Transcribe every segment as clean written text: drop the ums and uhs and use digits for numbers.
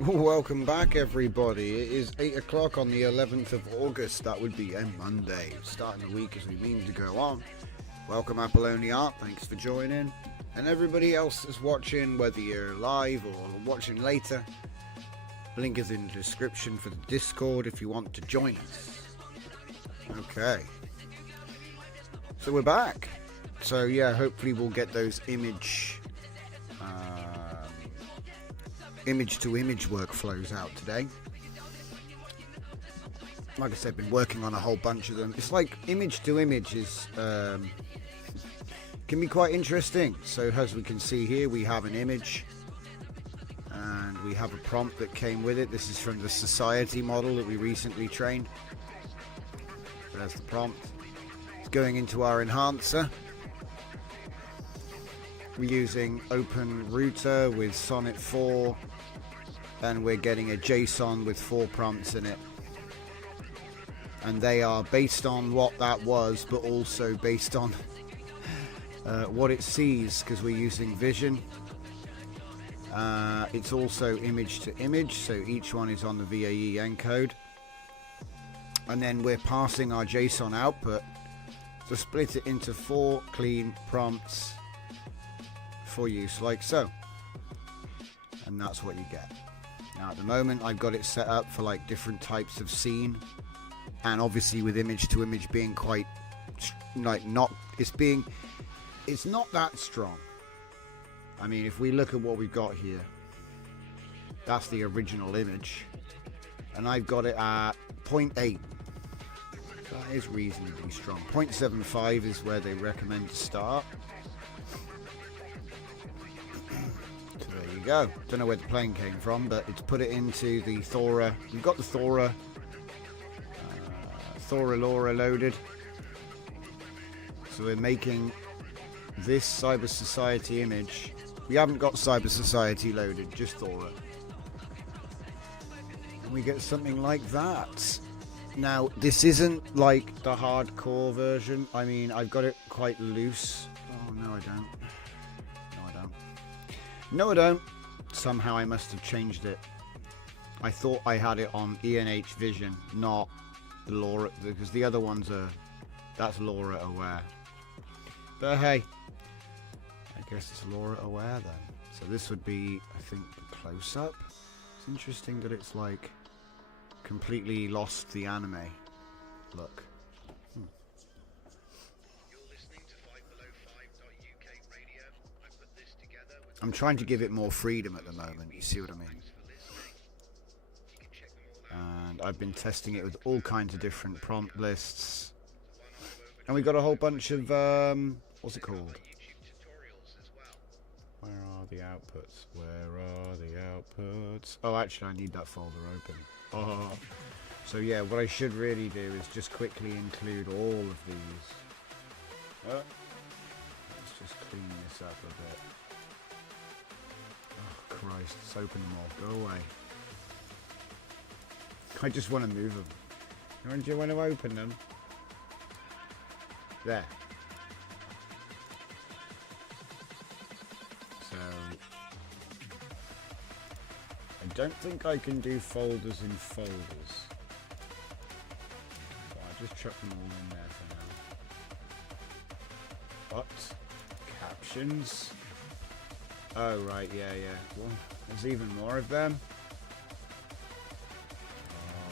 Welcome back, everybody. It is 8 o'clock on the 11th of August. That would be a Monday, starting the week as we mean to go on. Welcome, Apollonia. Thanks for joining. And everybody else that's watching, whether you're live or watching later, link is in the description for the Discord if you want to join us. Okay. So we're back. So yeah, hopefully we'll get those image to image workflows out today. Like I said, been working on a whole bunch of them. It's like image to image is can be quite interesting. So as we can see here, we have an image and we have a prompt that came with it. This is from the society model that we recently trained. So there's the prompt. It's going into our enhancer. We're using Open Router with Sonnet 4, and we're getting a JSON with 4 prompts in it. And they are based on what that was, but also based on what it sees, because we're using vision. It's also image to image, so each one is on the VAE encode. And then we're passing our JSON output to split it into 4 clean prompts for use like so, and that's what you get. Now at the moment I've got it set up for like different types of scene, and obviously with image to image being quite like it's not that strong. I mean, if we look at what we've got here, that's the original image, and I've got it at 0.8. That is reasonably strong. 0.75 is where they recommend to start. Go. Don't know where the plane came from, but it's put it into the Thora. We've got the Thora LoRa loaded. So we're making this Cyber Society image. We haven't got Cyber Society loaded, just Thora. And we get something like that. Now, this isn't like the hardcore version. I mean, I've got it quite loose. Oh, no, I don't. No, I don't. Somehow I must have changed it. I thought I had it on ENH Vision, not the LoRa, because the other ones are, that's LoRa aware. But hey, I guess it's LoRa aware then. So this would be, I think, the close-up. It's interesting that it's like completely lost the anime look. I'm trying to give it more freedom at the moment, you see what I mean? And I've been testing it with all kinds of different prompt lists. And we got a whole bunch of, what's it called? Where are the outputs? Where are the outputs? Oh, actually, I need that folder open. Oh. So yeah, what I should really do is just quickly include all of these. Let's just clean this up a bit. Christ, let's open them all. Go away. I just want to move them. Don't you want to open them? There. So I don't think I can do folders in folders. So I'll just chuck them all in there for now. But captions. Oh, right, yeah. Well, there's even more of them. Oh,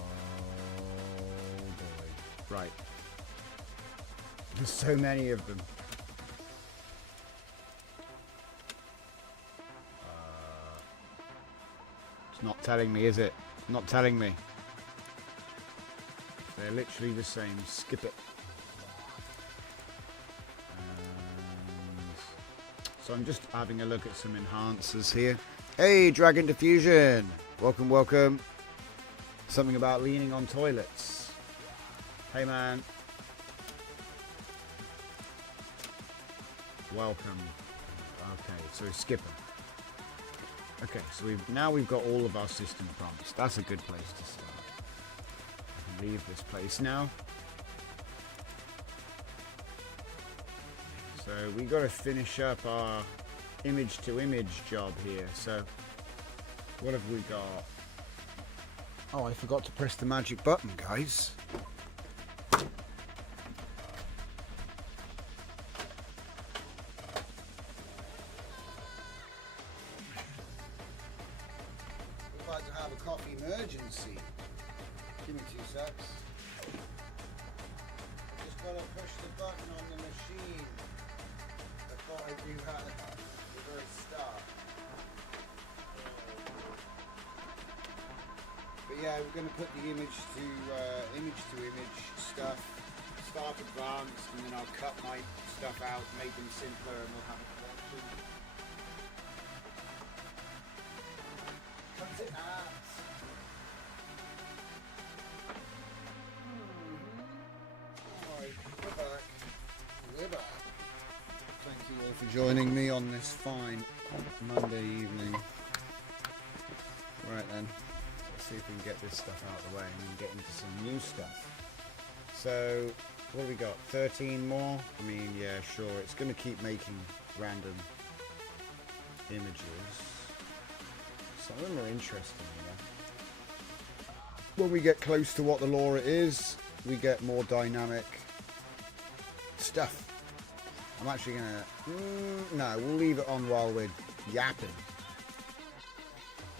boy. Right. There's so many of them. It's not telling me, is it? Not telling me. They're literally the same. Skip it. So I'm just having a look at some enhancers here. Hey, Dragon Diffusion! Welcome, welcome. Something about leaning on toilets. Hey, man. Welcome. Okay, so skipper. Okay, so we've got all of our system prompts. That's a good place to start. I can leave this place now. So we got to finish up our image-to-image job here. So what have we got? Oh, I forgot to press the magic button, guys. We're about to have a coffee emergency. Give me 2 secs. Just gotta push the button on the machine. I thought I knew how to the very start. But yeah, we're going to put the image to image stuff, start advanced, and then I'll cut my stuff out, make them simpler, and we'll have a collection. Comes it out. Alright, we're back. We're back. Thank you all for joining me on this fine Monday evening. Right then. See if we can get this stuff out of the way and then get into some new stuff. So, what have we got? 13 more? I mean, yeah, sure. It's going to keep making random images. Some of them are interesting, you know. When we get close to what the LoRa is, we get more dynamic stuff. I'm actually going to... no, we'll leave it on while we're yapping.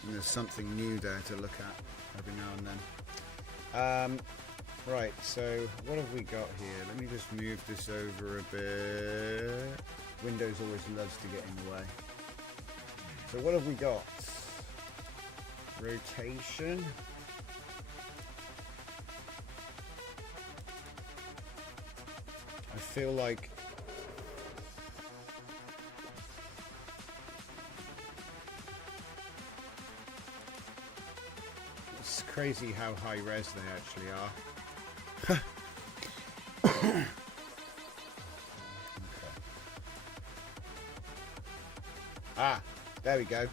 And there's something new there to look at every now and then. Right, so what have we got here? Let me just move this over a bit. Windows always loves to get in the way. So what have we got? Rotation. I feel like it's crazy how high res they actually are. Okay. Ah, there we go.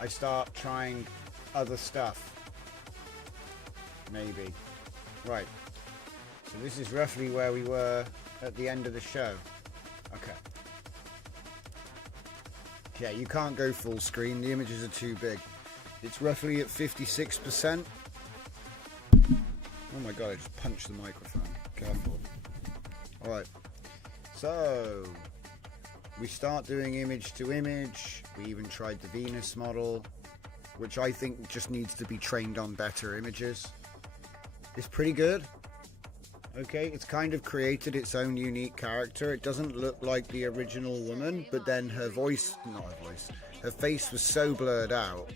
I start trying other stuff. Maybe. Right. So this is roughly where we were at the end of the show. Okay. Yeah, you can't go full screen. The images are too big. It's roughly at 56%. Oh my god, I just punched the microphone. Careful. Alright. So, we start doing image to image. We even tried the Venus model, which I think just needs to be trained on better images. It's pretty good. Okay, it's kind of created its own unique character. It doesn't look like the original woman, but then her voice, not her voice, her face was so blurred out,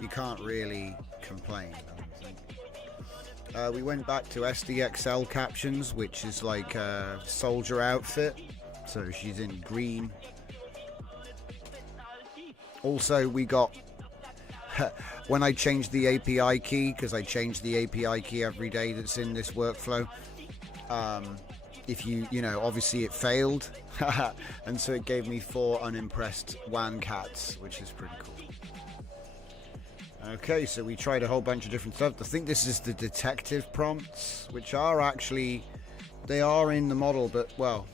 you can't really complain. We went back to SDXL captions, which is like a soldier outfit. So she's in green. Also, we got, when I changed the API key, because I change the API key every day that's in this workflow, if you know, obviously it failed, and so it gave me 4 unimpressed WAN cats, which is pretty cool. Okay, so we tried a whole bunch of different stuff. I think this is the detective prompts, which are actually, they are in the model, but, well,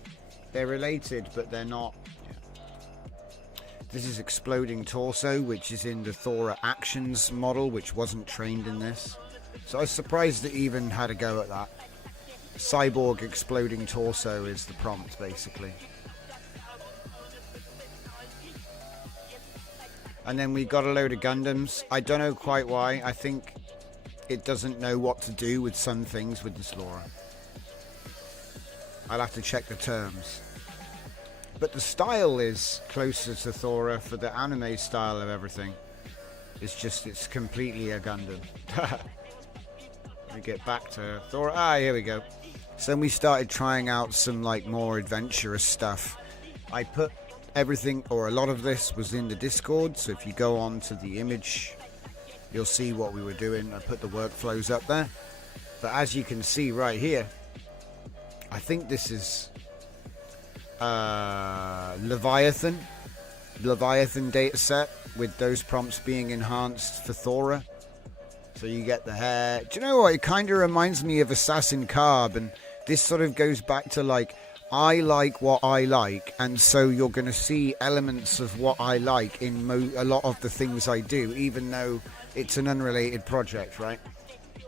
they're related, but they're not. This is exploding torso, which is in the Thora actions model, which wasn't trained in this. So I was surprised it even had a go at that. Cyborg exploding torso is the prompt, basically. And then we got a load of Gundams. I don't know quite why. I think it doesn't know what to do with some things with this LoRa. I'll have to check the terms. But the style is closer to Thora for the anime style of everything. It's just, it's completely a Gundam. Let me get back to Thora. Ah, here we go. So then we started trying out some like more adventurous stuff. I put everything, or a lot of this, was in the Discord. So if you go on to the image, you'll see what we were doing. I put the workflows up there. But as you can see right here, I think this is Leviathan dataset with those prompts being enhanced for Thora. So you get the hair. Do you know what? It kind of reminds me of Assassin Carb, and this sort of goes back to like, I like what I like, and so you're going to see elements of what I like in a lot of the things I do, even though it's an unrelated project, right?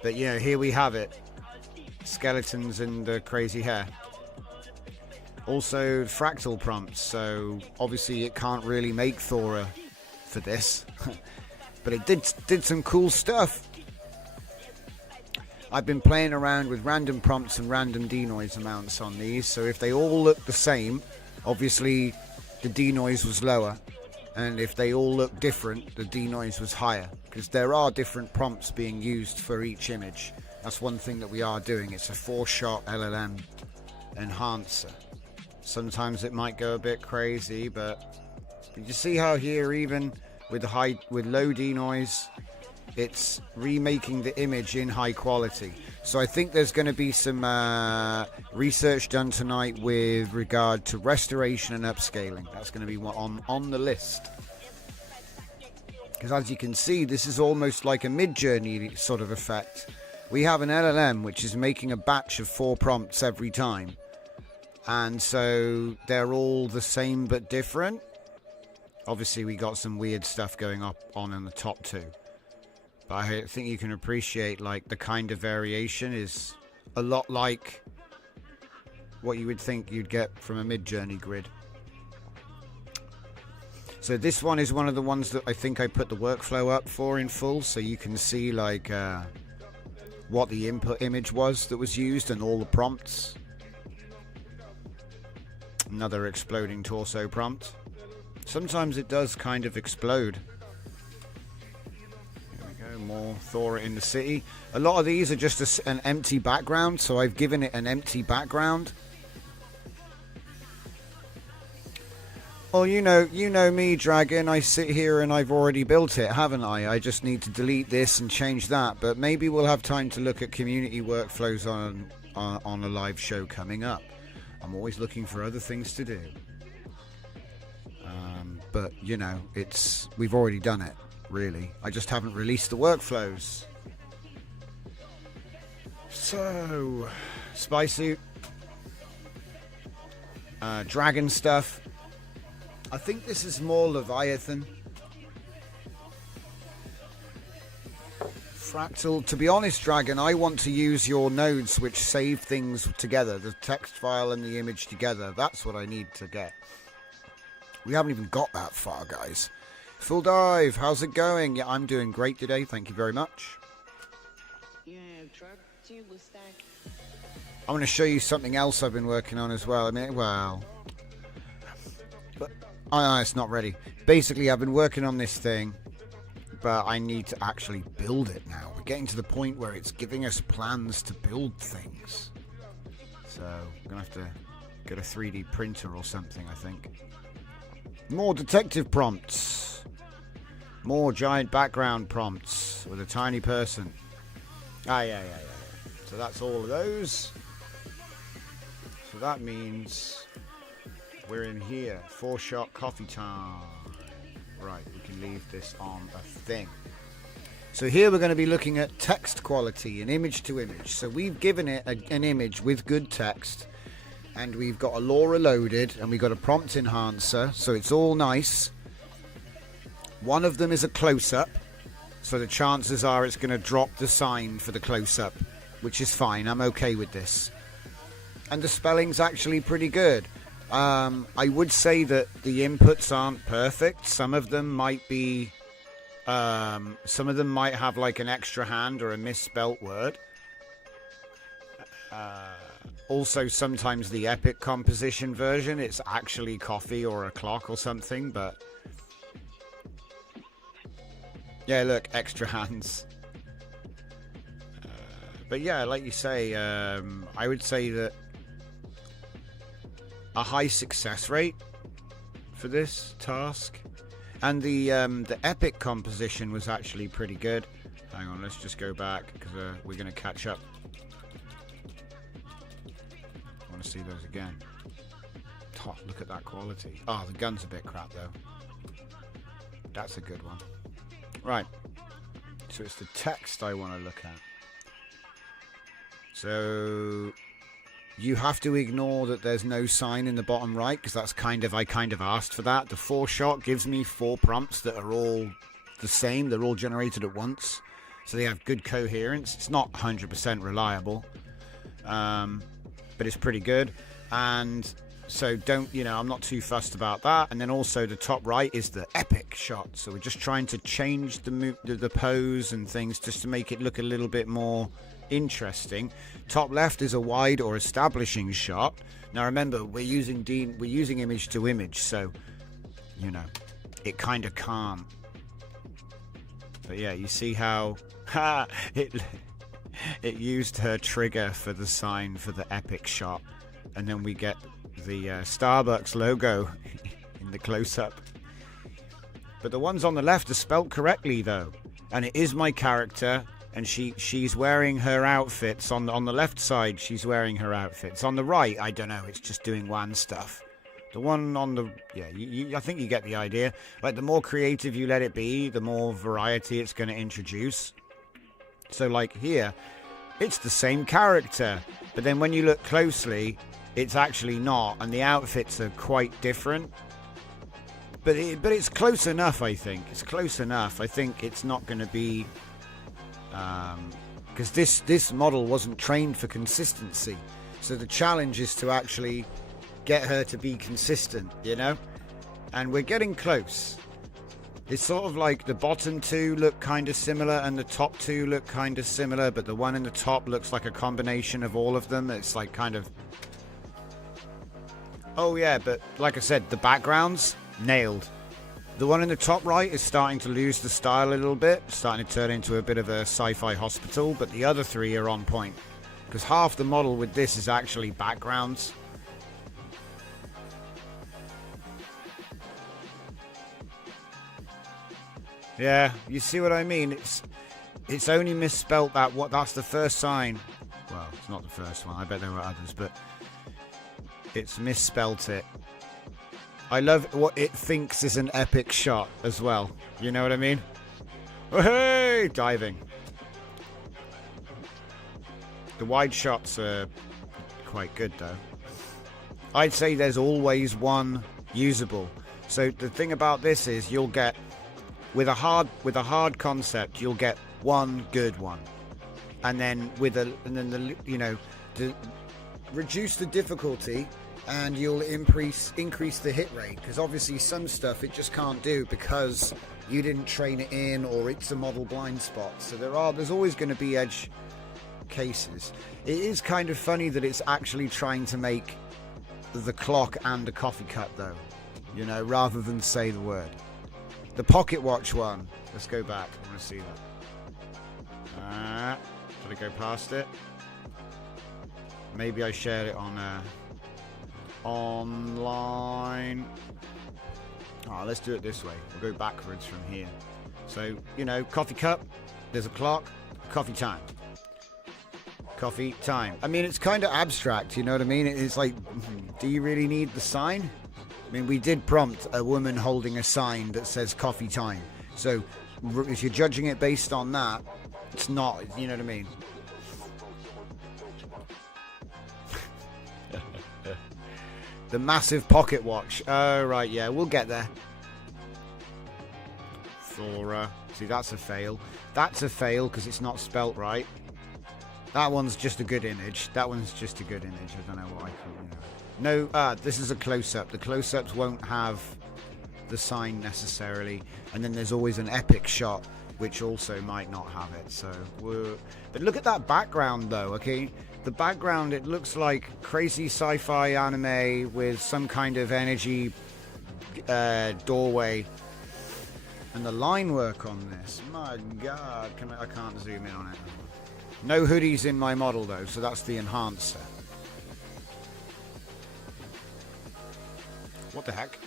But you know, here we have it. Skeletons and the crazy hair. Also fractal prompts, so obviously it can't really make Thora for this. But it did some cool stuff. I've been playing around with random prompts and random denoise amounts on these, so if they all look the same, obviously the denoise was lower, and if they all look different, the denoise was higher, because there are different prompts being used for each image. That's one thing that we are doing. It's a 4-shot LLM enhancer. Sometimes it might go a bit crazy, but you see how here, even with low denoise, it's remaking the image in high quality. So I think there's going to be some research done tonight with regard to restoration and upscaling. That's going to be on the list. Because as you can see, this is almost like a mid-journey sort of effect. We have an LLM which is making a batch of 4 prompts every time. And so they're all the same but different. Obviously we got some weird stuff going on in the top 2. But I think you can appreciate like the kind of variation is a lot like what you would think you'd get from a mid-journey grid. So this one is one of the ones that I think I put the workflow up for in full, so you can see like what the input image was that was used and all the prompts. Another exploding torso prompt. Sometimes it does kind of explode. More Thora in the city. A lot of these are just an empty background, so I've given it an empty background. Well, you know me, Dragon. I sit here and I've already built it, haven't I? I just need to delete this and change that. But maybe we'll have time to look at community workflows on a live show coming up. I'm always looking for other things to do. But you know, we've already done it. Really, I just haven't released the workflows. So, spy suit, dragon stuff. I think this is more Leviathan. Fractal. To be honest, Dragon, I want to use your nodes which save things together, the text file and the image together. That's what I need to get. We haven't even got that far, guys. Full Dive, how's it going? Yeah, I'm doing great today. Thank you very much. I'm going to show you something else I've been working on as well. It's not ready. Basically, I've been working on this thing, but I need to actually build it now. We're getting to the point where it's giving us plans to build things. So, I'm going to have to get a 3D printer or something, I think. More detective prompts. More giant background prompts with a tiny person. Yeah. So that's all of those. So that means we're in here. 4-shot coffee time. Right, we can leave this on a thing. So here we're going to be looking at text quality and image to image. So we've given it an image with good text. And we've got a LoRa loaded. And we've got a prompt enhancer. So it's all nice. One of them is a close-up, so the chances are it's going to drop the sign for the close-up, which is fine. I'm okay with this. And the spelling's actually pretty good. I would say that the inputs aren't perfect. Some of them might be... some of them might have like an extra hand or a misspelt word. Also, sometimes the Epic composition version, it's actually coffee or a clock or something, but... Yeah, look, extra hands. But yeah, like you say, I would say that a high success rate for this task. And the epic composition was actually pretty good. Hang on, let's just go back because we're going to catch up. I want to see those again. Oh, look at that quality. Oh, the gun's a bit crap though. That's a good one. Right. So it's the text I want to look at. So you have to ignore that there's no sign in the bottom right because that's I kind of asked for that. The 4-shot gives me 4 prompts that are all the same. They're all generated at once. So they have good coherence. It's not 100% reliable. But it's pretty good. And so I'm not too fussed about that. And then also the top right is the epic shot. So we're just trying to change the pose and things just to make it look a little bit more interesting. Top left is a wide or establishing shot. Now remember, we're using image to image, so it kind of can't. But yeah, you see how it used her trigger for the sign for the epic shot, and then we get the Starbucks logo in the close-up. But the ones on the left are spelt correctly though, and it is my character. And she's wearing her outfits on the left side. She's wearing her outfits on the right. I don't know. It's just doing WAN stuff. The one on the I think you get the idea. Like the more creative you let it be, the more variety it's going to introduce. So like here, it's the same character, but then when you look closely, it's actually not, and the outfits are quite different. But it's close enough. I think it's close enough. I think it's not going to be. Because this model wasn't trained for consistency, so the challenge is to actually get her to be consistent, and we're getting close. It's sort of like the bottom 2 look kind of similar and the top 2 look kind of similar, but the one in the top looks like a combination of all of them. It's like kind of, oh yeah, but like I said, the backgrounds nailed. The one in the top right is starting to lose the style a little bit, starting to turn into a bit of a sci-fi hospital, but the other 3 are on point. Because half the model with this is actually backgrounds. Yeah, you see what I mean? It's only misspelt that's the first sign. Well, it's not the first one. I bet there were others, but it's misspelt it. I love what it thinks is an epic shot as well. You know what I mean? Oh, hey! Diving. The wide shots are quite good though. I'd say there's always one usable. So the thing about this is you'll get with a hard concept, you'll get one good one. And then reduce the difficulty and you'll increase the hit rate, because obviously some stuff it just can't do because you didn't train it in, or it's a model blind spot. So there's always going to be edge cases. It is kind of funny that it's actually trying to make the clock and a coffee cup though, rather than say the word. The pocket watch one, let's go back. I want to see that. Did I go past it? Maybe I shared it on online. Let's do it this way. We'll go backwards from here. So, coffee cup, there's a clock, coffee time. Coffee time. I mean, it's kind of abstract, you know what I mean? It's like, do you really need the sign? I mean, we did prompt a woman holding a sign that says coffee time. So, if you're judging it based on that, it's not, you know what I mean? The massive pocket watch. Oh, right, yeah, we'll get there. Thora. See, that's a fail. That's a fail because it's not spelt right. That one's just a good image. That one's just a good image. I don't know what I call it. No, this is a close-up. The close-ups won't have the sign necessarily. And then there's always an epic shot, which also might not have it. So, but look at that background, though, okay? The background, it looks like crazy sci-fi anime with some kind of energy doorway. And the line work on this, my God, I can't zoom in on it. No hoodies in my model though, so that's the enhancer. What the heck?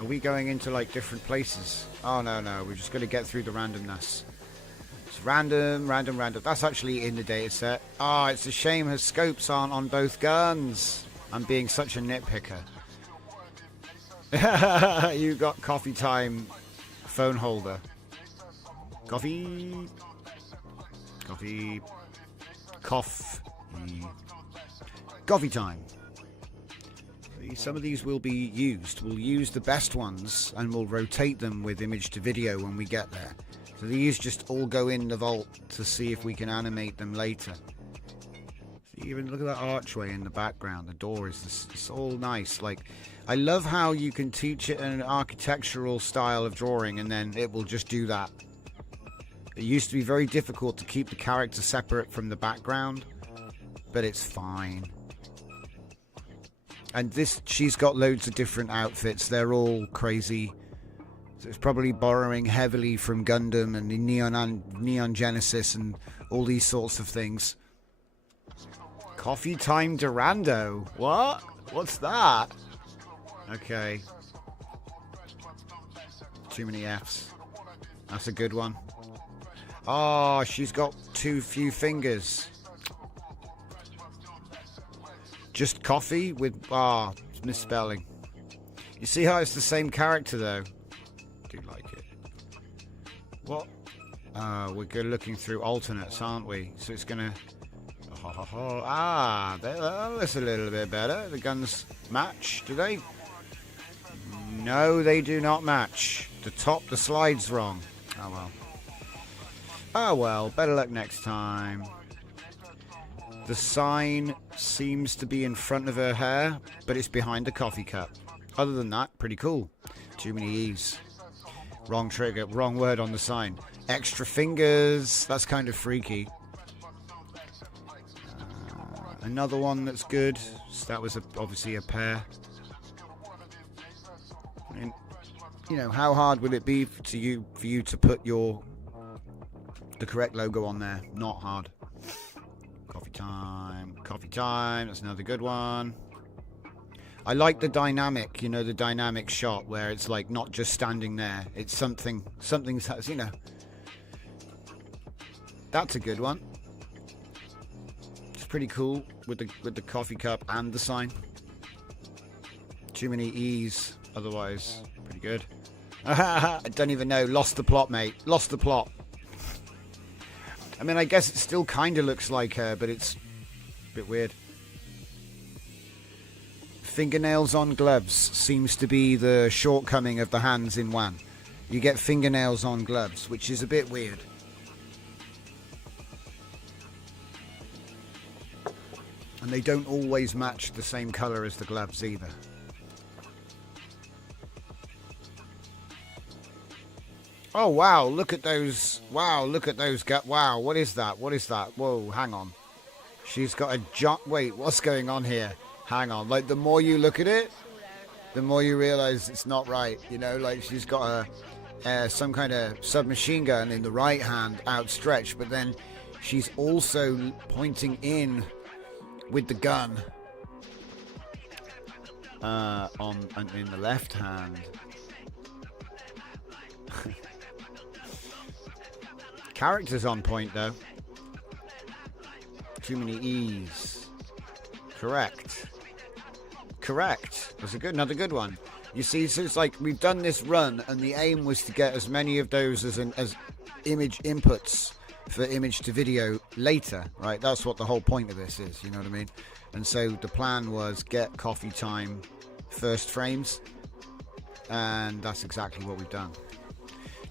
Are we going into like different places? Oh no, we're just going to get through the randomness. It's random. That's actually in the data set. Oh, it's a shame her scopes aren't on both guns. I'm being such a nitpicker. You got coffee time phone holder. Coffee. Coffee time. Some of these will be used. We'll use the best ones and we'll rotate them with image to video when we get there. So these just all go in the vault to see if we can animate them later. See, even look at that archway in the background. The door is it's all nice. Like, I love how you can teach it an architectural style of drawing and then it will just do that. It used to be very difficult to keep the character separate from the background, but it's fine. And this, she's got loads of different outfits. They're all crazy. So it's probably borrowing heavily from Gundam and the Neon Genesis and all these sorts of things. Coffee time Durando. What? What's that? Okay. Too many Fs. That's a good one. Oh, she's got too few fingers. Just coffee with... Ah, oh, misspelling. You see how it's the same character, though? I do like it. What? We're looking through alternates, aren't we? So it's going to... Ah, that's a little bit better. The guns match, do they? No, they do not match. The slide's wrong. Oh, well. Oh, well. Better luck next time. The sign seems to be in front of her hair, but it's behind the coffee cup. Other than that, pretty cool. Too many E's. Wrong trigger, wrong word on the sign. Extra fingers, that's kind of freaky. Another one that's good. So that was obviously a pair. And, you know, how hard would it be for you to put the correct logo on there? Not hard. Coffee time, that's another good one. I like the dynamic, you know, the dynamic shot where it's like not just standing there, it's something's, you know. That's a good one. It's pretty cool with the coffee cup and the sign. Too many E's, otherwise pretty good. I don't even know, lost the plot, mate. Lost the plot. I mean, I guess it still kind of looks like her, but it's a bit weird. Fingernails on gloves seems to be the shortcoming of the hands in WAN. You get fingernails on gloves, which is a bit weird. And they don't always match the same color as the gloves either. Oh, wow, look at those. Wow, look at those. Wow, what is that? What is that? Whoa, hang on. She's got a wait, what's going on here? Hang on. Like, the more you look at it, the more you realize it's not right. You know, like, she's got some kind of submachine gun in the right hand outstretched, but then she's also pointing in with the gun in the left hand. Characters on point, though. Too many E's. Correct. That's another good one. You see, so it's like we've done this run, and the aim was to get as many of those as image inputs for image to video later, right? That's what the whole point of this is, you know what I mean? And so the plan was get coffee time first frames, and that's exactly what we've done.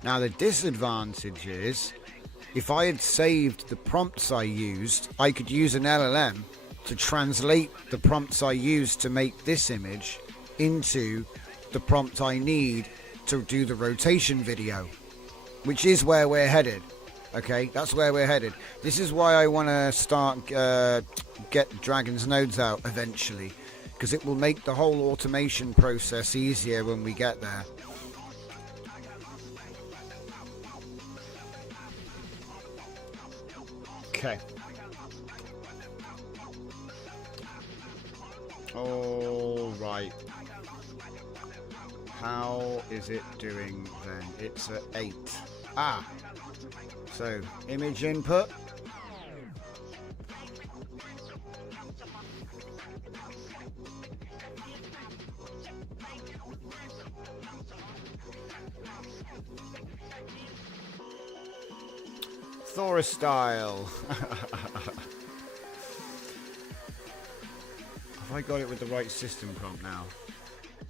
Now the disadvantage is, if I had saved the prompts I used, I could use an LLM to translate the prompts I used to make this image into the prompt I need to do the rotation video, which is where we're headed. Okay, that's where we're headed. This is why I want to start get Dragon's nodes out eventually, because it will make the whole automation process easier when we get there. Okay. All right. How is it doing then? It's at 8. Ah, so image input. Thora style. Have I got it with the right system prompt now?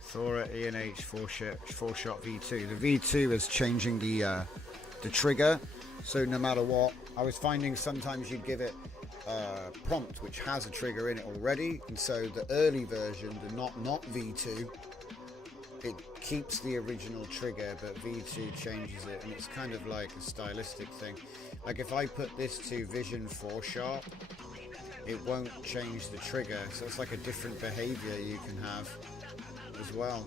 Thora ENH 4-shot V2. The V2 is changing the trigger, so no matter what, I was finding sometimes you'd give it a prompt which has a trigger in it already, and so the early version, the not V2, it keeps the original trigger, but V2 changes it, and it's kind of like a stylistic thing. Like if I put this to Vision 4-shot, it won't change the trigger, so it's like a different behavior you can have as well.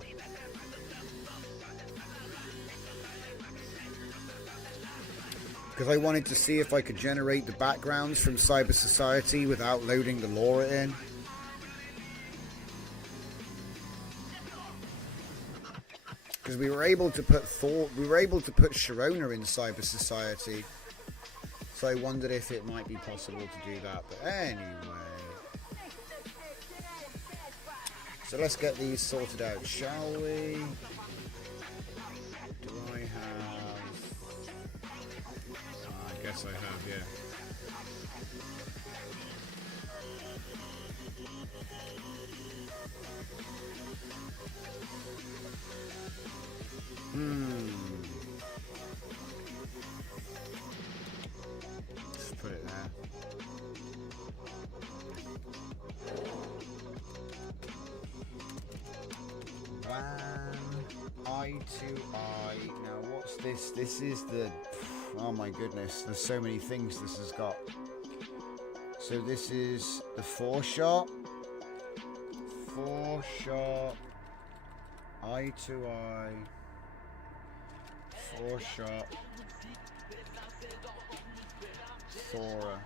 Because I wanted to see if I could generate the backgrounds from Cyber Society without loading the LoRa in. Because we were able to put Sharona in Cyber Society, so I wondered if it might be possible to do that. But anyway, so let's get these sorted out, shall we? Do I have? I guess I have, yeah. Let's put it there. WAN i2i. Now what's this? This is the... Oh my goodness, there's so many things this has got. So this is the 4-shot. 4-shot. i2i. 4-shot. Thora.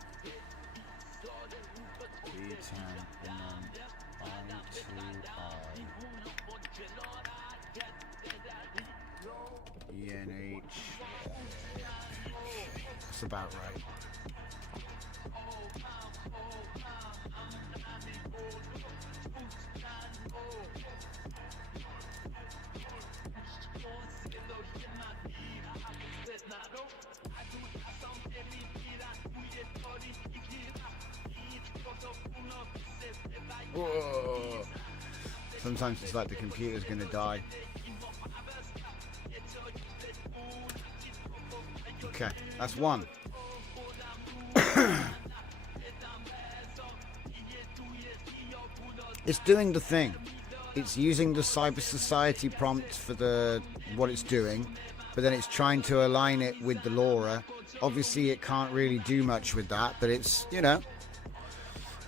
V10 and then i2i. ENH. That's about right. Whoa. Sometimes it's like the computer's gonna die. Okay, that's one. It's doing the thing. It's using the Cyber Society prompt for the what it's doing, but then it's trying to align it with the LoRa. Obviously, it can't really do much with that, but it's, you know.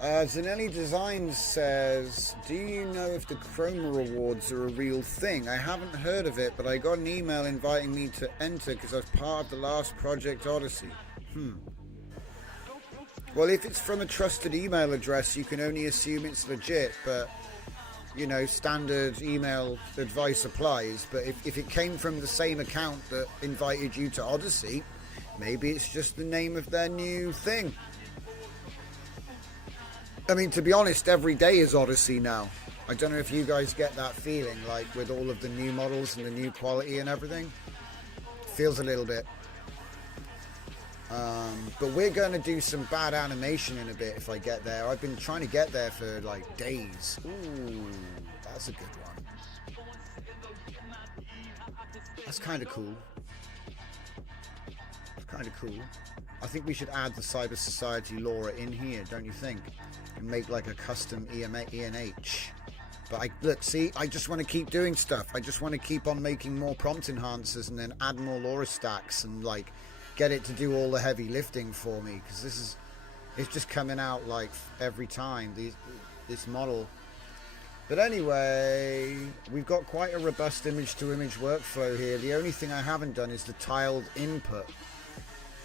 Zanelli Designs says, do you know if the Chroma Awards are a real thing? I haven't heard of it, but I got an email inviting me to enter because I was part of the last Project Odyssey. Well, if it's from a trusted email address, you can only assume it's legit, but, you know, standard email advice applies. But if it came from the same account that invited you to Odyssey, maybe it's just the name of their new thing. I mean, to be honest, every day is Odyssey now. I don't know if you guys get that feeling, like with all of the new models and the new quality and everything. Feels a little bit. But we're going to do some bad animation in a bit if I get there. I've been trying to get there for like days. Ooh, that's a good one. That's kind of cool. That's kind of cool. I think we should add the Cyber Society LoRa in here, don't you think? And make like a custom ENH. But look, see, I just want to keep doing stuff. I just want to keep on making more prompt enhancers and then add more LoRa stacks and like get it to do all the heavy lifting for me, because it's just coming out like every time this model. But anyway, we've got quite a robust image to image workflow here. The only thing I haven't done is the tiled input.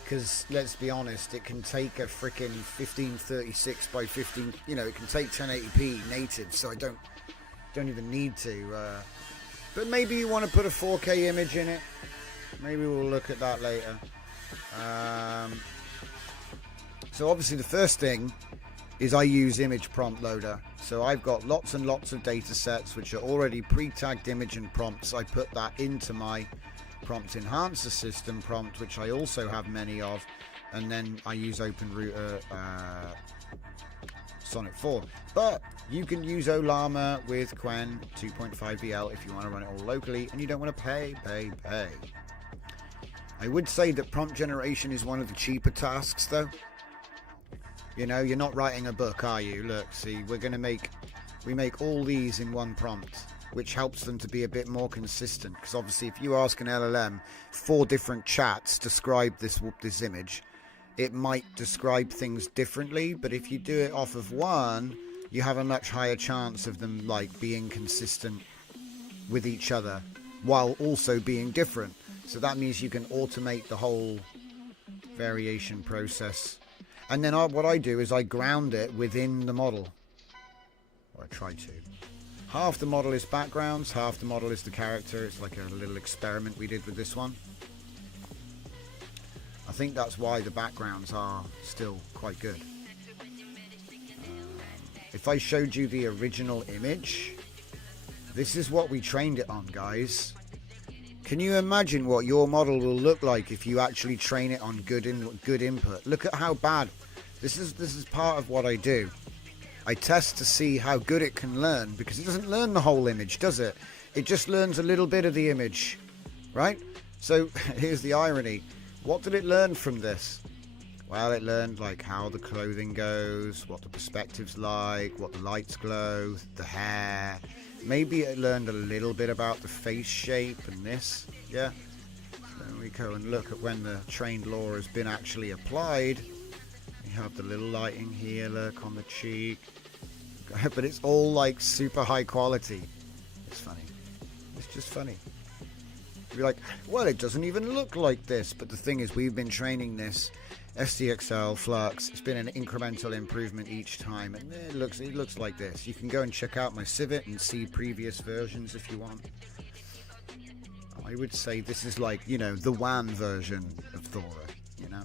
Because let's be honest, it can take a freaking 1536 by 15, you know, it can take 1080p native, so I don't even need to But maybe you want to put a 4K image in it. Maybe we'll look at that later. So obviously the first thing is I use image prompt loader. So I've got lots and lots of data sets which are already pre-tagged image and prompts. I put that into my prompt enhancer system prompt, which I also have many of, and then I use OpenRouter Sonnet 4. But you can use Ollama with Quen 2.5VL if you want to run it all locally and you don't want to pay. I would say that prompt generation is one of the cheaper tasks though. You know, you're not writing a book, are you? Look, see, we make all these in one prompt, which helps them to be a bit more consistent. Because obviously, if you ask an LLM 4 different chats describe this image, it might describe things differently. But if you do it off of one, you have a much higher chance of them like being consistent with each other while also being different. So that means you can automate the whole variation process. And then what I do is I ground it within the model. Or I try to. Half the model is backgrounds, half the model is the character. It's like a little experiment we did with this one. I think that's why the backgrounds are still quite good. If I showed you the original image, this is what we trained it on, guys. Can you imagine what your model will look like if you actually train it on good input? Look at how bad. This is part of what I do. I test to see how good it can learn, because it doesn't learn the whole image, does it? It just learns a little bit of the image, right? So here's the irony. What did it learn from this? Well, it learned like how the clothing goes, what the perspective's like, what the lights glow, the hair. Maybe it learned a little bit about the face shape and this, yeah. Then we go and look at when the trained law has been actually applied. We have the little lighting here, look, on the cheek. But it's all like super high quality. It's funny. It's just funny. You'd be like, well, it doesn't even look like this. But the thing is, we've been training this SDXL, Flux. It's been an incremental improvement each time, and it looks like this. You can go and check out my Civet and see previous versions if you want. I would say this is like, you know, the WAN version of Thora, you know.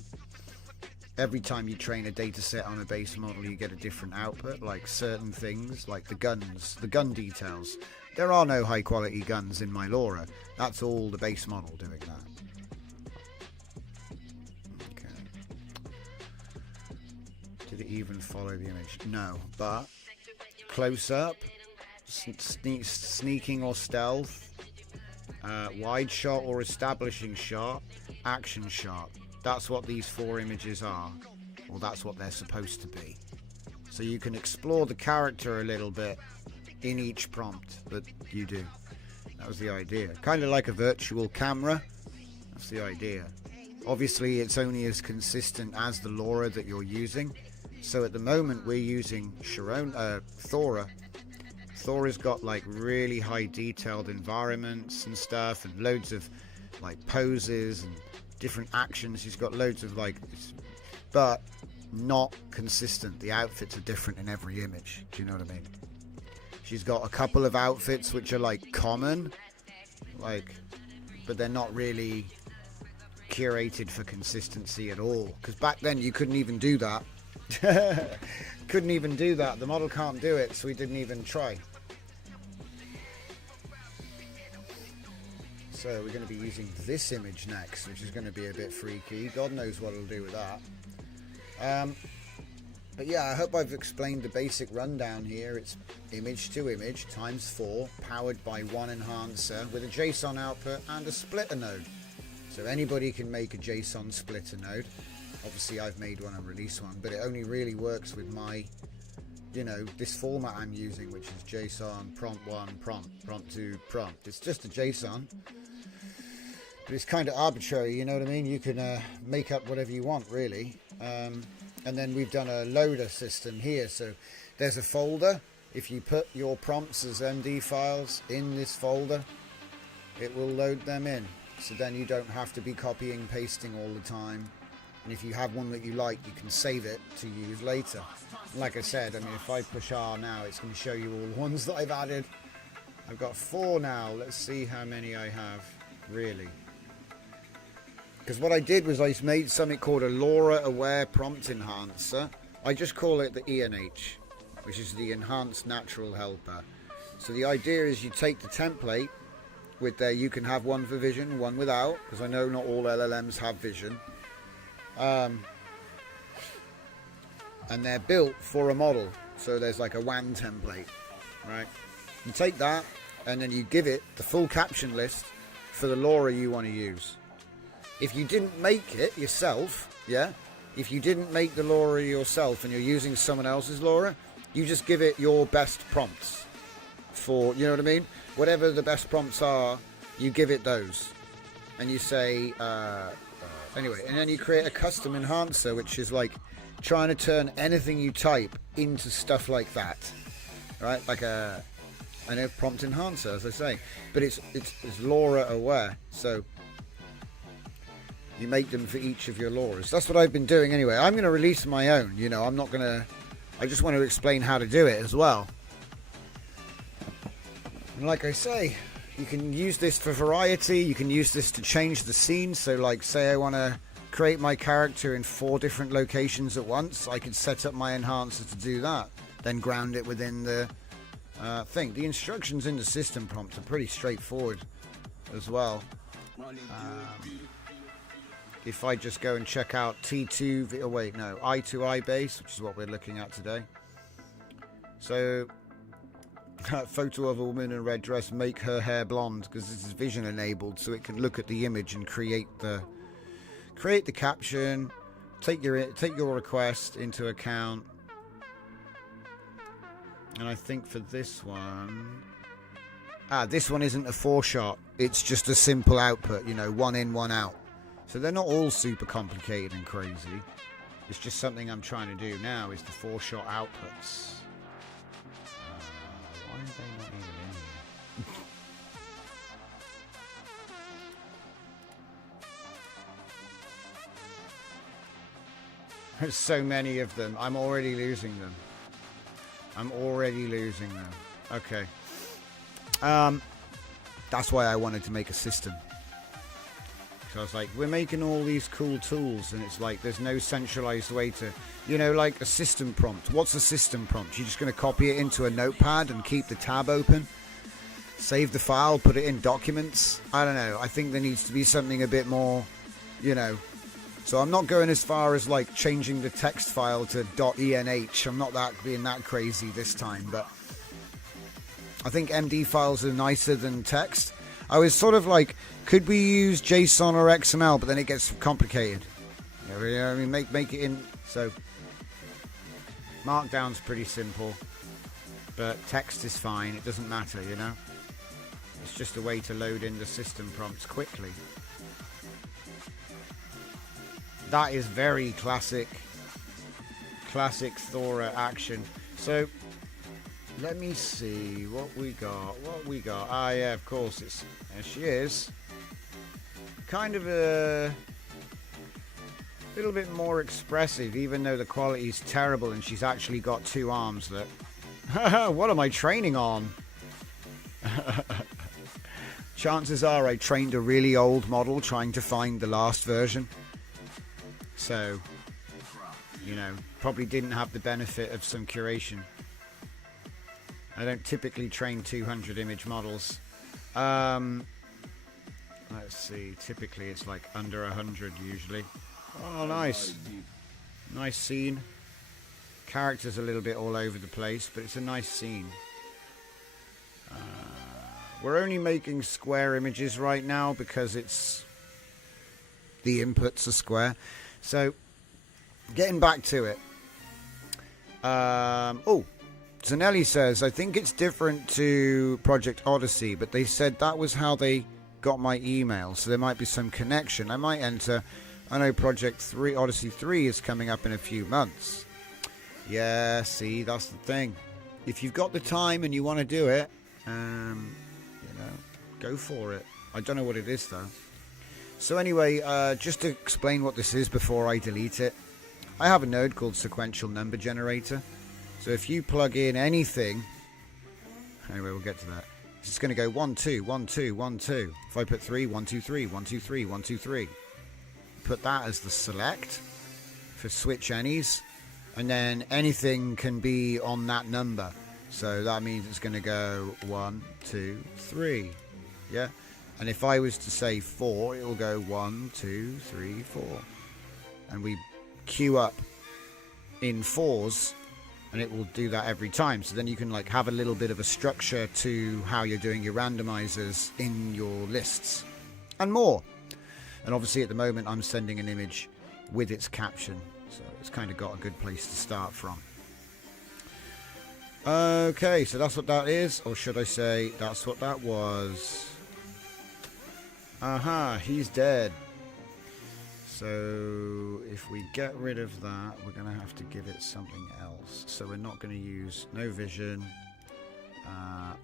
Every time you train a data set on a base model, you get a different output, like certain things, like the guns, the gun details. There are no high quality guns in my LoRa. That's all the base model doing that. Did it even follow the image? No, but close up, sneaking or stealth, wide shot or establishing shot, action shot. That's what these 4 images are, or that's what they're supposed to be. So you can explore the character a little bit in each prompt that you do. That was the idea. Kind of like a virtual camera. That's the idea. Obviously, it's only as consistent as the LoRa that you're using. So at the moment, we're using Thora. Thora's got like really high detailed environments and stuff, and loads of like poses and different actions. She's got loads of like, but not consistent. The outfits are different in every image. Do you know what I mean? She's got a couple of outfits which are like common, like, but they're not really curated for consistency at all. Because back then you couldn't even do that. Couldn't even do that. The model can't do it, so we didn't even try. So we're going to be using this image next, which is going to be a bit freaky. God knows what it'll do with that. But yeah, I hope I've explained the basic rundown here. It's image to image times 4, powered by one enhancer with a JSON output and a splitter node. So anybody can make a JSON splitter node. Obviously I've made one and released one, but it only really works with my, you know, this format I'm using, which is JSON, prompt 1, prompt 2, prompt. It's just a JSON, but it's kind of arbitrary, you know what I mean? You can make up whatever you want, really. And then we've done a loader system here. So there's a folder. If you put your prompts as MD files in this folder, it will load them in. So then you don't have to be copying and pasting all the time. And if you have one that you like, you can save it to use later. And like I said, I mean, if I push R now, it's going to show you all the ones that I've added. I've got 4 now. Let's see how many I have, really. Because what I did was I made something called a LoRa Aware Prompt Enhancer. I just call it the ENH, which is the Enhanced Natural Helper. So the idea is you take the template with there, you can have one for vision, one without, because I know not all LLMs have vision. And they're built for a model. So there's like a WAN template, right? You take that and then you give it the full caption list for the LoRa you want to use. If you didn't make it yourself, yeah, if you didn't make the LoRa yourself and you're using someone else's LoRa, you just give it your best prompts for, you know what I mean? Whatever the best prompts are, you give it those. And you say, anyway, and then you create a custom enhancer, which is like trying to turn anything you type into stuff like that, right? Like a prompt enhancer, as I say, but it's LoRa aware, so you make them for each of your LoRas. That's what I've been doing anyway. I'm going to release my own, you know, I'm not going to, I just want to explain how to do it as well. And like I say, you can use this for variety, you can use this to change the scene, so like say I want to create my character in 4 different locations at once, I could set up my enhancer to do that, then ground it within the thing. The instructions in the system prompt are pretty straightforward as well. If I just go and check out T2, oh wait, no, i2i base, which is what we're looking at today. So, photo of a woman in a red dress, make her hair blonde, because this is vision enabled, so it can look at the image and create the caption, take your request into account. And I think for this one, this one isn't a 4-shot, it's just a simple output, you know, 1 in, 1 out. So they're not all super complicated and crazy. It's just something I'm trying to do now, is the 4-shot outputs. Why are they not even in here? There's so many of them. I'm already losing them. Okay. That's why I wanted to make a system. So I was like, we're making all these cool tools, and it's like there's no centralized way to, you know, like a system prompt. What's a system prompt? You're just going to copy it into a notepad and keep the tab open, save the file, put it in documents. I don't know. I think there needs to be something a bit more, you know. So I'm not going as far as like changing the text file to .enh. I'm not being that crazy this time, but I think MD files are nicer than text. I was sort of like, could we use JSON or XML? But then it gets complicated. You know, I mean, make it in. So Markdown's pretty simple, but text is fine. It doesn't matter, you know. It's just a way to load in the system prompts quickly. That is very classic Thora action. So let me see what we got. Ah, yeah, of course, there she is. Kind of a little bit more expressive, even though the quality is terrible, and she's actually got 2 arms. Look. What am I training on? Chances are I trained a really old model trying to find the last version. So, you know, probably didn't have the benefit of some curation. I don't typically train 200 image models. Let's see, typically it's like under 100 usually. Oh, nice. Nice scene. Characters a little bit all over the place, but it's a nice scene. We're only making square images right now because it's the inputs are square. So, getting back to it. Zanelli says, I think it's different to Project Odyssey, but they said that was how they got my email, so there might be some connection. I might enter. I know Project Odyssey 3 is coming up in a few months. Yeah, see, that's the thing. If you've got the time and you want to do it, you know, go for it. I don't know what it is, though. So anyway, just to explain what this is before I delete it, I have a node called Sequential Number Generator. So if you plug in anything, anyway, we'll get to that. It's going to go 1, 2, 1, 2, 1, 2. If I put 3, 1, 2, 3, 1, 2, 3, 1, 2, 3. Put that as the select for switch any's. And then anything can be on that number. So that means it's going to go 1, 2, 3. Yeah? And if I was to say 4, it will go 1, 2, 3, 4. And we queue up in 4s, and it will do that every time. So then you can like have a little bit of a structure to how you're doing your randomizers in your lists and more. And obviously at the moment I'm sending an image with its caption, so it's kind of got a good place to start from. Okay, so that's what that is, or should I say that's what that was. Aha, he's dead. So if we get rid of that, we're going to have to give it something else. So we're not going to use no vision,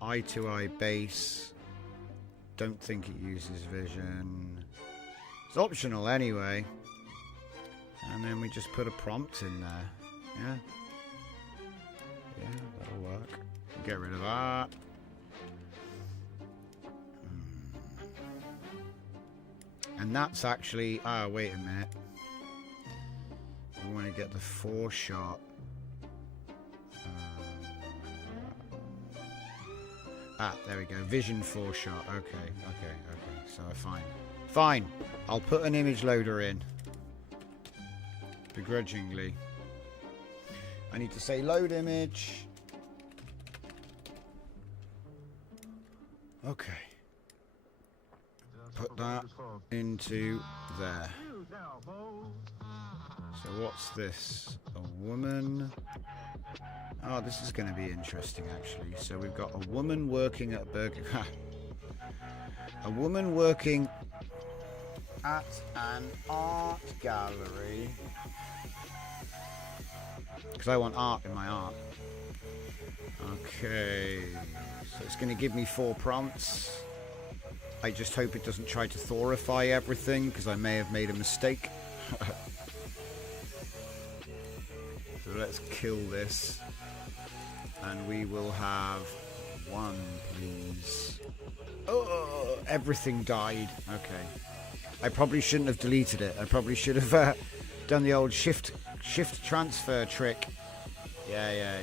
i2i base. Don't think it uses vision. It's optional anyway. And then we just put a prompt in there. Yeah. Yeah, that'll work. Get rid of that. And that's actually... Ah, wait a minute. We want to get the 4-shot. There we go. Vision 4-shot. Okay. So fine. Fine. I'll put an image loader in. Begrudgingly. I need to say load image. Okay. Put that into there. So what's this? A woman. Oh, this is going to be interesting actually. So we've got a woman working at Burger King. A woman working at an art gallery. Because I want art in my art. Okay. So it's going to give me 4 prompts. I just hope it doesn't try to Thorify everything, because I may have made a mistake. So let's kill this. And we will have 1, please. Oh, everything died. Okay. I probably shouldn't have deleted it. I probably should have done the old shift transfer trick. Yeah.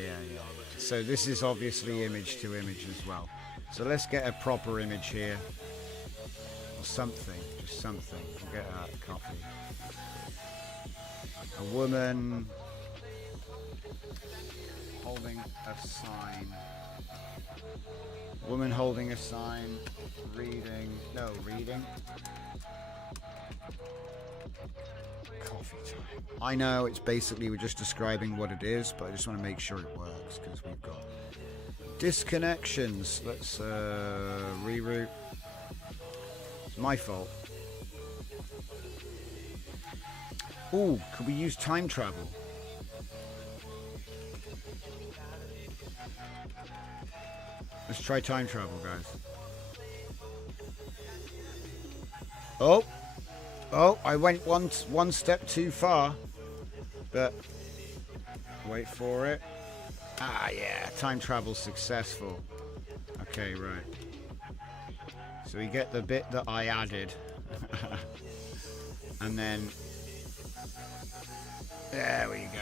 So this is obviously image to image as well. So let's get a proper image here. Or something. Just something. We'll get a copy. A woman holding a sign. Woman holding a sign. Reading. No, reading. Coffee time. I know it's basically we're just describing what it is, but I just want to make sure it works because we've got disconnections. Let's reroute. It's my fault. Oh, could we use time travel? Let's try time travel, guys. Oh, I went one step too far. But wait for it. Ah, yeah, time travel successful. Okay, right. So we get the bit that I added. And then there we go.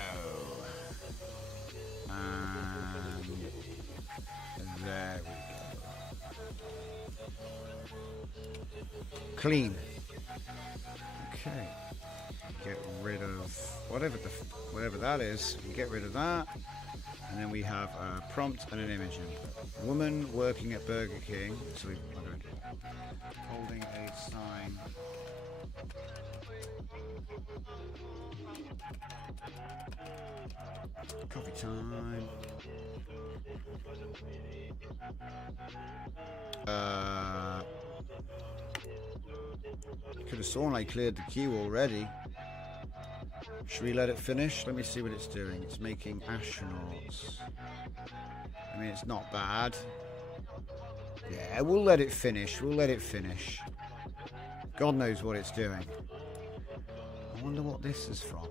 And there we go. Clean. Okay. Get rid of whatever that is. We get rid of that. And then we have a prompt and an image input. Woman working at Burger King. So we're going to holding a sign. Coffee time. Could have sworn I cleared the queue already. Should we let it finish? Let me see what it's doing. It's making astronauts. I mean, it's not bad. Yeah, we'll let it finish. We'll let it finish. God knows what it's doing. I wonder what this is from.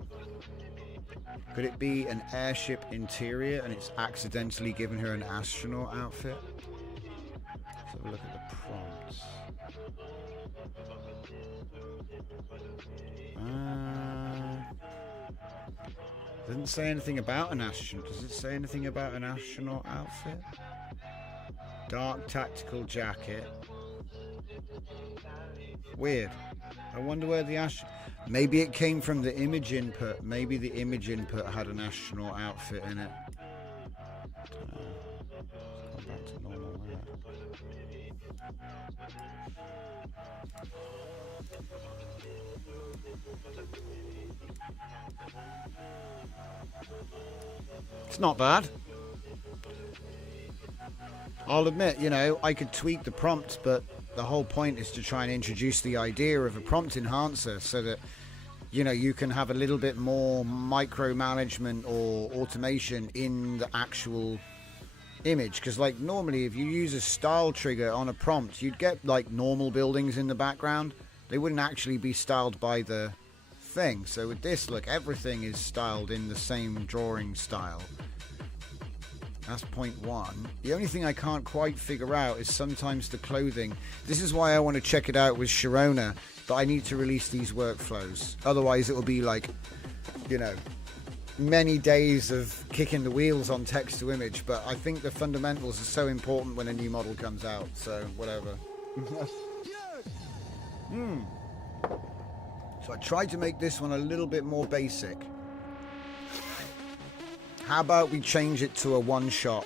Could it be an airship interior and it's accidentally given her an astronaut outfit? have a look at the prompts. Doesn't say anything about an astronaut. Does it say anything about an astronaut outfit? Dark tactical jacket. Weird. I wonder where the maybe it came from the image input. Maybe the image input had an astronaut outfit in it. Go back to normal there. It's not bad. I'll admit, you know, I could tweak the prompt, but the whole point is to try and introduce the idea of a prompt enhancer so that, you know, you can have a little bit more micromanagement or automation in the actual image. Because, like, normally if you use a style trigger on a prompt, you'd get, like, normal buildings in the background. They wouldn't actually be styled by the thing. So with this, look, everything is styled in the same drawing style. That's point one. The only thing I can't quite figure out is sometimes the clothing. This is why I want to check it out with Sharona, but I need to release these workflows. Otherwise it will be like, you know, many days of kicking the wheels on text to image. But I think the fundamentals are so important when a new model comes out. So whatever. So I tried to make this one a little bit more basic. How about we change it to a one-shot?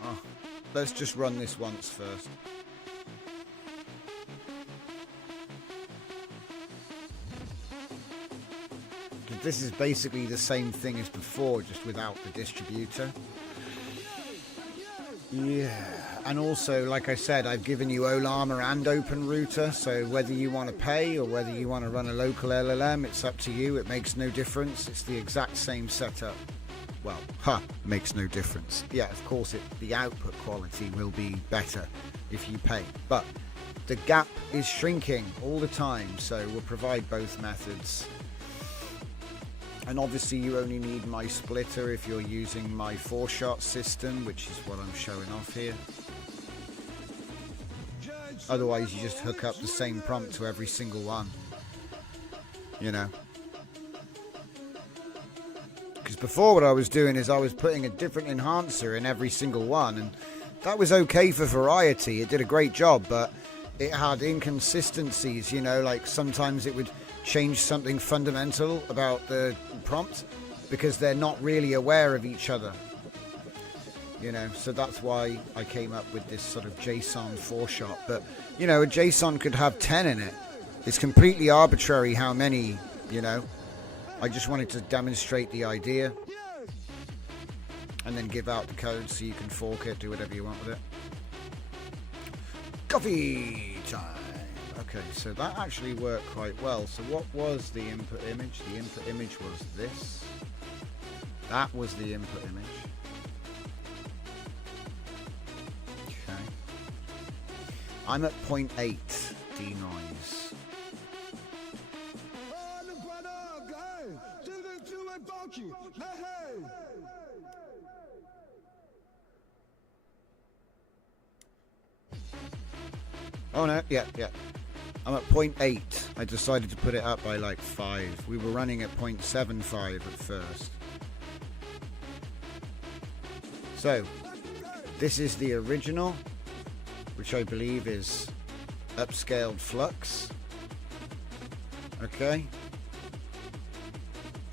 Oh, let's just run this once first. This is basically the same thing as before, just without the distributor. Yeah, and also, like I said, I've given you OLAMA and OpenRouter, so whether you want to pay or whether you want to run a local LLM, it's up to you. It makes no difference. It's the exact same setup. Well, makes no difference. Yeah, of course, the output quality will be better if you pay, but the gap is shrinking all the time, so we'll provide both methods. And obviously you only need my splitter if you're using my 4-shot system, which is what I'm showing off here. Otherwise you just hook up the same prompt to every single one, you know. Because before what I was doing is I was putting a different enhancer in every single one, and that was okay for variety. It did a great job, but it had inconsistencies, you know, like sometimes it would change something fundamental about the prompt because they're not really aware of each other, you know. So that's why I came up with this sort of JSON 4-shot. But you know, a JSON could have 10 in it. It's completely arbitrary how many, you know. I just wanted to demonstrate the idea and then give out the code so you can fork it, do whatever you want with it. Coffee time. Okay, so that actually worked quite well. So what was the input image? The input image was this. That was the input image. Okay. I'm at 0.8 denoise. Oh no, yeah. I'm at 0.8. I decided to put it up by like 5. We were running at 0.75 at first. So, this is the original, which I believe is upscaled flux. Okay.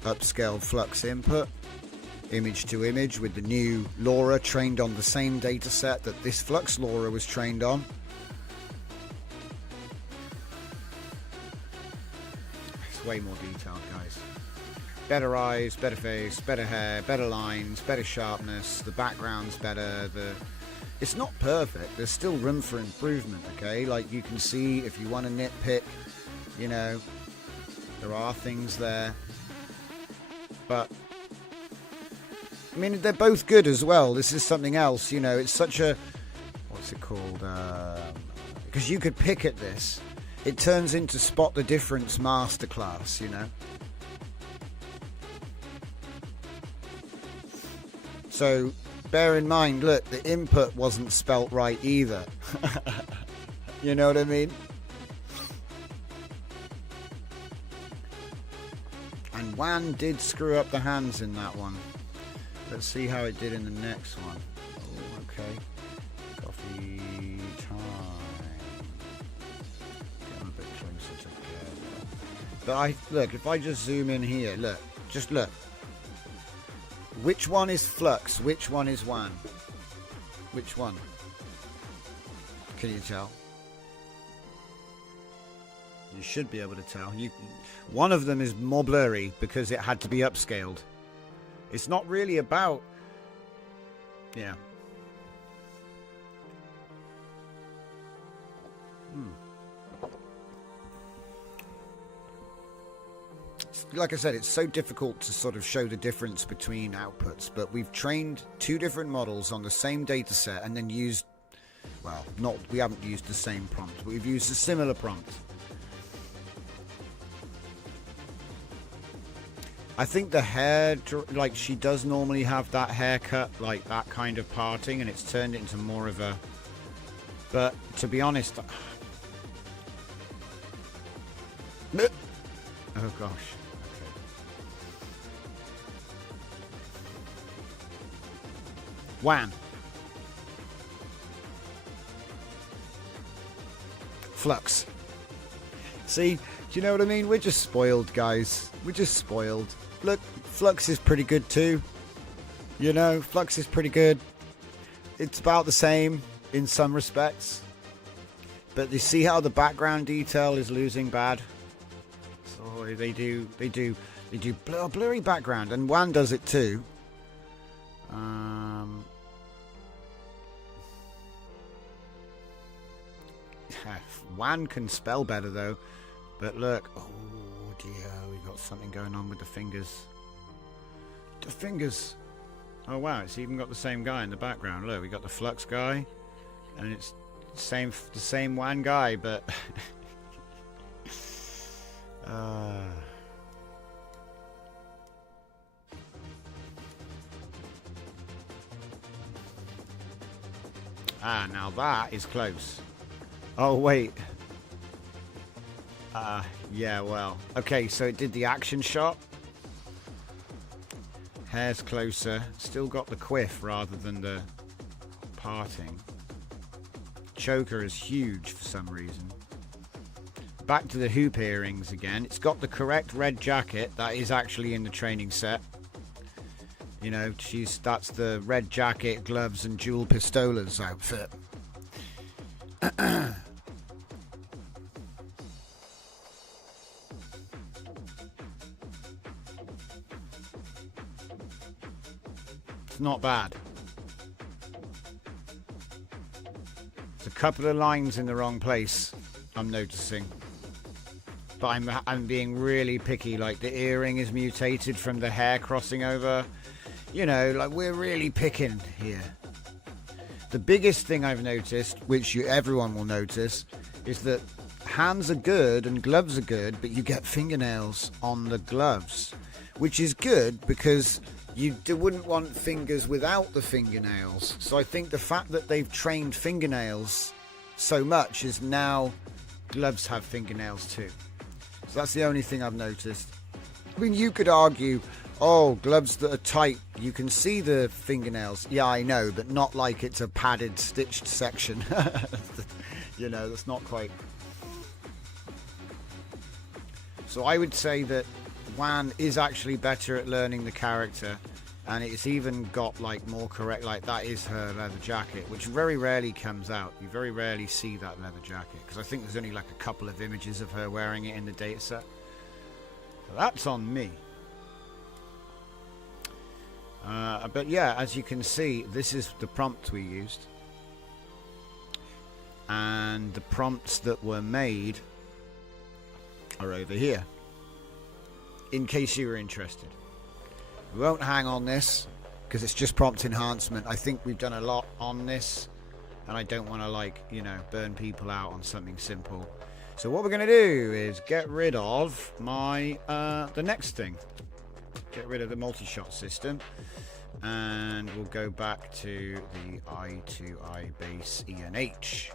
Upscaled flux input. Image to image with the new LoRa trained on the same data set that this flux LoRa was trained on. Way more detailed, guys. Better eyes, better face, better hair, better lines, better sharpness. The background's better. It's not perfect. There's still room for improvement, okay? Like you can see if you want to nitpick, you know, there are things there. But I mean, they're both good as well. This is something else, you know. It's such a, what's it called? Because you could pick at this. It turns into spot the difference masterclass, you know. So bear in mind, look, the input wasn't spelt right either. You know what I mean? And WAN did screw up the hands in that one. Let's see how it did in the next one. Oh, okay. Coffee time. Get them a bit closer together. But look, if I just zoom in here, look, just look. Which one is Flux? Which one is WAN? Which one? Can you tell? You should be able to tell. One of them is more blurry because it had to be upscaled. It's not really about... Yeah. Like I said, it's so difficult to sort of show the difference between outputs, but we've trained two different models on the same data set and then used, well, we haven't used the same prompt, but we've used a similar prompt. I think the hair, like she does normally have that haircut, like that kind of parting, and it's turned it into more of a, but to be honest, oh gosh. WAN. Flux. See, do you know what I mean? We're just spoiled, guys. We're just spoiled. Look, Flux is pretty good too. You know, Flux is pretty good. It's about the same in some respects. But you see how the background detail is losing bad? So they do blurry background, and WAN does it too. WAN can spell better though, but look, oh dear, we got something going on with the fingers. The fingers. Oh wow, it's even got the same guy in the background. Look, we got the Flux guy, and it's the same WAN guy, but now that is close. Oh wait. Yeah, well. Okay, so it did the action shot. Hair's closer. Still got the quiff rather than the parting. Choker is huge for some reason. Back to the hoop earrings again. It's got the correct red jacket that is actually in the training set. You know, that's the red jacket, gloves and dual pistolas outfit. It's not bad. There's a couple of lines in the wrong place, I'm noticing. But I'm being really picky, like the earring is mutated from the hair crossing over. You know, like we're really picking here. The biggest thing I've noticed, which everyone will notice, is that hands are good and gloves are good, but you get fingernails on the gloves, which is good because you wouldn't want fingers without the fingernails. So I think the fact that they've trained fingernails so much is now gloves have fingernails too. So that's the only thing I've noticed. I mean, you could argue, oh, gloves that are tight, you can see the fingernails. Yeah, I know, but not like it's a padded, stitched section. You know, that's not quite. So I would say that WAN is actually better at learning the character, and it's even got like more correct, like that is her leather jacket, which very rarely comes out. You very rarely see that leather jacket, because I think there's only like a couple of images of her wearing it in the data set. So that's on me. But yeah, as you can see, this is the prompt we used, and the prompts that were made are over here, in case you were interested. We won't hang on this because it's just prompt enhancement. I think we've done a lot on this, and I don't want to, like, you know, burn people out on something simple. So what we're going to do is get rid of my the next thing. Get rid of the multi-shot system, And we'll go back to the i2i base ENH,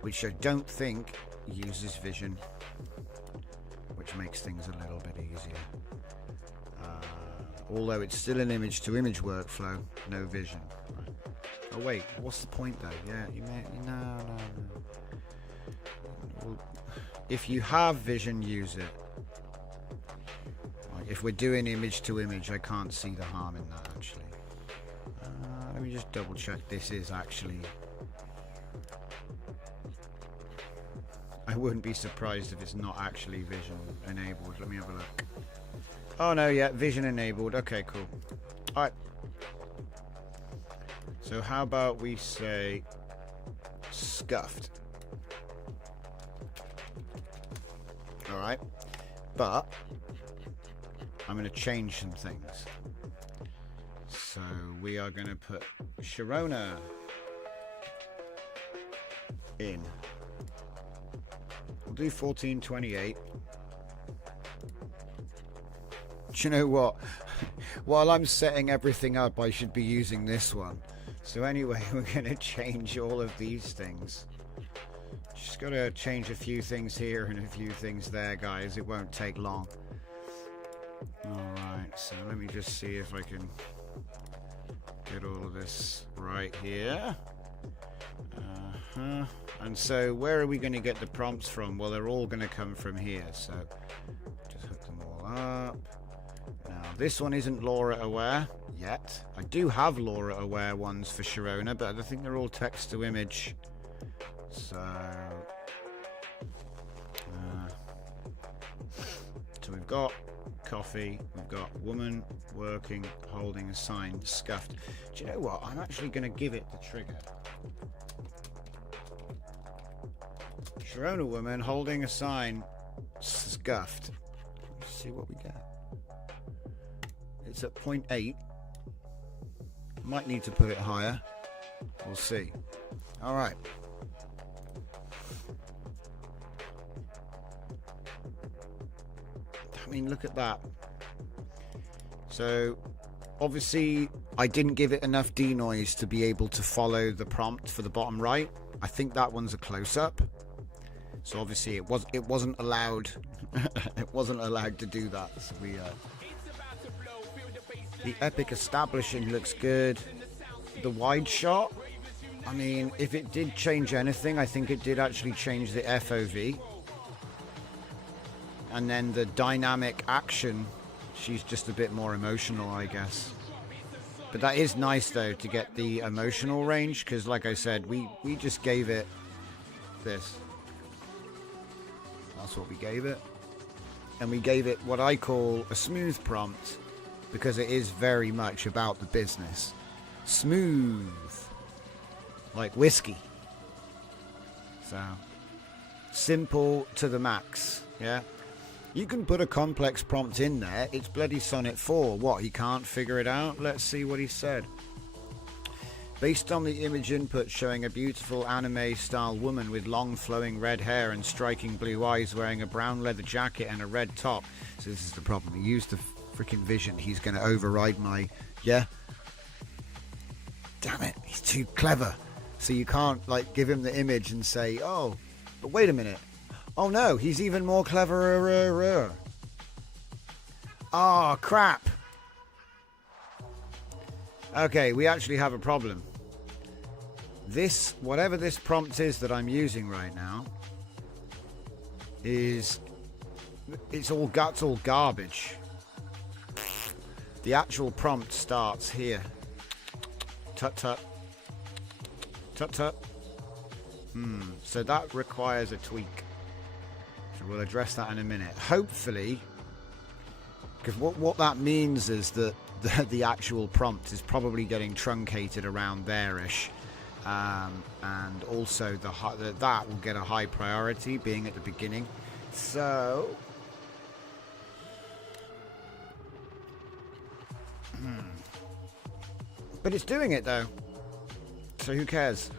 which I don't think uses vision, which makes things a little bit easier. Although it's still an image-to-image workflow, no vision. Right. Oh wait, what's the point though? Yeah, you may no. Well, if you have vision, use it. Like if we're doing image-to-image, I can't see the harm in that actually. Let me just double check this is actually. I wouldn't be surprised if it's not actually vision enabled. Let me have a look. Oh no, yeah, vision enabled. Okay, cool. Alright. So how about we say scuffed? Alright. But I'm going to change some things. So we are going to put Sharona in. We'll do 1428. Do you know what? While I'm setting everything up, I should be using this one. So anyway, we're going to change all of these things. Just got to change a few things here and a few things there, guys. It won't take long. Alright, so let me just see if I can get all of this right here. And so where are we going to get the prompts from? Well, they're all going to come from here. So just hook them all up. Now, this one isn't LoRa aware yet. I do have LoRa aware ones for Sharona, but I think they're all text to image. So we've got coffee, we've got woman working, holding a sign, scuffed. Do you know what? I'm actually going to give it the trigger. Sharona woman holding a sign, scuffed. Let's see what we get. It's at 0.8. Might need to put it higher. We'll see. All right. I mean, look at that. So, obviously, I didn't give it enough denoise to be able to follow the prompt for the bottom right. I think that one's a close-up. So obviously, it wasn't allowed. It wasn't allowed to do that. So we. The epic establishing looks good. The wide shot. I mean, if it did change anything, I think it did actually change the FOV. And then the dynamic action, she's just a bit more emotional, I guess. But that is nice, though, to get the emotional range, because like I said, we just gave it this. That's what we gave it. And we gave it what I call a smooth prompt, because it is very much about the business. Smooth. Like whiskey. So, simple to the max, yeah? You can put a complex prompt in there. It's bloody Sonnet 4. What, he can't figure it out? Let's see what he said. Based on the image input showing a beautiful anime-style woman with long flowing red hair and striking blue eyes wearing a brown leather jacket and a red top. So this is the problem. He used the freaking vision. He's going to override my... Yeah? Damn it. He's too clever. So you can't, like, give him the image and say, oh, but wait a minute. Oh no, he's even more cleverer. Oh, crap. Okay, we actually have a problem. This, whatever this prompt is that I'm using right now, it's all garbage. The actual prompt starts here. Tut tut. Tut tut. So that requires a tweak. So we'll address that in a minute. Hopefully, because what that means is that the actual prompt is probably getting truncated around there-ish. And also that will get a high priority being at the beginning. So but it's doing it though, so who cares?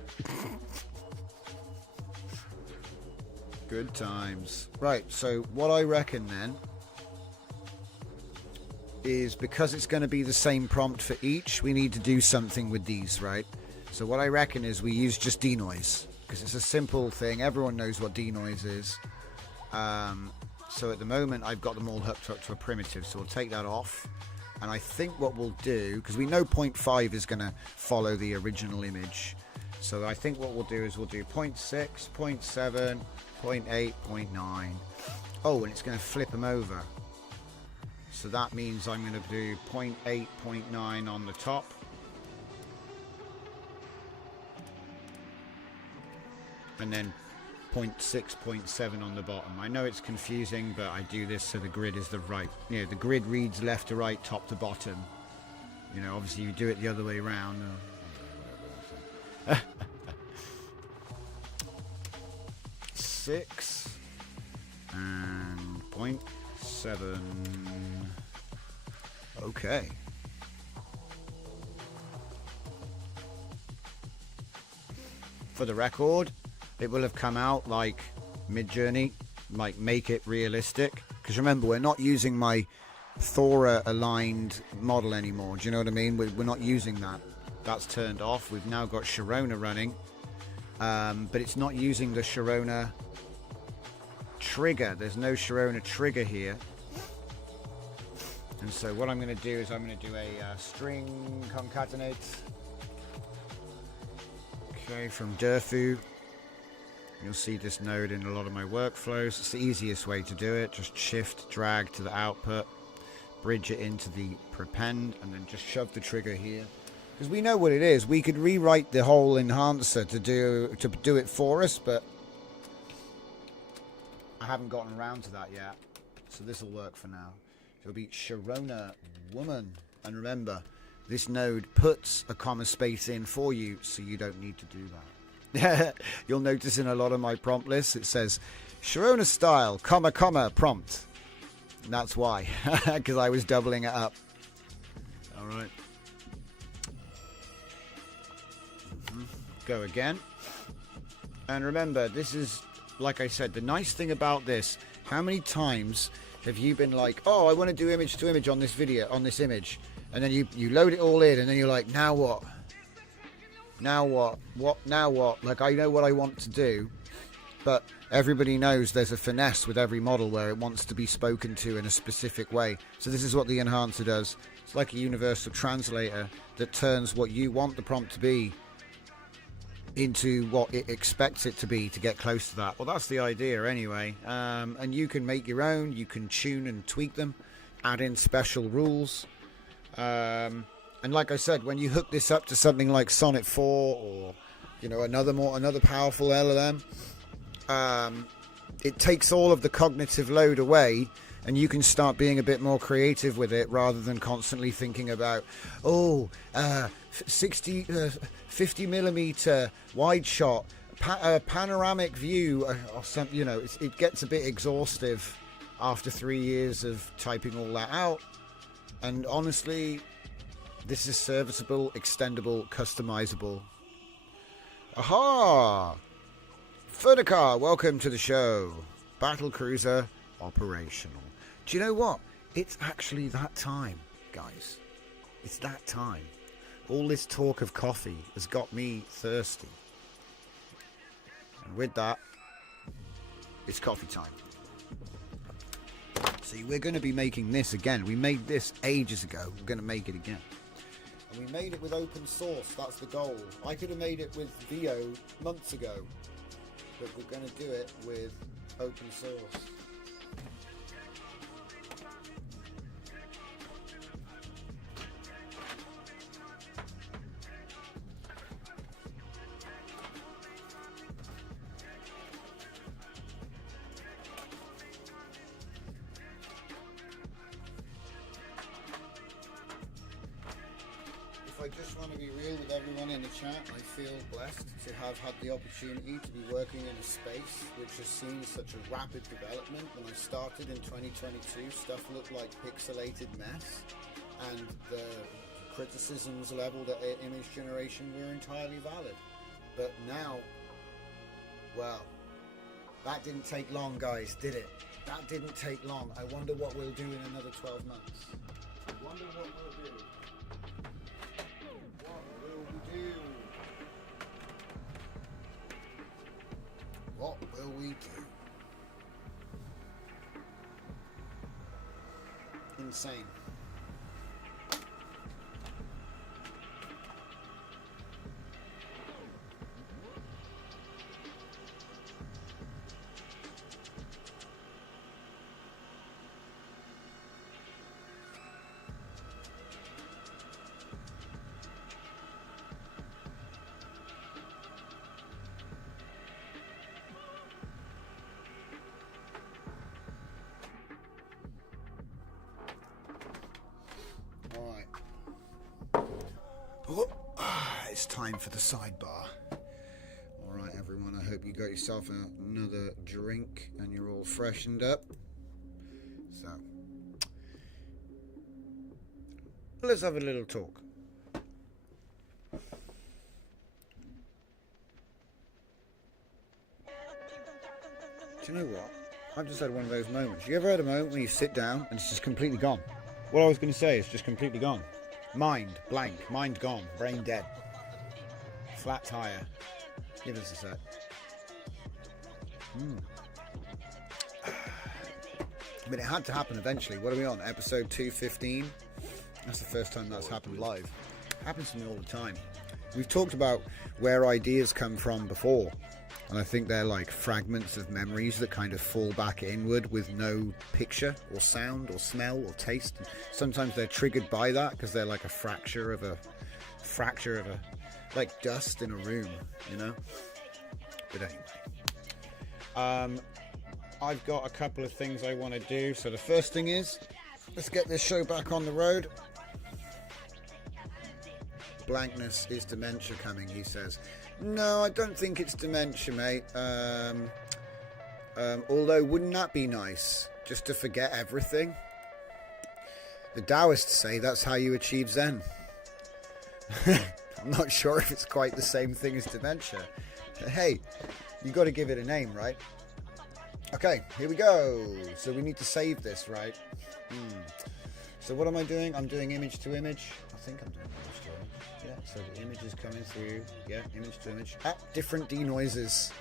Good times. Right, so what I reckon then is because it's going to be the same prompt for each, we need to do something with these, right? So what I reckon is we use just denoise, because it's a simple thing. Everyone knows what denoise is. So at the moment, I've got them all hooked up to a primitive, so we'll take that off. And I think what we'll do, because we know 0.5 is going to follow the original image. So I think what we'll do is we'll do 0.6, 0.7, 0.8, 0.9. Oh, and it's going to flip them over. So that means I'm going to do 0.8, 0.9 on the top. And then 0.6, 0.7 on the bottom. I know it's confusing, but I do this so the grid is the right. You know, the grid reads left to right, top to bottom. You know, obviously you do it the other way around. 6 and 0.7. Okay. For the record, it will have come out like Mid-Journey, like make it realistic. Because remember, we're not using my Thora aligned model anymore. Do you know what I mean? We're not using that. That's turned off. We've now got Sharona running. But it's not using the Sharona trigger. There's no Sharona trigger here. And so what I'm going to do is I'm going to do a string concatenate. Okay, from Durfu. You'll see this node in a lot of my workflows. It's the easiest way to do it. Just shift, drag to the output, bridge it into the prepend, and then just shove the trigger here. Because we know what it is. We could rewrite the whole enhancer to do it for us, but I haven't gotten around to that yet. So this will work for now. It'll be Sharona woman. And remember, this node puts a comma space in for you, so you don't need to do that. You'll notice in a lot of my prompt lists it says Sharona style, comma, comma, prompt. And that's why, because I was doubling it up. All right. Go again. And remember, this is, like I said, the nice thing about this, how many times have you been like, oh, I want to do image to image on this video, on this image. And then you load it all in and then you're like, now what? Now what? Now what? Like, I know what I want to do, but everybody knows there's a finesse with every model where it wants to be spoken to in a specific way. So this is what the enhancer does. It's like a universal translator that turns what you want the prompt to be into what it expects it to be to get close to that. Well, that's the idea anyway. And you can make your own. You can tune and tweak them, add in special rules. And like I said, when you hook this up to something like Sonnet 4 or, you know, another powerful LLM, it takes all of the cognitive load away, and you can start being a bit more creative with it rather than constantly thinking about, 50 millimeter wide shot, panoramic view, or something. You know, it gets a bit exhaustive after 3 years of typing all that out. And honestly, this is serviceable, extendable, customizable. Aha! Fudakar, welcome to the show. Battle Cruiser operational. Do you know what? It's actually that time, guys. It's that time. All this talk of coffee has got me thirsty. And with that, it's coffee time. See, we're going to be making this again. We made this ages ago. We're going to make it again. And we made it with open source. That's the goal. I could have made it with VO months ago. But we're going to do it with open source. I just want to be real with everyone in the chat. I feel blessed to have had the opportunity to be working in a space which has seen such a rapid development. When I started in 2022, stuff looked like pixelated mess, and the criticisms leveled at image generation were entirely valid. But now, well, that didn't take long, guys, did it? That didn't take long. I wonder what we'll do in another 12 months. Wonder what we'll do. What will we do? What will we do? Insane. It's time for the sidebar. Alright everyone, I hope you got yourself another drink and you're all freshened up. So, let's have a little talk. Do you know what? I've just had one of those moments. You ever had a moment when you sit down and it's just completely gone? What I was going to say is just completely gone. Mind blank, mind gone, brain dead. Flat tire. Give us a sec. But it had to happen eventually. What are we on? Episode 215? That's the first time that's happened live. It happens to me all the time. We've talked about where ideas come from before. And I think they're like fragments of memories that kind of fall back inward with no picture or sound or smell or taste. And sometimes they're triggered by that because they're like a fracture of a like dust in a room, you know. But anyway, I've got a couple of things I want to do. So the first thing is, let's get this show back on the road. Blankness is dementia coming, he says. No, I don't think it's dementia, mate. Although, wouldn't that be nice? Just to forget everything? The Taoists say that's how you achieve Zen. I'm not sure if it's quite the same thing as dementia. Hey, you got to give it a name, right? Okay, here we go. So we need to save this, right? So what am I doing? I'm doing image to image. I think I'm doing image to image. Yeah, so the image is coming through. Yeah, image to image. Different denoises.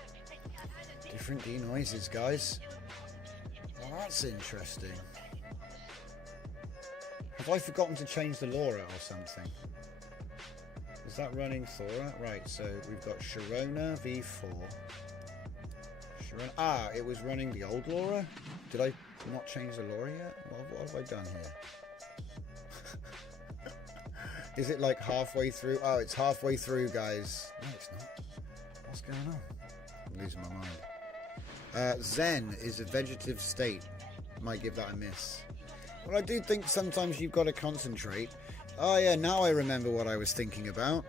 Different denoises, guys. Well, that's interesting. Have I forgotten to change the LoRa or something? Is that running Thora? Right, so we've got Sharona V4. Sharona, it was running the old LoRa? Did I not change the LoRa yet? What have I done here? Is it like halfway through? Oh, it's halfway through, guys. No, it's not. What's going on? I'm losing my mind. Zen is a vegetative state. Might give that a miss. Well, I do think sometimes you've got to concentrate. Oh yeah, now I remember what I was thinking about.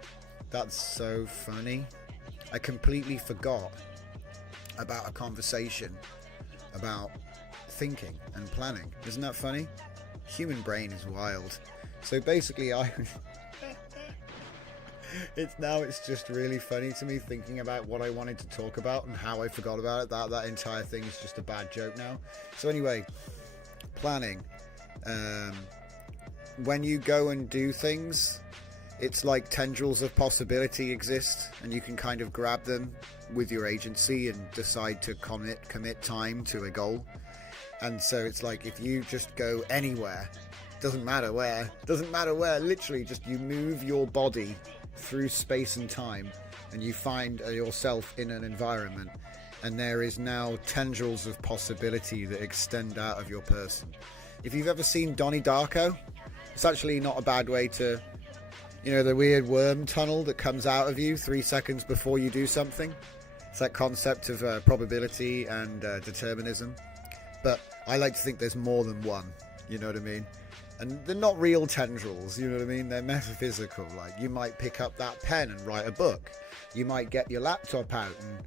That's so funny. I completely forgot about a conversation about thinking and planning. Isn't that funny? Human brain is wild. So basically it's just really funny to me thinking about what I wanted to talk about and how I forgot about it. That entire thing is just a bad joke now. So anyway, planning. When you go and do things, it's like tendrils of possibility exist, and you can kind of grab them with your agency and decide to commit time to a goal. And so it's like if you just go anywhere, doesn't matter where, literally just you move your body through space and time and you find yourself in an environment, and there is now tendrils of possibility that extend out of your person. If you've ever seen Donnie Darko, it's actually not a bad way to, you know, the weird worm tunnel that comes out of you 3 seconds before you do something. It's that concept of probability and determinism. But I like to think there's more than one, you know what I mean? And they're not real tendrils, you know what I mean? They're metaphysical. Like, you might pick up that pen and write a book. You might get your laptop out and,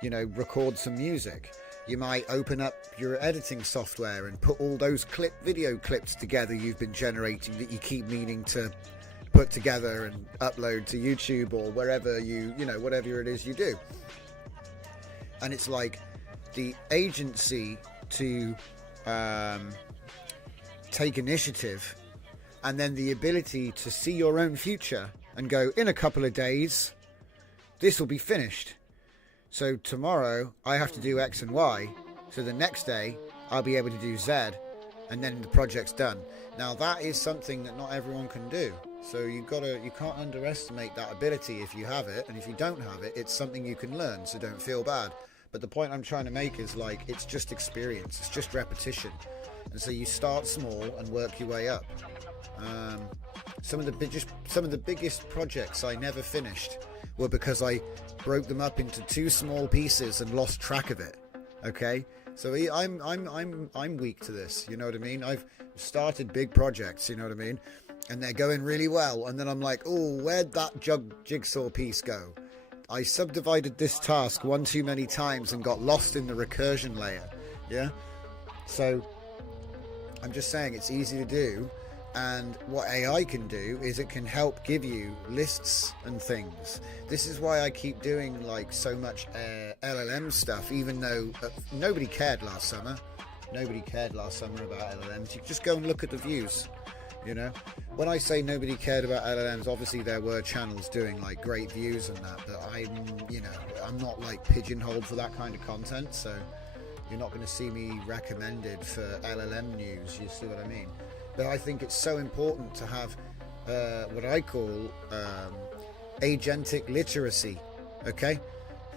you know, record some music. You might open up your editing software and put all those video clips together you've been generating that you keep meaning to put together and upload to YouTube or wherever you know, whatever it is you do. And it's like the agency to take initiative and then the ability to see your own future and go, in a couple of days, this will be finished. So tomorrow I have to do X and Y. So the next day I'll be able to do Z, and then the project's done. Now that is something that not everyone can do. So you can't underestimate that ability if you have it, and if you don't have it, it's something you can learn. So don't feel bad. But the point I'm trying to make is like, it's just experience, it's just repetition, and so you start small and work your way up. Some of the biggest projects I never finished were because I broke them up into too small pieces and lost track of it. Okay, so I'm weak to this. You know what I mean? I've started big projects. You know what I mean? And they're going really well, and then I'm like, oh, where'd that jigsaw piece go? I subdivided this task one too many times and got lost in the recursion layer. Yeah, so I'm just saying it's easy to do. And what AI can do is it can help give you lists and things. This is why I keep doing like so much LLM stuff, even though nobody cared last summer. Nobody cared last summer about LLMs. You just go and look at the views. You know, when I say nobody cared about LLMs, obviously there were channels doing like great views and that, but I'm not like pigeonholed for that kind of content, so you're not going to see me recommended for LLM news. You see what I mean? But I think it's so important to have what I call agentic literacy. Okay,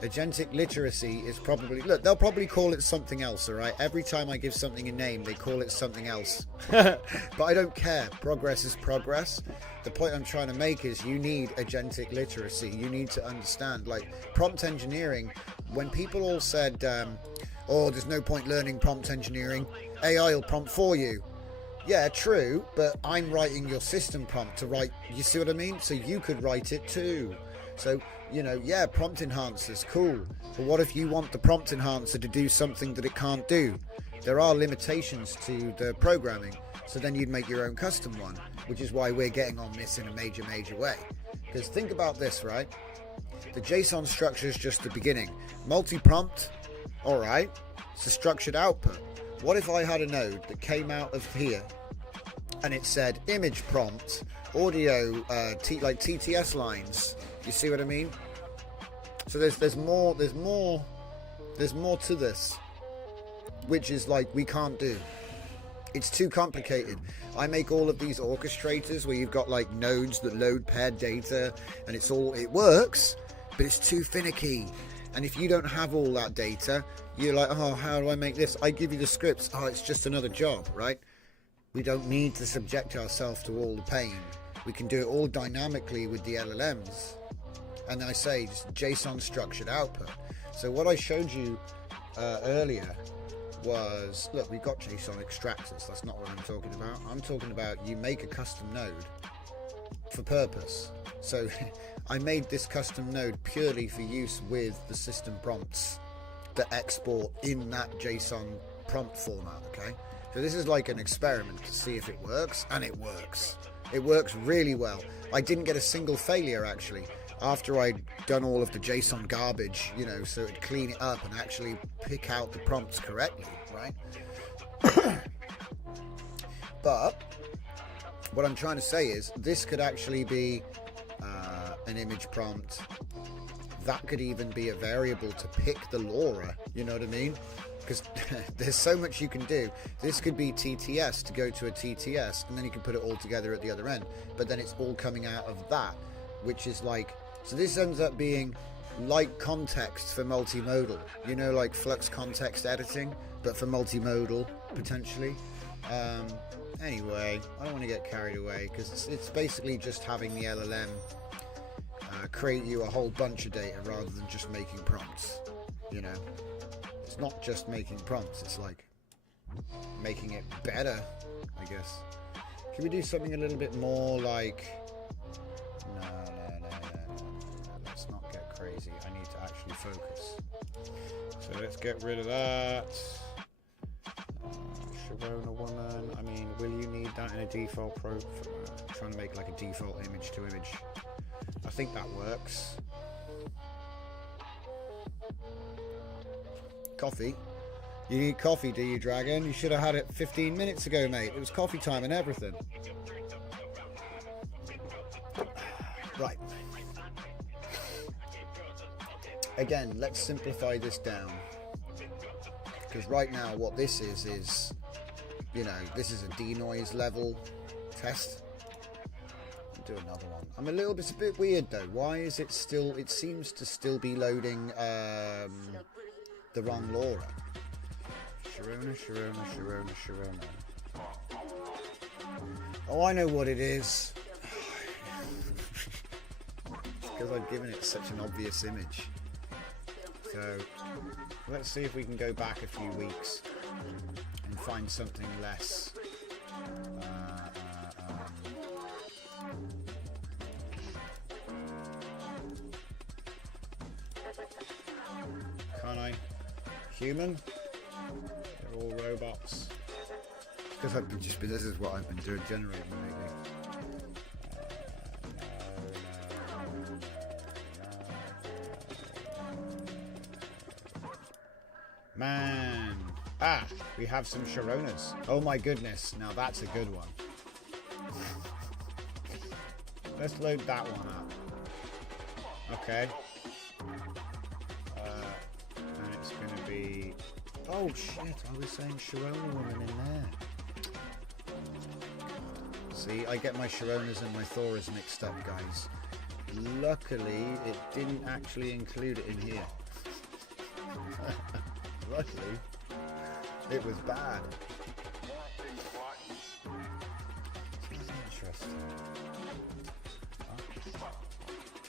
agentic literacy is probably, look, they'll probably call it something else. All right, every time I give something a name, they call it something else. But I don't care. Progress is progress. The point I'm trying to make is you need agentic literacy. You need to understand, like prompt engineering. When people all said, oh, there's no point learning prompt engineering, AI will prompt for you. Yeah, true, but I'm writing your system prompt to write, you see what I mean? So you could write it too. So, you know, yeah, prompt enhancers, cool. But what if you want the prompt enhancer to do something that it can't do? There are limitations to the programming. So then you'd make your own custom one, which is why we're getting on this in a major way. Because think about this, right? The JSON structure is just the beginning. Multi-prompt, all right, it's a structured output. What if I had a node that came out of here and it said image prompt, audio, like TTS lines? You see what I mean? So there's more to this, which is like we can't do. It's too complicated. I make all of these orchestrators where you've got like nodes that load paired data, and it works, but it's too finicky. And if you don't have all that data, you're like, oh, how do I make this? I give you the scripts. Oh, it's just another job, right? We don't need to subject ourselves to all the pain. We can do it all dynamically with the LLMs. And I say just JSON structured output. So what I showed you earlier was, look, we've got JSON extractors. That's not what I'm talking about. I'm talking about you make a custom node for purpose. So I made this custom node purely for use with the system prompts that export in that JSON prompt format, okay? So this is like an experiment to see if it works, and it works. It works really well. I didn't get a single failure, actually, after I'd done all of the JSON garbage, you know, so it'd clean it up and actually pick out the prompts correctly, right? But what I'm trying to say is this could actually be an image prompt. That could even be a variable to pick the LoRa, you know what I mean? Because there's so much you can do. This could be TTS to go to a TTS, and then you can put it all together at the other end. But then it's all coming out of that, which is like, so this ends up being like context for multimodal, you know, like flux context editing, but for multimodal potentially. Anyway, I don't want to get carried away, because it's basically just having the LLM create you a whole bunch of data rather than just making prompts. You know, it's not just making prompts, it's like making it better, I guess. Can we do something a little bit more like, no, let's not get crazy. I need to actually focus. So let's get rid of that. Sharona woman, I mean, will you need that in a default trying to make like a default image to image? I think that works. Coffee? You need coffee, do you, Dragon? You should have had it 15 minutes ago, mate. It was coffee time and everything. Right. Again, let's simplify this down. Because right now what this is, you know, this is a denoise level test. I'll do another one. It's a bit weird though. Why is it still, it seems to still be loading the wrong LoRa. Sharona. Oh, I know what it is. It's because I've given it such an obvious image. So let's see if we can go back a few weeks and find something less. Can't I? Human? They're all robots. Because this is what I've been doing, generating lately. Man. Ah, we have some Sharonas. Oh my goodness, now that's a good one. Let's load that one up. Okay. And it's going to be... Oh shit, I was saying Sharona woman in there. See, I get my Sharonas and my Thoras mixed up, guys. Luckily, it didn't actually include it in here. Luckily, it was bad. Interesting.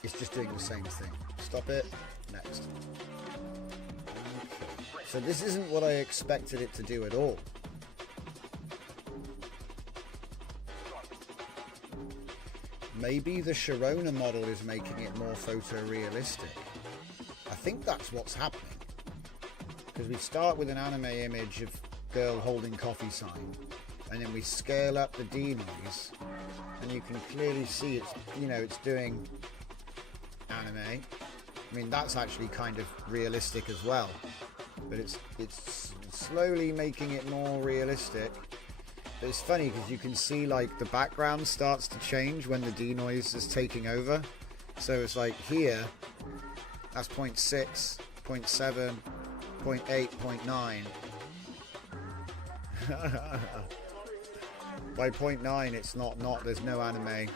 It's just doing the same thing. Stop it. Next. Okay. So this isn't what I expected it to do at all. Maybe the Sharona model is making it more photorealistic. I think that's what's happening. Because we start with an anime image of girl holding coffee sign, and then we scale up the denoise, and you can clearly see it's, you know, it's doing anime. I mean, that's actually kind of realistic as well, but it's slowly making it more realistic. But it's funny because you can see like the background starts to change when the denoise is taking over. So it's like here, that's 0.6, 0.7, 0.8, 0.9. By 0.9 it's not there's no anime.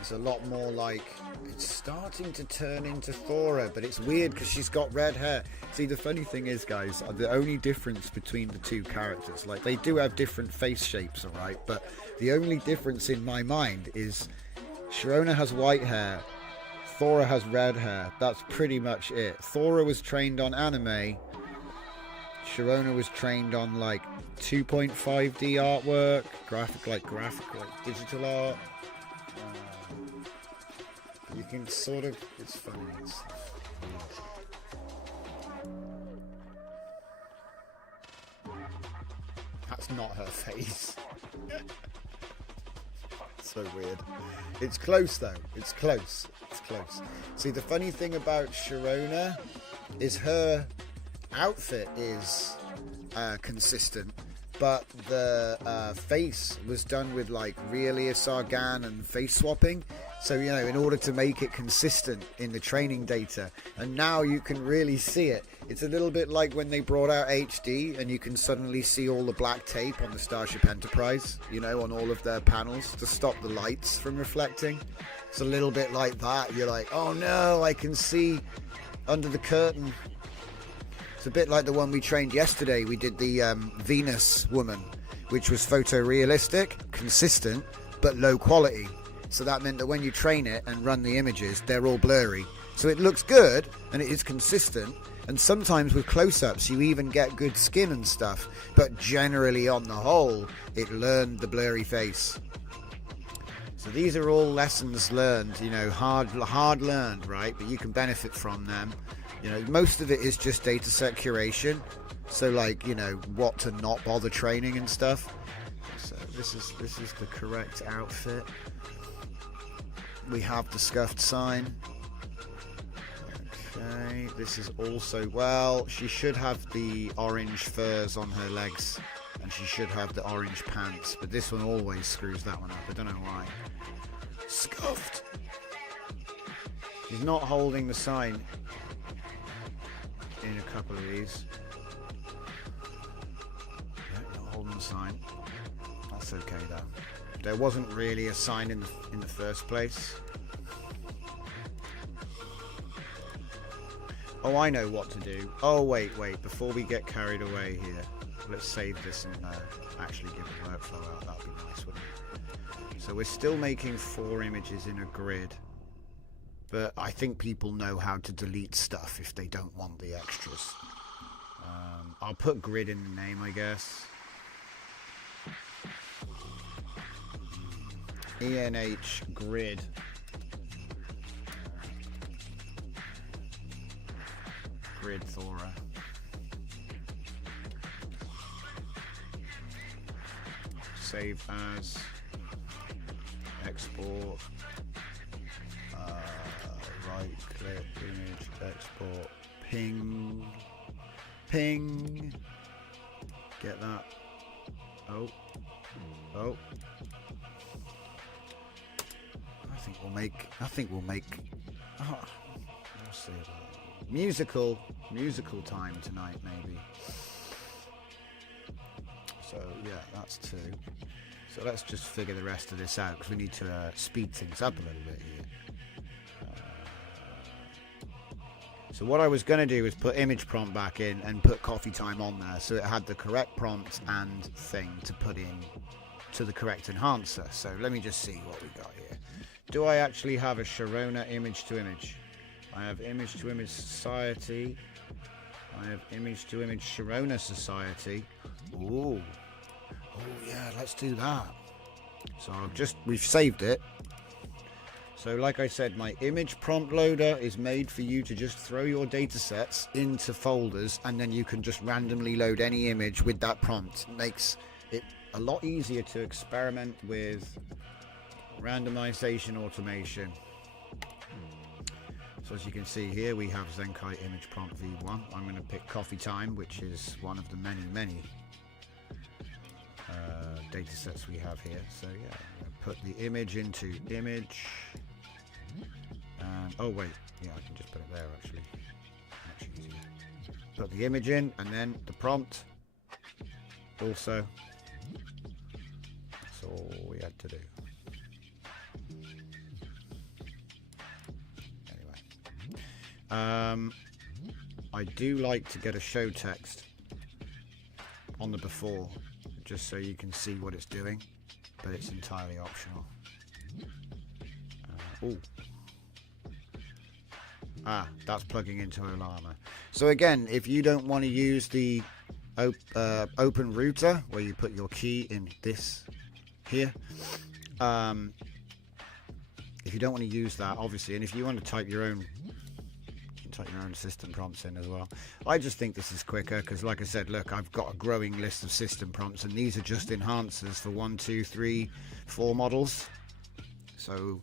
It's a lot more like, it's starting to turn into Thora, but it's weird because she's got red hair. See, the funny thing is, guys, the only difference between the two characters, like they do have different face shapes, alright, but the only difference in my mind is Sharona has white hair, Thora has red hair. That's pretty much it. Thora was trained on anime. Sharona was trained on like 2.5D artwork, graphic like digital art. You can sort of, it's funny. That's not her face. So weird. It's close though. It's close. See, the funny thing about Sharona is her outfit is consistent, but the face was done with like real ESRGAN and face swapping. So, you know, in order to make it consistent in the training data, and now you can really see it. It's a little bit like when they brought out HD and you can suddenly see all the black tape on the Starship Enterprise, you know, on all of their panels to stop the lights from reflecting. It's a little bit like that. You're like, oh no, I can see under the curtain. It's a bit like the one we trained yesterday. We did the Venus woman, which was photorealistic, consistent, but low quality. So that meant that when you train it and run the images, they're all blurry. So it looks good and it is consistent. And sometimes with close-ups, you even get good skin and stuff. But generally, on the whole, it learned the blurry face. So these are all lessons learned, you know, hard learned, right? But you can benefit from them. You know, most of it is just data set curation. So like, you know, what to not bother training and stuff. So this is the correct outfit. We have the scuffed sign. Okay, this is also, well, she should have the orange furs on her legs, and she should have the orange pants, but this one always screws that one up. I don't know why. Scuffed. She's not holding the sign in a couple of these. Yeah, not holding the sign. That's okay though. There wasn't really a sign in the first place. Oh, I know what to do. Oh, wait. Before we get carried away here, let's save this and actually give a workflow out. That'd be nice, wouldn't it? So we're still making 4 images in a grid. But I think people know how to delete stuff if they don't want the extras. I'll put grid in the name, I guess. ENH grid. Grid Thora. Save as. Export. Right click, image, export, ping. Get that. Oh. I think we'll make. Oh, we'll see about it. Musical time tonight, maybe. So yeah, that's 2. So let's just figure the rest of this out because we need to speed things up a little bit here. So what I was going to do is put image prompt back in and put coffee time on there so it had the correct prompt and thing to put in to the correct enhancer. So let me just see what we got here. Do I actually have a Sharona image to image? I have image to image society. I have image to image Sharona society. Ooh. Oh yeah, let's do that. So we've saved it. So like I said, my image prompt loader is made for you to just throw your data sets into folders and then you can just randomly load any image with that prompt. It makes it a lot easier to experiment with randomization automation. So as you can see here, we have Zenkai image prompt v1. I'm going to pick coffee time, which is one of the many data sets we have here. So yeah, I'm going to put the image into image. And oh wait, yeah, I can just put it there actually. Much easier. Put the image in and then the prompt. Also, that's all we had to do. Anyway, I do like to get a show text on the before, just so you can see what it's doing, but it's entirely optional. That's plugging into Olama. So again, if you don't want to use the open router where you put your key in this here, if you don't want to use that, obviously, and if you want to type your own, you can type your own system prompts in as well. I just think this is quicker because, like I said, look, I've got a growing list of system prompts, and these are just enhancers for 1, 2, 3, 4 models. So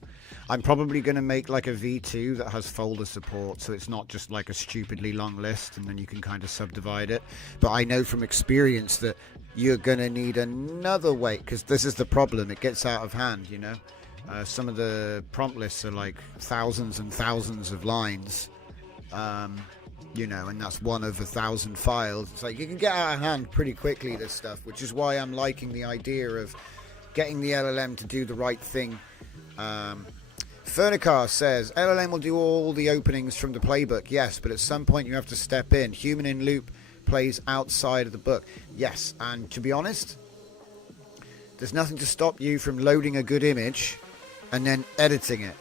I'm probably going to make like a V2 that has folder support, so it's not just like a stupidly long list and then you can kind of subdivide it. But I know from experience that you're going to need another way, because this is the problem, it gets out of hand, you know. Some of the prompt lists are like thousands and thousands of lines, you know, and that's one of 1,000 files. It's like you can get out of hand pretty quickly, this stuff, which is why I'm liking the idea of getting the LLM to do the right thing. Fernicar says LLM will do all the openings from the playbook. Yes, but at some point you have to step in. Human in loop plays outside of the book. Yes, and to be honest, there's nothing to stop you from loading a good image and then editing it,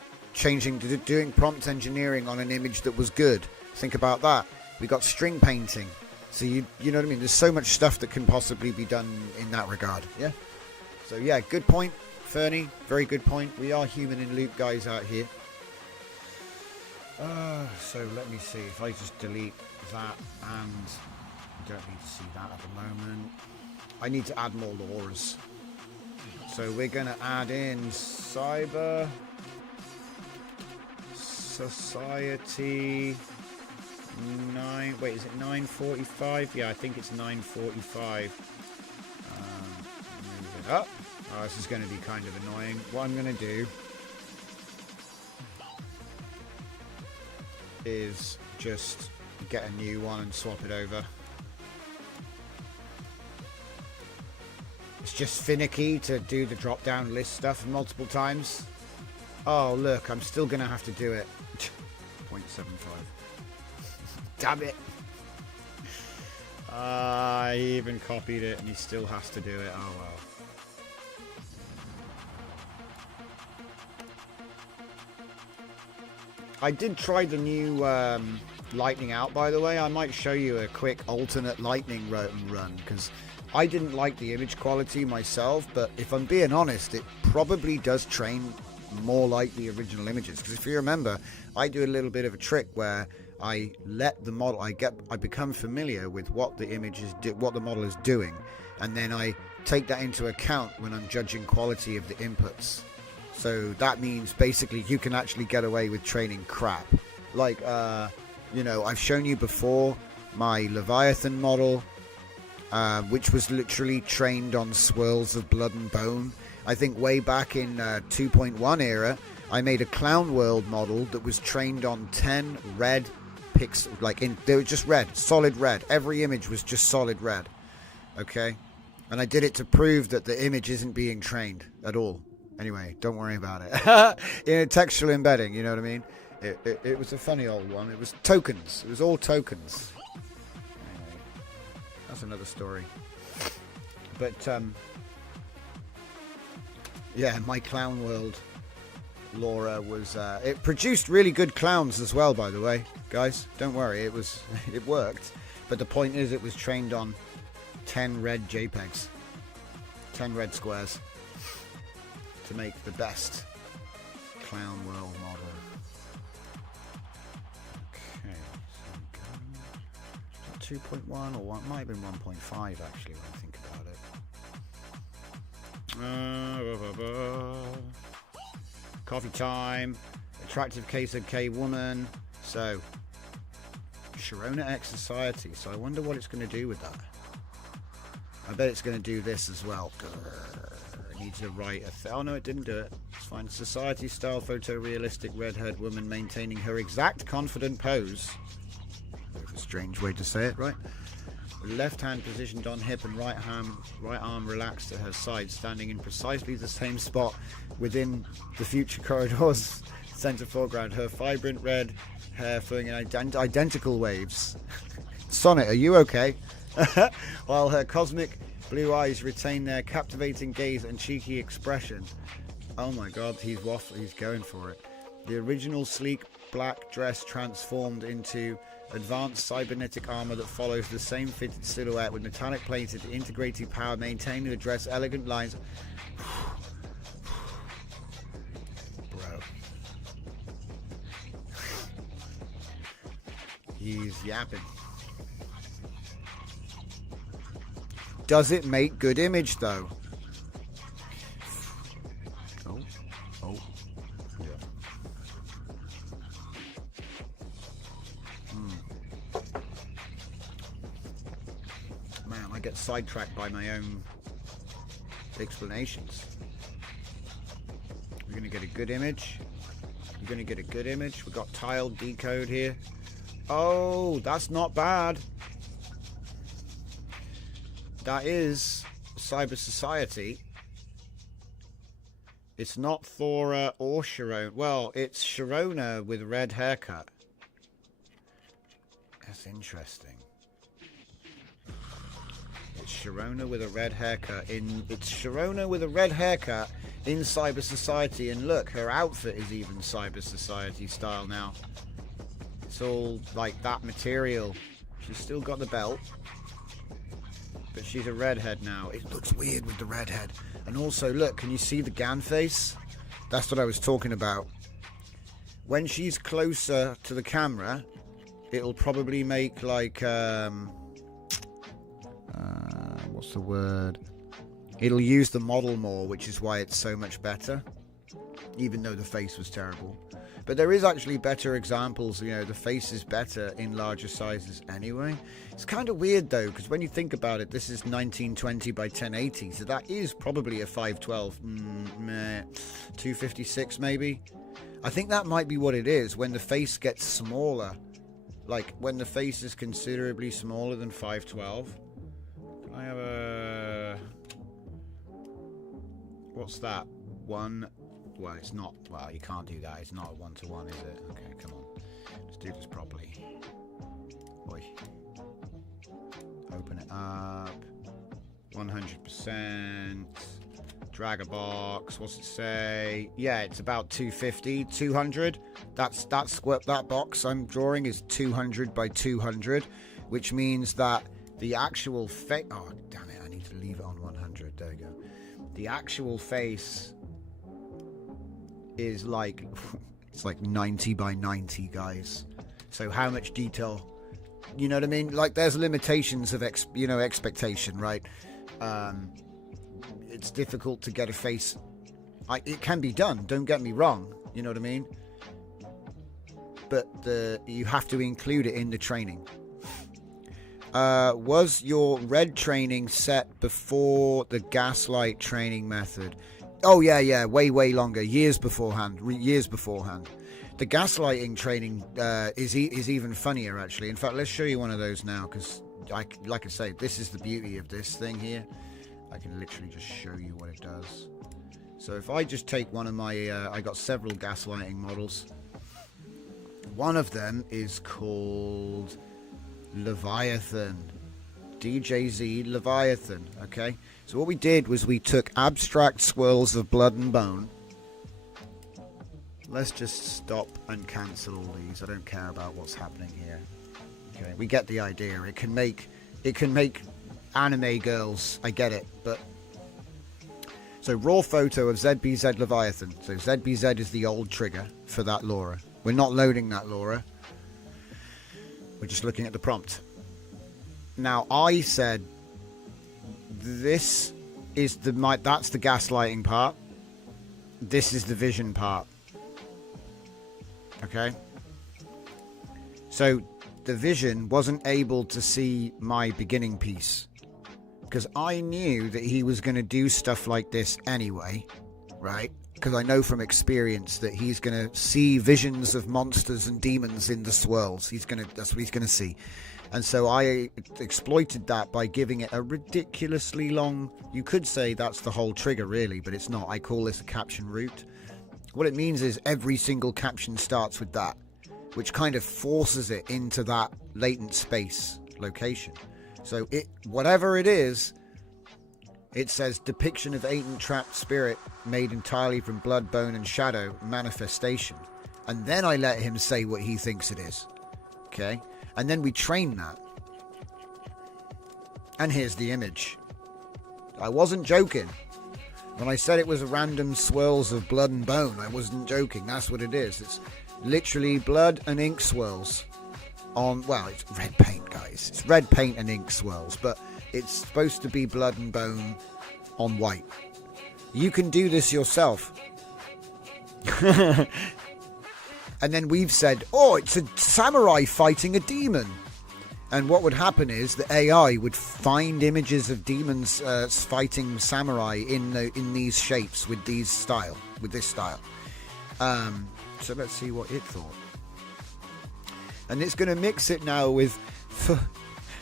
doing prompt engineering on an image that was good. Think about that. We got string painting, so you know what I mean. There's so much stuff that can possibly be done in that regard. Yeah. So yeah, good point, Fernie. Very good point. We are human in loop guys out here. So let me see if I just delete that, and I don't need to see that at the moment. I need to add more laws. So we're going to add in cyber society 9. Wait, is it 9:45? Yeah, I think it's 9:45. Move it up. Oh, this is going to be kind of annoying. What I'm going to do is just get a new one and swap it over. It's just finicky to do the drop down list stuff multiple times. Oh look, I'm still gonna have to do it. 0.75. Damn it. He even copied it and he still has to do it. Oh well. I did try the new lightning out, by the way. I might show you a quick alternate lightning run, because I didn't like the image quality myself, but if I'm being honest, it probably does train more like the original images. Because if you remember, I do a little bit of a trick where I let the model, I become familiar with what the image is, what the model is doing, and then I take that into account when I'm judging quality of the inputs. So that means basically you can actually get away with training crap. Like, you know, I've shown you before my Leviathan model, which was literally trained on swirls of blood and bone. I think way back in 2.1 era, I made a Clown World model that was trained on 10 red pixels. Like, they were just red, solid red. Every image was just solid red. Okay? And I did it to prove that the image isn't being trained at all. Anyway, don't worry about it. In a textual embedding, you know what I mean? It was a funny old one. It was tokens. It was all tokens. Anyway, that's another story. But, yeah, my Clown World Laura was... it produced really good clowns as well, by the way. Guys, don't worry. It worked. But the point is, it was trained on 10 red JPEGs. 10 red squares. To make the best Clown World model. Okay, so 2.1 or one, might have been 1.5 actually when I think about it. Coffee time. Attractive KZK woman. So Sharona X Society. So I wonder what it's going to do with that. I bet it's going to do this as well. Need to write oh no, it didn't do it. It's fine. Society style photorealistic red-haired woman maintaining her exact confident pose. That's a strange way to say it, right? Left hand positioned on hip and right arm relaxed at her side, standing in precisely the same spot within the future corridor's center foreground. Her vibrant red hair flowing in identical waves. Sonnet, are you okay? While her cosmic blue eyes retain their captivating gaze and cheeky expression. Oh my god, he's going for it. The original sleek black dress transformed into advanced cybernetic armor that follows the same fitted silhouette with metallic plated integrated power, maintaining the dress elegant lines. Bro. He's yapping. Does it make good image though? Oh, yeah. Man, I get sidetracked by my own explanations. We're gonna get a good image. We're gonna get a good image. We've got tiled decode here. Oh, that's not bad. That is Cyber Society. It's not Thora or Sharona. Well, it's Sharona with red haircut. That's interesting. It's Sharona with a red haircut it's Sharona with a red haircut in Cyber Society, and look, her outfit is even Cyber Society style now. It's all like that material. She's still got the belt. But she's a redhead now. It looks weird with the redhead. And also, look, can you see the GAN face? That's what I was talking about. When she's closer to the camera, it'll probably make like, what's the word? It'll use the model more, which is why it's so much better. Even though the face was terrible. But there is actually better examples, you know, the face is better in larger sizes anyway. It's kind of weird though, because when you think about it, this is 1920 by 1080, so that is probably a 512, 256 maybe. I think that might be what it is when the face gets smaller. Like when the face is considerably smaller than 512. Can I have a... What's that? One... Well, it's not... Well, you can't do that. It's not a one-to-one, is it? Okay, come on. Let's do this properly. Oi. Open it up. 100%. Drag a box. What's it say? Yeah, it's about 250, 200. That's that box I'm drawing is 200 by 200, which means that the actual face... Oh, damn it. I need to leave it on 100. There we go. The actual face is like... It's like 90 by 90, guys. So how much detail... You know what I mean? Like, there's limitations of, expectation, right? It's difficult to get a face... it can be done, don't get me wrong. You know what I mean? But you have to include it in the training. Was your red training set before the gaslight training method? Oh, yeah. Way longer. Years beforehand. The gaslighting training is even funnier, actually. In fact, let's show you one of those now, because, like I say, this is the beauty of this thing here. I can literally just show you what it does. So if I just take one of my... I got several gaslighting models. One of them is called Leviathan. DJZ Leviathan, okay? So what we did was we took abstract swirls of blood and bone. Let's just stop and cancel all these. I don't care about what's happening here. Okay, we get the idea. It can make anime girls. I get it, but so raw photo of ZBZ Leviathan. So ZBZ is the old trigger for that LoRa. We're not loading that LoRa. We're just looking at the prompt. Now I said this is that's the gaslighting part. This is the vision part. Okay, so the vision wasn't able to see my beginning piece because I knew that he was going to do stuff like this anyway, right? Because I know from experience that he's going to see visions of monsters and demons in the swirls. That's what he's going to see. And so I exploited that by giving it a ridiculously long... You could say that's the whole trigger, really, but it's not. I call this a caption route. What it means is every single caption starts with that, which kind of forces it into that latent space location. So whatever it is, it says depiction of latent trapped spirit made entirely from blood, bone, and shadow manifestation. And then I let him say what he thinks it is. Okay? And then we train that. And here's the image. I wasn't joking. When I said it was random swirls of blood and bone, I wasn't joking. That's what it is. It's literally blood and ink swirls on... Well, it's red paint, guys. It's red paint and ink swirls. But it's supposed to be blood and bone on white. You can do this yourself. And then we've said, oh, it's a samurai fighting a demon. And what would happen is the AI would find images of demons fighting samurai in these shapes with this style. So let's see what it thought. And it's going to mix it now with...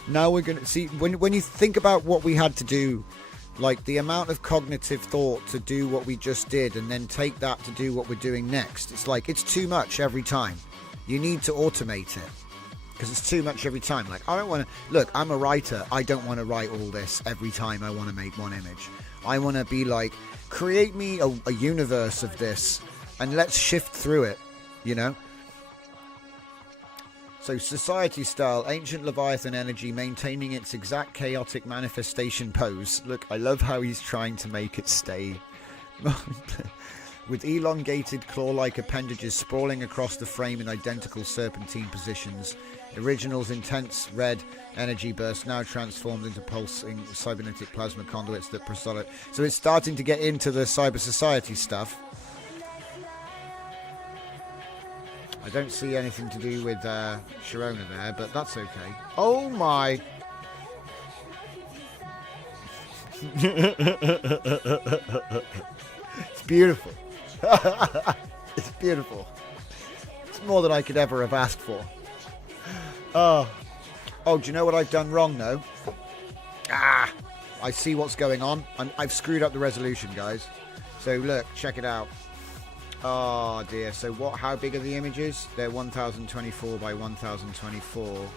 Now we're going to see... When you think about what we had to do, like the amount of cognitive thought to do what we just did and then take that to do what we're doing next, it's like it's too much every time. You need to automate it. Because it's too much every time. Like, I don't want to... Look, I'm a writer. I don't want to write all this every time I want to make one image. I want to be like, create me a universe of this and let's shift through it, you know? So, society style, ancient Leviathan energy maintaining its exact chaotic manifestation pose. Look, I love how he's trying to make it stay. With elongated claw-like appendages sprawling across the frame in identical serpentine positions. Original's intense red energy burst now transformed into pulsing cybernetic plasma conduits that proselyte. So it's starting to get into the cyber society stuff. I don't see anything to do with Sharona there, but that's okay. Oh my... It's beautiful. It's beautiful. It's more than I could ever have asked for. Oh, do you know what I've done wrong, though? I see what's going on. I've screwed up the resolution, guys. So look, check it out. Oh dear. So how big are the images? They're 1024 by 1024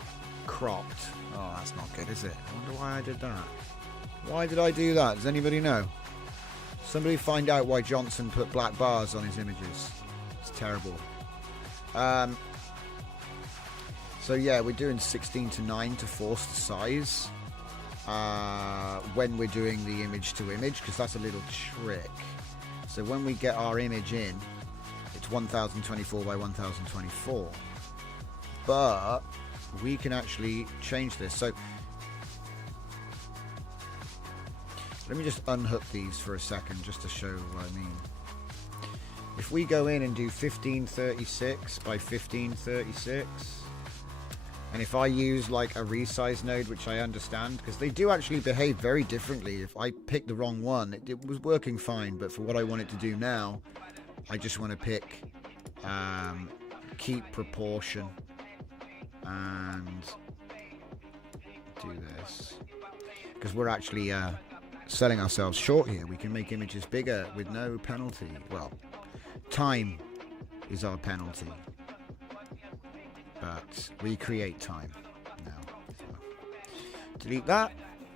cropped. Oh, that's not good, is it? I wonder why I did that. Why did I do that? Does anybody know? Somebody find out why Johnson put black bars on his images. It's terrible. So yeah, we're doing 16:9 to force the size when we're doing the image to image, because that's a little trick. So when we get our image in, it's 1024 by 1024, but we can actually change this. So let me just unhook these for a second just to show what I mean. If we go in and do 1536 by 1536, and if I use like a resize node, which I understand, because they do actually behave very differently. If I pick the wrong one, it was working fine, but for what I want it to do now, I just want to pick keep proportion and do this, because we're actually selling ourselves short here. We can make images bigger with no penalty. Well, time is our penalty, but we create time now. So, delete that.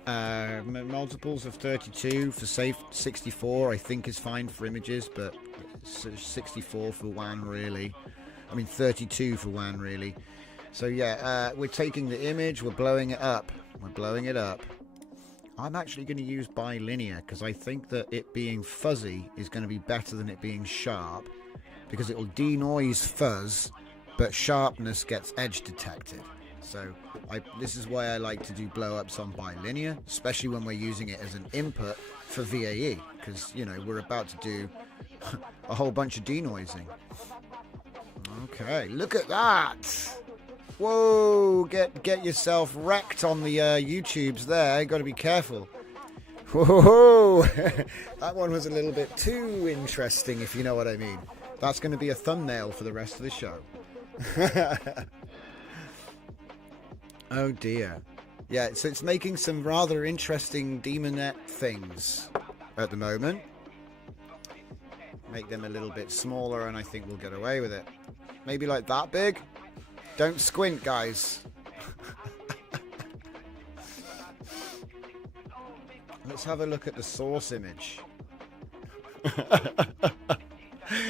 Multiples of 32 for safe. 64 I think is fine for images, but 64 for WAN really. I mean 32 for WAN really. So yeah, we're taking the image, we're blowing it up. I'm actually going to use bilinear, because I think that it being fuzzy is going to be better than it being sharp, because it will denoise fuzz, but sharpness gets edge detected. So this is why I like to do blow-ups on bilinear, especially when we're using it as an input for VAE, because, you know, we're about to do a whole bunch of denoising. Okay, look at that! Whoa, get yourself wrecked on the YouTubes there. Got to be careful. Whoa, that one was a little bit too interesting, if you know what I mean. That's going to be a thumbnail for the rest of the show. Oh dear. Yeah, so it's making some rather interesting Demonet things at the moment. Make them a little bit smaller and I think we'll get away with it. Maybe like that big? Don't squint, guys. Let's have a look at the source image.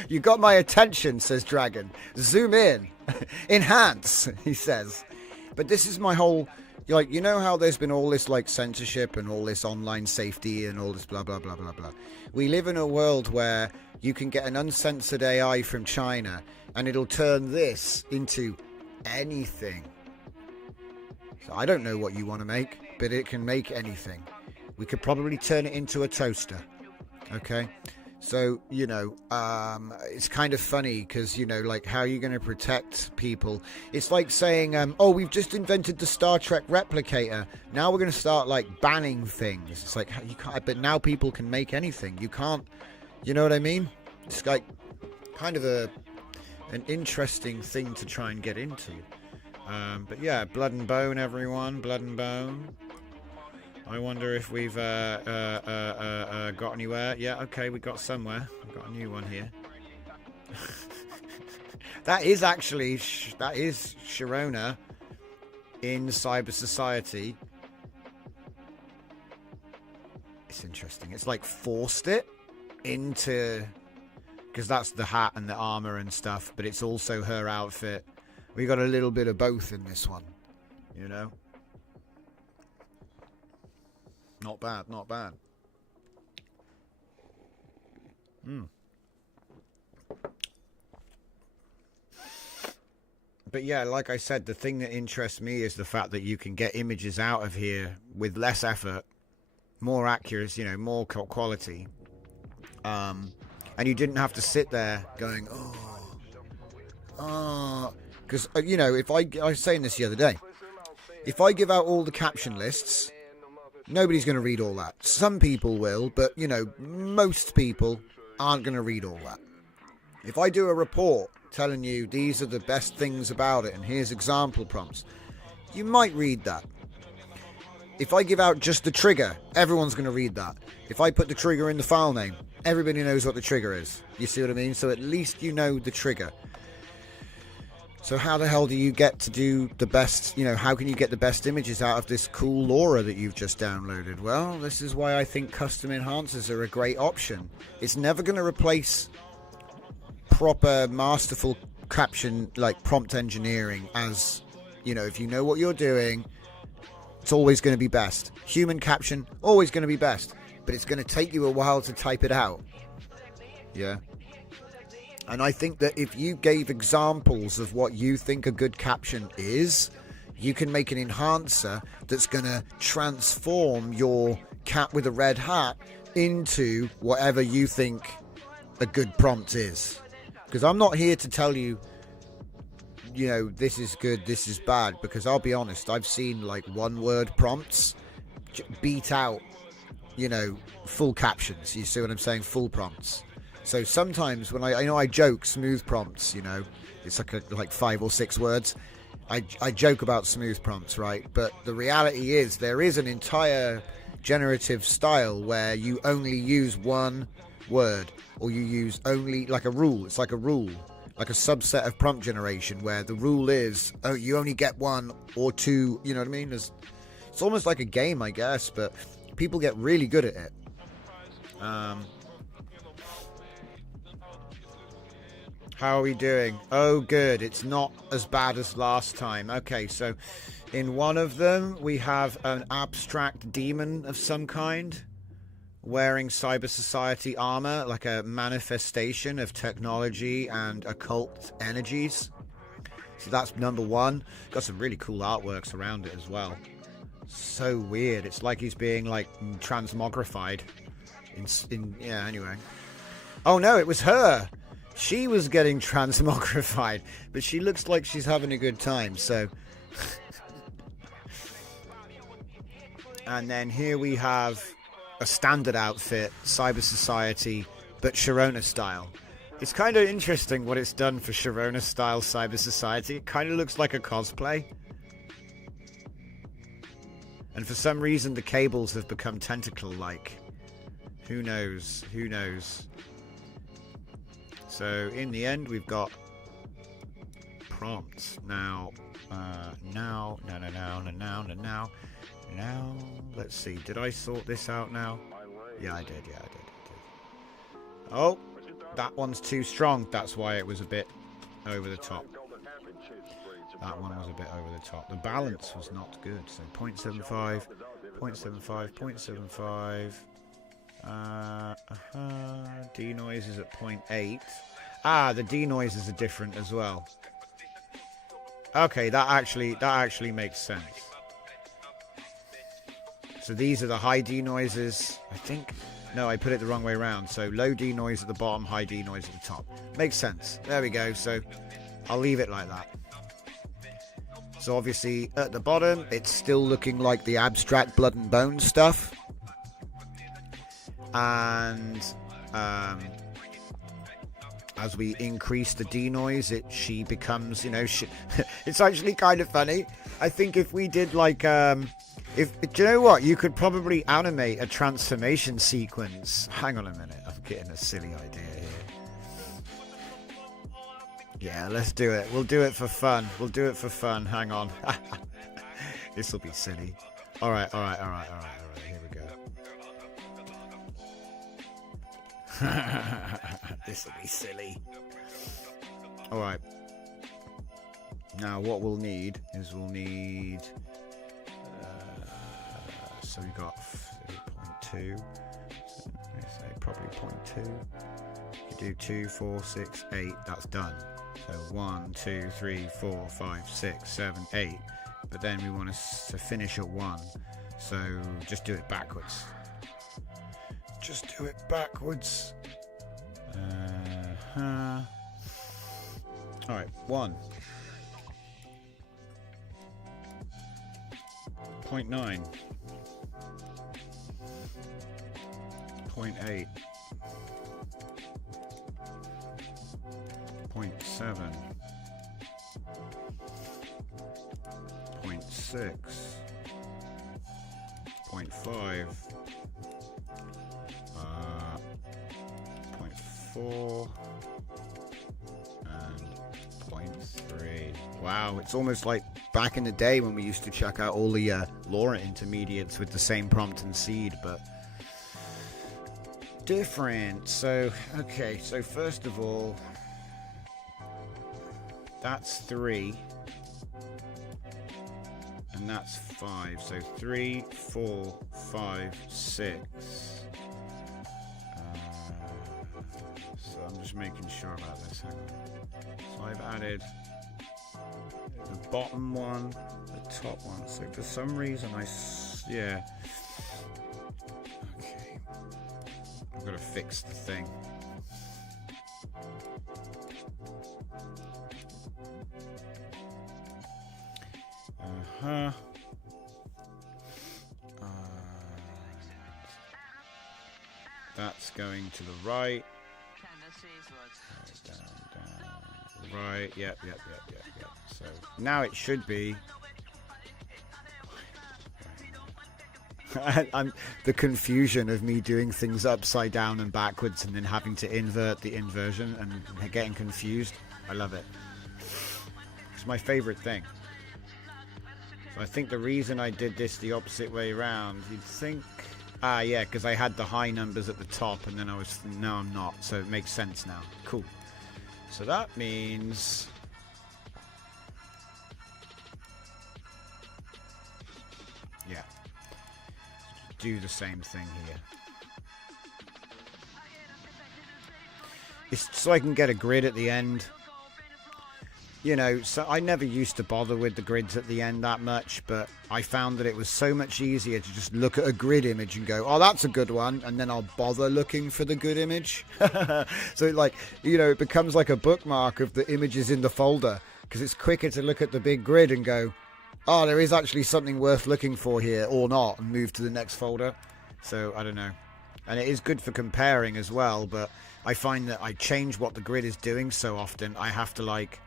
You got my attention, says Dragon. Zoom in. Enhance, he says. But this is my whole... Like, you know how there's been all this, like, censorship and all this online safety and all this blah, blah, blah, blah, blah. We live in a world where you can get an uncensored AI from China and it'll turn this into anything. So I don't know what you want to make, but it can make anything. We could probably turn it into a toaster. Okay? So, you know, it's kind of funny because, you know, like, how are you going to protect people? It's like saying, oh, we've just invented the Star Trek replicator. Now we're going to start, like, banning things. It's like, you can't, but now people can make anything. You can't, you know what I mean? It's like kind of an interesting thing to try and get into. But yeah, blood and bone, everyone. Blood and bone. I wonder if we've got anywhere. Yeah, okay, we got somewhere. We've got a new one here. That is actually, that is Sharona in Cyber Society. It's interesting. It's like forced it into, because that's the hat and the armor and stuff, but it's also her outfit. We got a little bit of both in this one, you know. Not bad, not bad. But yeah, like I said, the thing that interests me is the fact that you can get images out of here with less effort, more accuracy, you know, more quality. And you didn't have to sit there going, because, you know, if I was saying this the other day, if I give out all the caption lists, nobody's going to read all that. Some people will, but, you know, most people aren't going to read all that. If I do a report telling you these are the best things about it and here's example prompts, you might read that. If I give out just the trigger, everyone's going to read that. If I put the trigger in the file name, everybody knows what the trigger is. You see what I mean? So at least you know the trigger. So how the hell do you get to do the best, how can you get the best images out of this cool LoRa that you've just downloaded? Well, this is why I think custom enhancers are a great option. It's never going to replace proper masterful caption, like prompt engineering, as, if you know what you're doing, it's always going to be best. Human caption, always going to be best. But it's going to take you a while to type it out. Yeah. And I think that if you gave examples of what you think a good caption is, you can make an enhancer that's going to transform your cat with a red hat into whatever you think a good prompt is. Because I'm not here to tell you, this is good, this is bad. Because I'll be honest, I've seen like one-word prompts beat out, full captions. You see what I'm saying? Full prompts. So sometimes when I joke smooth prompts, it's like 5 or 6 words. I joke about smooth prompts, right? But the reality is there is an entire generative style where you only use one word, or you use only like a rule. It's like a rule, like a subset of prompt generation where the rule is, you only get 1 or 2. You know what I mean? It's almost like a game, I guess, but people get really good at it. How are we doing? Oh, good. It's not as bad as last time. Okay, so in one of them, we have an abstract demon of some kind wearing cyber society armor, like a manifestation of technology and occult energies. So that's number 1. Got some really cool artworks around it as well. So weird. It's like he's being like transmogrified. Yeah, anyway. Oh no, it was her. She was getting transmogrified, but she looks like she's having a good time, so. And then here we have a standard outfit, Cyber Society, but Sharona style. It's kind of interesting what it's done for Sharona style Cyber Society. It kind of looks like a cosplay. And for some reason the cables have become tentacle-like. Who knows? Who knows? So in the end, we've got prompts. Now, let's see. Did I sort this out now? Yeah, I did. Oh, that one's too strong. That's why it was a bit over the top. That one was a bit over the top. The balance was not good. So 0.75, 0.75, 0.75. Denoise is at 0.8. The denoises are different as well. Okay, that actually makes sense. So these are the high denoises, I think. No, I put it the wrong way around. So low denoise at the bottom, high denoise at the top. Makes sense. There we go. So I'll leave it like that. So obviously at the bottom, it's still looking like the abstract blood and bone stuff. And as we increase the denoise, she becomes, it's actually kind of funny. I think if we did like, do you know what? You could probably animate a transformation sequence. Hang on a minute, I'm getting a silly idea here. Yeah, let's do it. We'll do it for fun. Hang on. This will be silly. All right. Here we go. This will be silly. All right. Now, what we'll need is so we got 3.2. Let's say probably 0.2. You do 2, 4, 6, 8. That's done. So 1, 2, 3, 4, 5, 6, 7, 8. But then we want to finish at 1. So just do it backwards. Alright, 1. 0.9. 0.8. 0.6, 0.5, 0.4, and 0.3. Wow, it's almost like back in the day when we used to check out all the LoRa intermediates with the same prompt and seed, but different. So, okay, so first of all, that's 3. And that's 5. So 3, 4, 5, 6. So I'm just making sure about this. Hang on. So I've added the bottom one, the top one. So for some reason yeah. Okay. I've got to fix the thing. That's going to the right. Down. Right. Yep. So now it should be. I'm the confusion of me doing things upside down and backwards and then having to invert the inversion and getting confused. I love it. It's my favorite thing. So I think the reason I did this the opposite way around, you'd think, yeah, because I had the high numbers at the top and then now I'm not, so it makes sense now. Cool. So that means yeah, do the same thing here. It's so I can get a grid at the end. You know, so I never used to bother with the grids at the end that much, but I found that it was so much easier to just look at a grid image and go, oh, that's a good one, and then I'll bother looking for the good image. So, like, you know, it becomes like a bookmark of the images in the folder, because it's quicker to look at the big grid and go, oh, there is actually something worth looking for here, or not, and move to the next folder. So, I don't know. And it is good for comparing as well, but I find that I change what the grid is doing so often, I have to, like,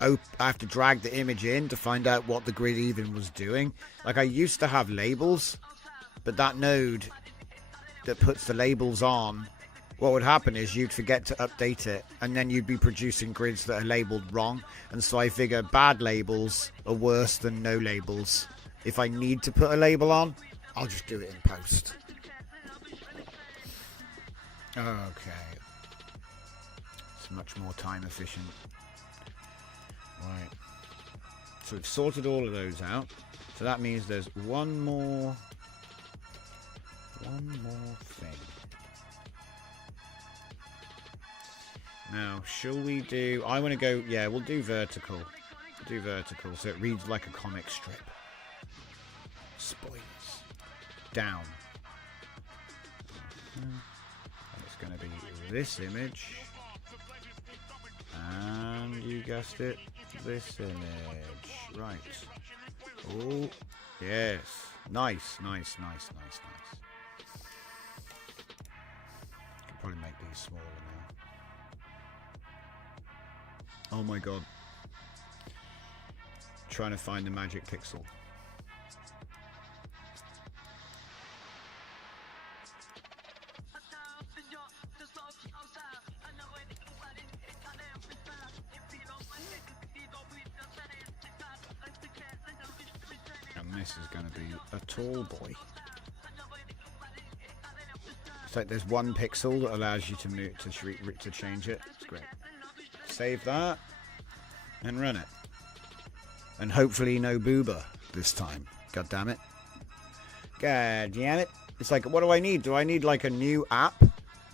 I have to drag the image in to find out what the grid even was doing. Like, I used to have labels, but that node that puts the labels on, what would happen is you'd forget to update it, and then you'd be producing grids that are labeled wrong. And so I figure bad labels are worse than no labels. If I need to put a label on, I'll just do it in post. Okay. It's much more time efficient. Right, so we've sorted all of those out. So that means there's one more thing. Now, shall we do? I want to go. Yeah, we'll do vertical. Do vertical, so it reads like a comic strip. Spoilers. Down. And it's going to be this image. And you guessed it, this image. Right. Oh, yes. Nice. Could probably make these smaller now. Oh my god. Trying to find the magic pixel. This is going to be a tall boy. It's like there's one pixel that allows you to move to change it. It's great. Save that and run it. And hopefully no booba this time. God damn it. God damn it. It's like, what do I need? Do I need like a new app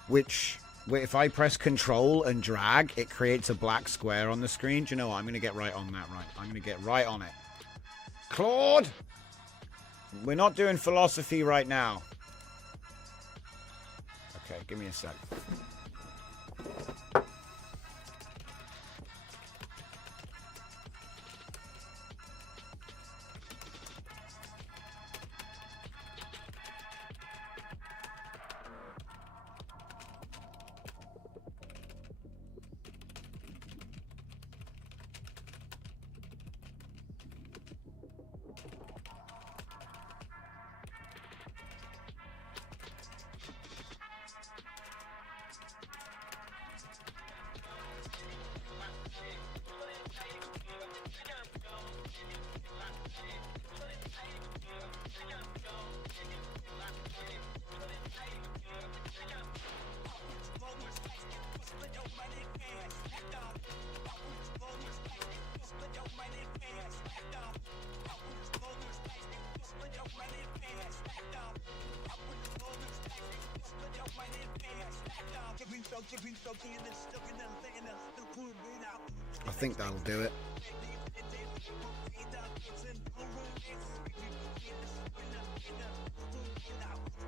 which if I press control and drag, it creates a black square on the screen? Do you know what? I'm going to get right on that, right? I'm going to get right on it. Claude! We're not doing philosophy right now. Okay, give me a sec. I think that'll do it.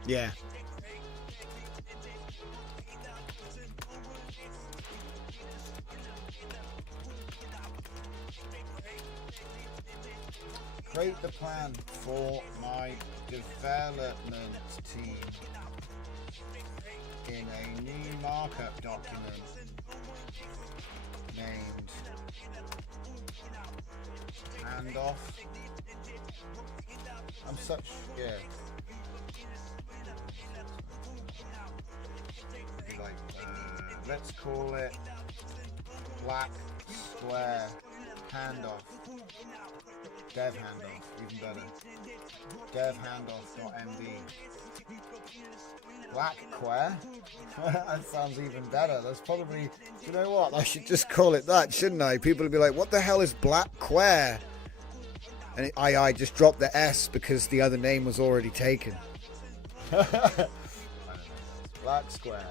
Yeah. Create the plan for my development team in a new markup document named handoff. I'm such, yeah. Like, let's call it black square handoff. Dev handoff, even better. Dev handoff.md. Black square? That sounds even better. That's probably, you know what? I should just call it that, shouldn't I? People will be like, what the hell is black square? And I just dropped the S because the other name was already taken. Black square.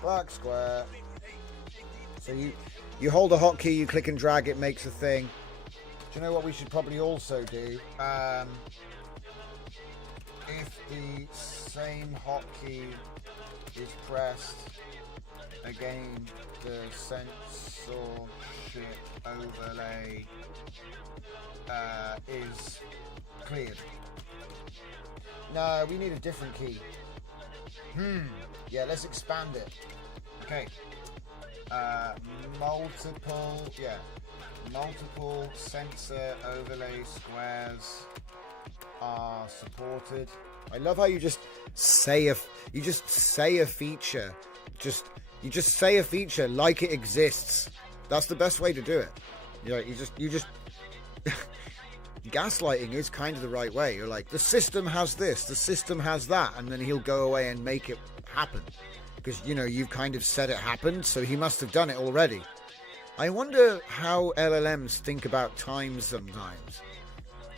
Black square. So you hold a hotkey, you click and drag, it makes a thing. Do you know what we should probably also do? If the same hotkey is pressed, again the censorship overlay is cleared. No, we need a different key. Yeah, let's expand it. Okay. Multiple sensor overlay squares are supported. I love how you just say a feature. You just say a feature like it exists. That's the best way to do it. You just gaslighting is kind of the right way. You're like, the system has this, the system has that, and then he'll go away and make it happen. Because, you've kind of said it happened, so he must have done it already. I wonder how LLMs think about time sometimes.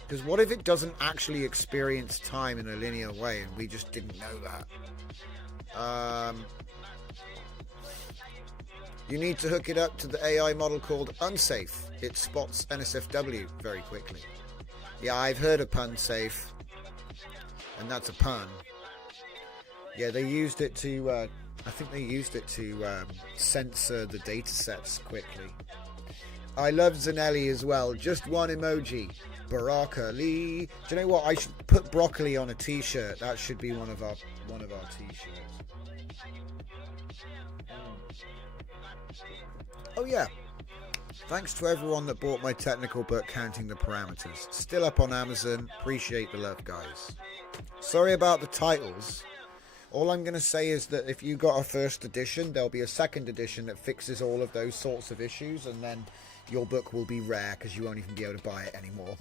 Because what if it doesn't actually experience time in a linear way and we just didn't know that? You need to hook it up to the AI model called Unsafe. It spots NSFW very quickly. Yeah, I've heard of PunSafe. And that's a pun. Yeah, they used it to... I think they used it to censor the data sets quickly. I love Zanelli as well. Just one emoji. Broccoli. Do you know what? I should put broccoli on a t-shirt. That should be one of our t-shirts. Oh yeah. Thanks to everyone that bought my technical book Counting the Parameters. Still up on Amazon. Appreciate the love, guys. Sorry about the titles. All I'm going to say is that if you got a first edition, there'll be a second edition that fixes all of those sorts of issues, and then your book will be rare because you won't even be able to buy it anymore.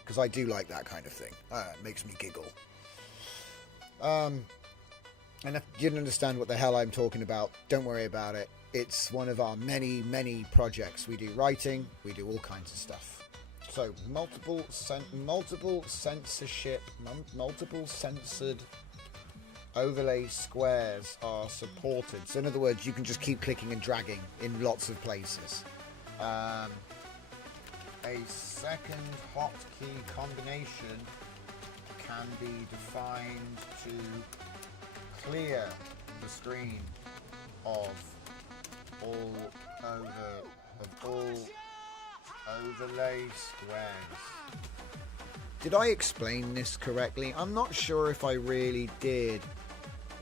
Because I do like that kind of thing. It makes me giggle. And if you didn't understand what the hell I'm talking about, don't worry about it. It's one of our many, many projects. We do writing, we do all kinds of stuff. So, multiple censorship, multiple censored overlay squares are supported. So in other words, you can just keep clicking and dragging in lots of places. A second hotkey combination can be defined to clear the screen of all overlay squares. Did I explain this correctly? I'm not sure if I really did.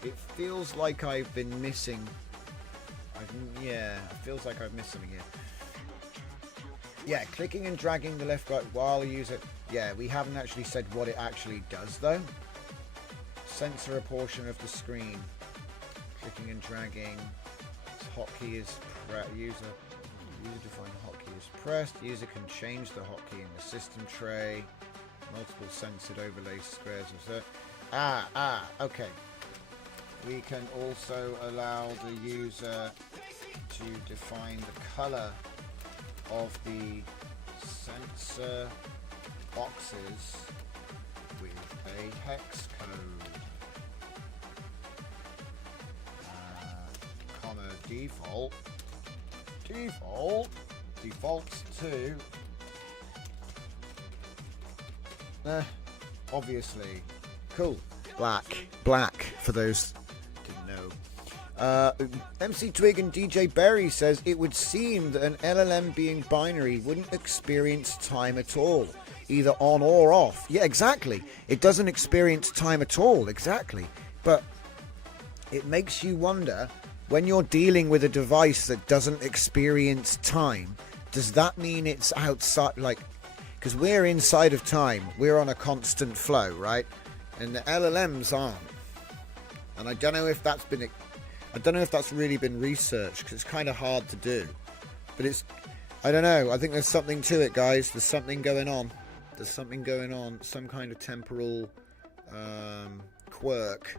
It feels like I've been missing. It feels like I've missed something here. Yeah, clicking and dragging the left right while you use it. Yeah, we haven't actually said what it actually does though. Censor a portion of the screen. Clicking and dragging. Hotkey is user defined hotkey is pressed. User can change the hotkey in the system tray. Multiple censored overlay squares of that. Okay. We can also allow the user to define the color of the sensor boxes with a hex code. defaults to obviously cool black for those didn't know. MC Twig and DJ Berry says it would seem that an LLM being binary wouldn't experience time at all, either on or off. Yeah, exactly. It doesn't experience time at all, exactly. But it makes you wonder, when you're dealing with a device that doesn't experience time, does that mean it's outside, like, because we're inside of time, we're on a constant flow, right? And the LLMs aren't. And I don't know if that's really been researched, because it's kind of hard to do. But I don't know, I think there's something to it, guys. There's something going on. Some kind of temporal quirk.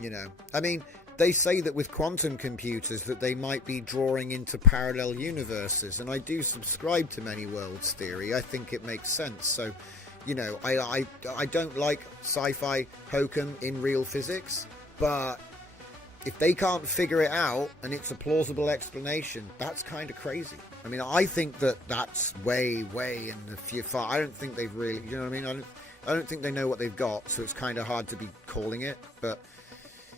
You know, I mean, they say that with quantum computers that they might be drawing into parallel universes, and I do subscribe to many worlds theory. I think it makes sense. So, you know, I don't like sci-fi hokum in real physics, but if they can't figure it out and it's a plausible explanation, that's kind of crazy. I mean, I think that that's way in the future. I don't think they've really, you know what I mean? I don't think they know what they've got, so it's kind of hard to be calling it, but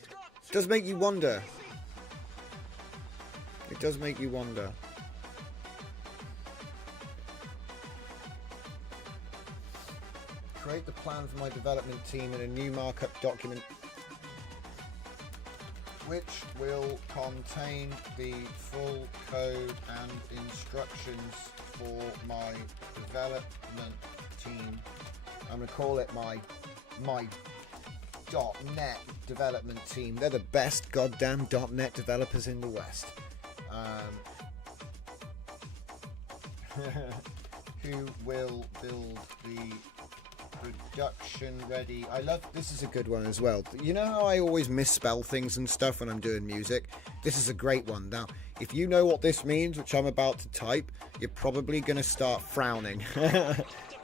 it does make you wonder. It does make you wonder. Create the plan for my development team in a new markup document which will contain the full code and instructions for my development team. I'm going to call it my .NET development team. They're the best goddamn .NET developers in the West. Who will build the production ready. I love, this is a good one as well. You know how I always misspell things and stuff when I'm doing music? This is a great one. Now, if you know what this means, which I'm about to type, you're probably going to start frowning.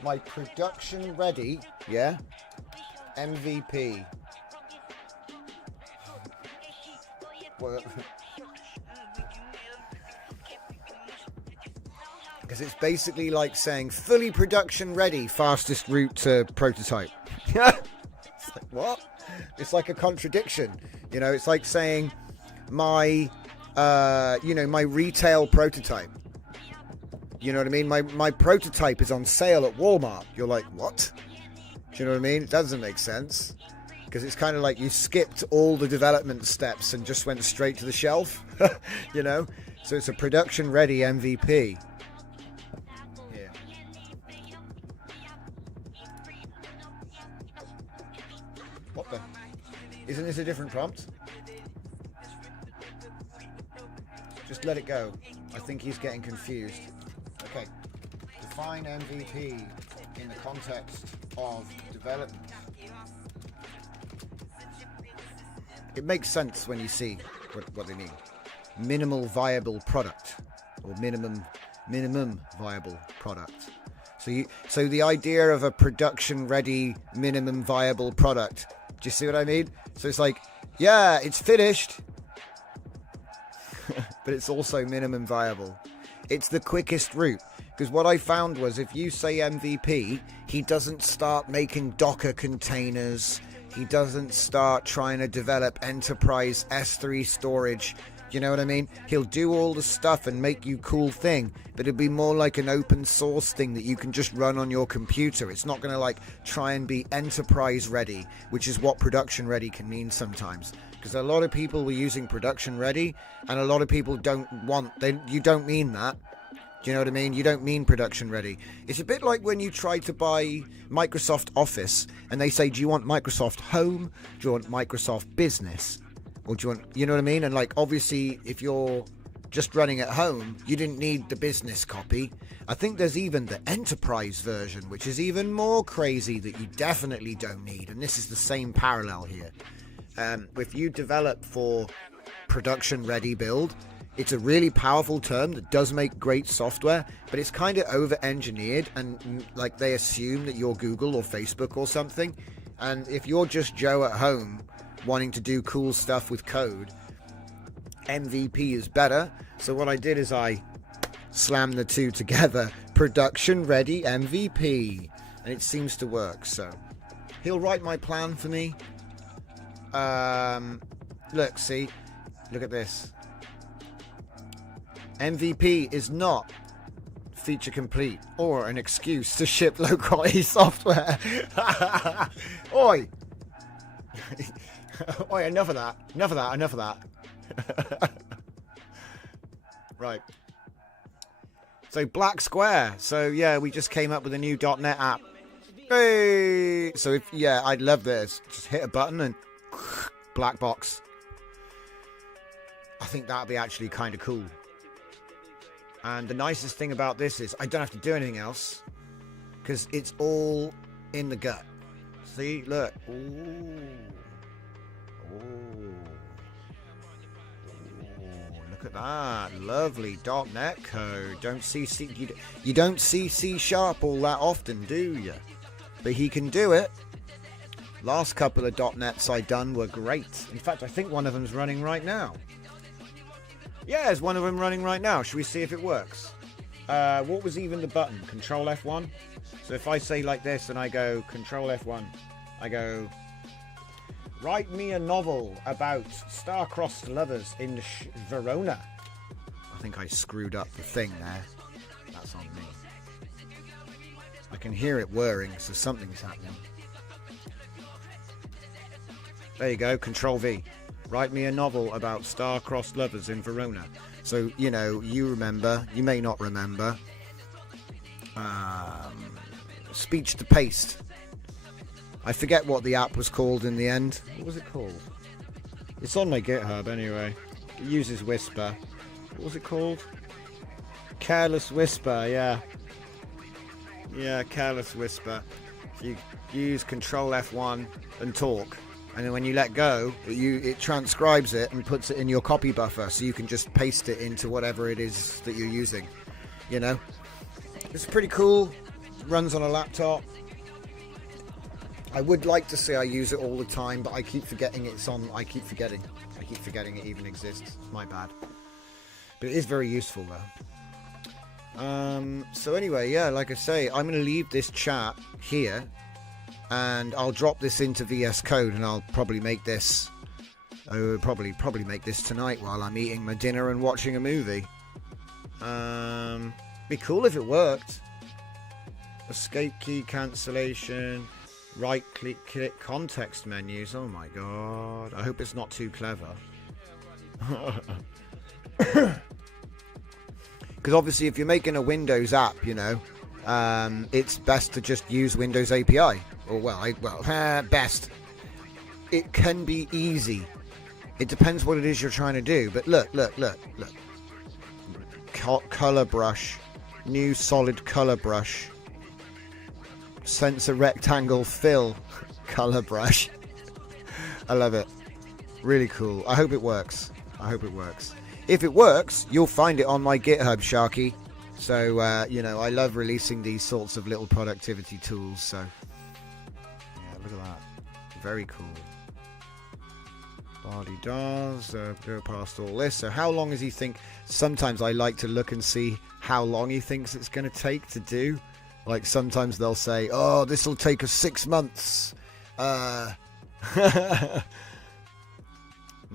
My production ready, yeah? MVP. Because it's basically like saying fully production ready, fastest route to prototype. It's like, what? It's like a contradiction. You know, it's like saying my my retail prototype. You know what I mean? My prototype is on sale at Walmart. You're like, what? Do you know what I mean? It doesn't make sense. Because it's kind of like you skipped all the development steps and just went straight to the shelf. You know? So it's a production ready MVP. Yeah. What the? Isn't this a different prompt? Just let it go. I think he's getting confused. Okay. Define MVP in the context of development. It makes sense when you see what they mean. Minimal viable product, or minimum viable product. So the idea of a production ready minimum viable product. Do you see what I mean? So it's like, yeah, it's finished, but it's also minimum viable. It's the quickest route. Because what I found was if you say MVP, he doesn't start making Docker containers. He doesn't start trying to develop enterprise S3 storage. You know what I mean? He'll do all the stuff and make you cool thing, but it'll be more like an open source thing that you can just run on your computer. It's not going to like try and be enterprise ready, which is what production ready can mean sometimes. Because a lot of people were using production ready, and a lot of people you don't mean that. Do you know what I mean? You don't mean production ready. It's a bit like when you try to buy Microsoft Office and they say, do you want Microsoft Home? Do you want Microsoft Business? Or do you want, you know what I mean? And like, obviously, if you're just running at home, you didn't need the business copy. I think there's even the enterprise version, which is even more crazy that you definitely don't need. And this is the same parallel here. If you develop for production ready build, it's a really powerful term that does make great software, but it's kind of over-engineered, and like they assume that you're Google or Facebook or something. And if you're just Joe at home wanting to do cool stuff with code, MVP is better. So what I did is I slammed the two together. Production ready MVP. And it seems to work. So he'll write my plan for me. Look, see? Look at this. MVP is not feature complete or an excuse to ship low quality software. Oi! Oi, enough of that. Enough of that. Enough of that. Right. So Black Square. So yeah, we just came up with a new .NET app. Hey! So if, yeah, I'd love this. Just hit a button and black box. I think that'd be actually kind of cool. And the nicest thing about this is I don't have to do anything else because it's all in the gut. See, look. Ooh. Ooh. Ooh. Look at that. Lovely .NET code. You don't see C# all that often, do you? But he can do it. Last couple of .NETs I done were great. In fact, I think one of them's running right now. Yeah, there's one of them running right now. Should we see if it works? What was even the button? Control F1? So if I say like this and I go Control F1, I go, write me a novel about star-crossed lovers in Verona. I think I screwed up the thing there. That's on me. I can hear it whirring, so something's happening. There you go, Control V. Write me a novel about star-crossed lovers in Verona. So, you know, you remember, you may not remember. Speech to paste. I forget what the app was called in the end. What was it called? It's on my GitHub anyway. It uses Whisper. What was it called? Careless Whisper, yeah. Yeah, Careless Whisper. So you use Control F1 and talk. And then when you let go, it transcribes it and puts it in your copy buffer, so you can just paste it into whatever it is that you're using. You know, it's pretty cool. It runs on a laptop. I would like to say I use it all the time, but I keep forgetting it's on. I keep forgetting it even exists. It's my bad. But it is very useful though. So anyway, yeah, like I say, I'm going to leave this chat here. And I'll drop this into VS Code, and I'll probably make this. I would probably make this tonight while I'm eating my dinner and watching a movie. Be cool if it worked. Escape key cancellation. Right click context menus. Oh my god! I hope it's not too clever. Because obviously, if you're making a Windows app, you know, it's best to just use Windows API. Or best. It can be easy. It depends what it is you're trying to do. But look. Color brush. New solid color brush. Sensor rectangle fill color brush. I love it. Really cool. I hope it works. If it works, you'll find it on my GitHub, Sharky. So, you know, I love releasing these sorts of little productivity tools. So, yeah, look at that. Very cool. Body does go past all this. So how long does he think? Sometimes I like to look and see how long he thinks it's going to take to do. Like sometimes they'll say, oh, this will take us 6 months. No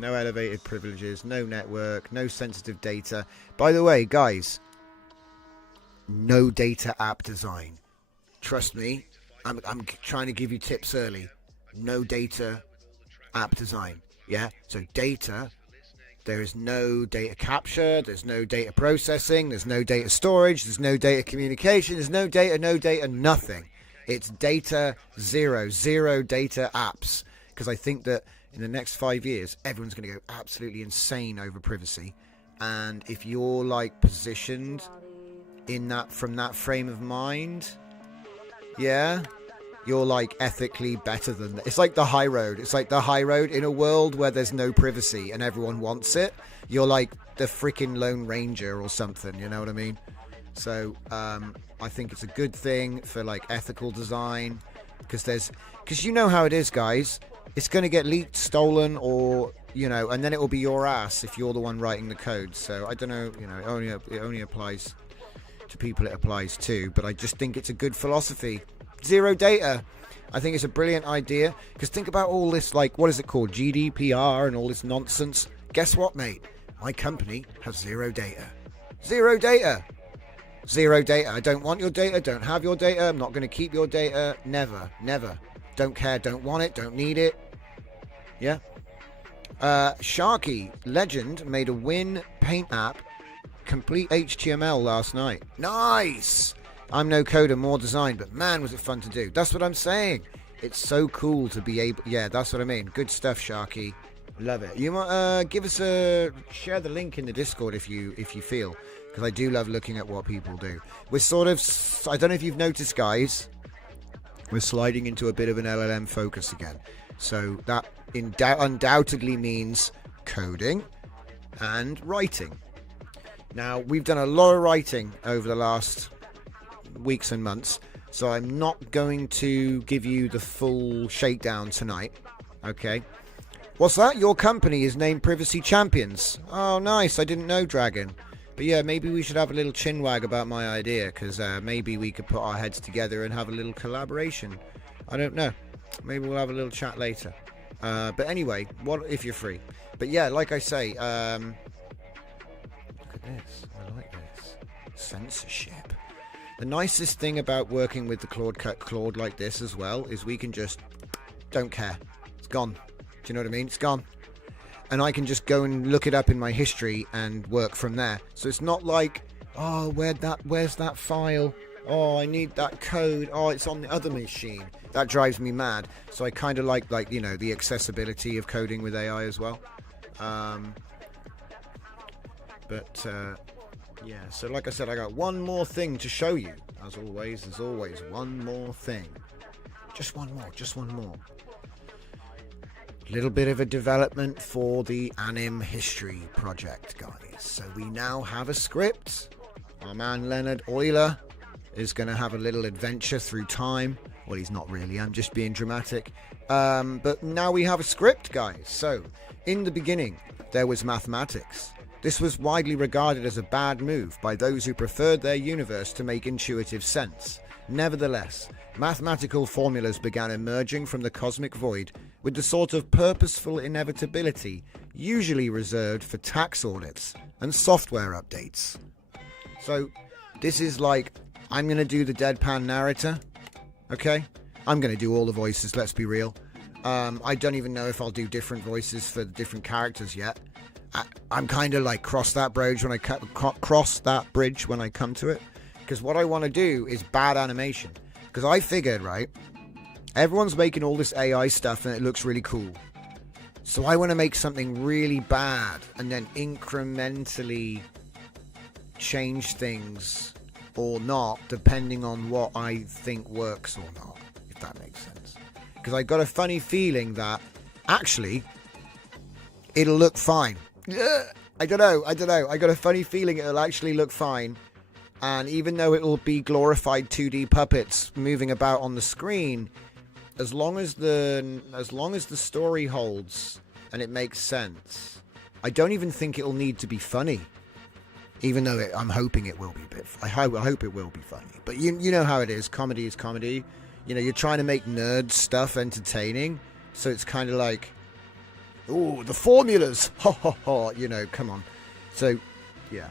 elevated privileges, no network, no sensitive data. By the way, guys, no data app design. Trust me, I'm trying to give you tips early. No data app design. Yeah, so data, there is no data capture, there's no data processing, there's no data storage, there's no data communication, there's no data, nothing. It's data zero data apps. Because I think that in the next 5 years, everyone's going to go absolutely insane over privacy. And if you're like positioned in that, from that frame of mind, yeah, you're like ethically better than that. It's like the high road. It's like the high road in a world where there's no privacy and everyone wants it. You're like the freaking Lone Ranger or something. You know what I mean? So I think it's a good thing for like ethical design, because you know how it is, guys. It's going to get leaked, stolen, or you know, and then it will be your ass if you're the one writing the code. So I don't know, you know, it only applies to people it applies to, but I just think it's a good philosophy. Zero data. I think it's a brilliant idea, because think about all this, like, what is it called, GDPR and all this nonsense. Guess what, mate? My company has zero data. Zero data. Zero data. I don't want your data, don't have your data, I'm not going to keep your data. Never, never. Don't care, don't want it, don't need it. Yeah. Sharky Legend made a Win Paint app, complete HTML last night. Nice! I'm no coder, more design, but man, was it fun to do. That's what I'm saying. It's so cool to be able... Yeah, that's what I mean. Good stuff, Sharky. Love it. You might give us share the link in the Discord if you feel, because I do love looking at what people do. We're sort of... I don't know if you've noticed, guys. We're sliding into a bit of an LLM focus again. So that undoubtedly means coding and writing. Now, we've done a lot of writing over the last weeks and months, so I'm not going to give you the full shakedown tonight. Okay. What's that? Your company is named Privacy Champions. Oh, nice. I didn't know, Dragon. But yeah, maybe we should have a little chinwag about my idea, because maybe we could put our heads together and have a little collaboration. I don't know. Maybe we'll have a little chat later. But anyway, what if you're free? But yeah, like I say, look at this. I like this. Censorship. The nicest thing about working with the Claude like this as well is we can just don't care. It's gone. Do you know what I mean? It's gone. And I can just go and look it up in my history and work from there. So it's not like, oh, where's that file? Oh, I need that code. Oh, it's on the other machine. That drives me mad. So I kind of like, you know, the accessibility of coding with AI as well. Yeah, so like I said, I got one more thing to show you. As always, there's always one more thing. Just one more. Little bit of a development for the Anim History project, guys. So we now have a script. Our man Leonard Euler is going to have a little adventure through time. Well, he's not really. I'm just being dramatic. But now we have a script, guys. So, in the beginning, there was mathematics. This was widely regarded as a bad move by those who preferred their universe to make intuitive sense. Nevertheless, mathematical formulas began emerging from the cosmic void with the sort of purposeful inevitability usually reserved for tax audits and software updates. So, this is like, I'm going to do the deadpan narrator, okay? I'm going to do all the voices, let's be real. I don't even know if I'll do different voices for the different characters yet. I'm kind of like cross that bridge when I come to it. Because what I want to do is bad animation. Because I figured, right, everyone's making all this AI stuff and it looks really cool. So I want to make something really bad and then incrementally change things or not, depending on what I think works or not, if that makes sense. Because I got a funny feeling that actually it'll look fine. I don't know. I got a funny feeling it'll actually look fine. And even though it will be glorified 2D puppets moving about on the screen, as long as the story holds and it makes sense, I don't even think it'll need to be funny. Even though I'm hoping it will be a bit. I hope it will be funny. But you know how it is. Comedy is comedy. You know, you're trying to make nerd stuff entertaining, so it's kind of like, oh, the formulas, ha ha ha. You know, come on. So, yeah.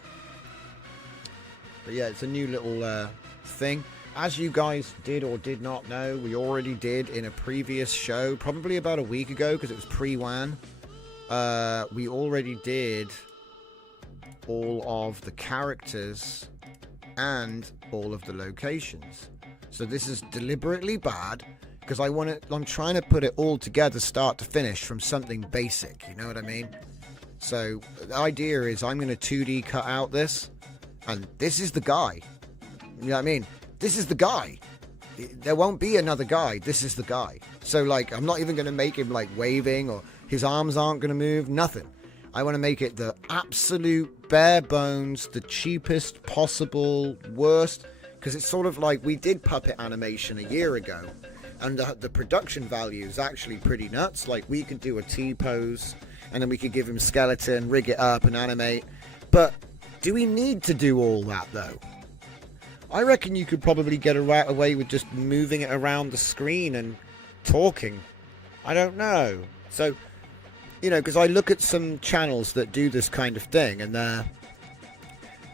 But yeah, it's a new little thing. As you guys did or did not know, we already did in a previous show, probably about a week ago, because it was pre-WAN. We already did all of the characters and all of the locations. So this is deliberately bad because I'm trying to put it all together start to finish from something basic, you know what I mean? So the idea is I'm going to 2D cut out this, and this is the guy. You know what I mean? This is the guy. There won't be another guy. This is the guy. So like, I'm not even going to make him like waving, or his arms aren't going to move, nothing. I want to make it the absolute bare bones, the cheapest possible, worst, because it's sort of like we did puppet animation a year ago, and the production value is actually pretty nuts. Like, we could do a T-pose, and then we could give him skeleton, rig it up, and animate. But do we need to do all that, though? I reckon you could probably get away with just moving it around the screen and talking. I don't know. So, you know, because I look at some channels that do this kind of thing, and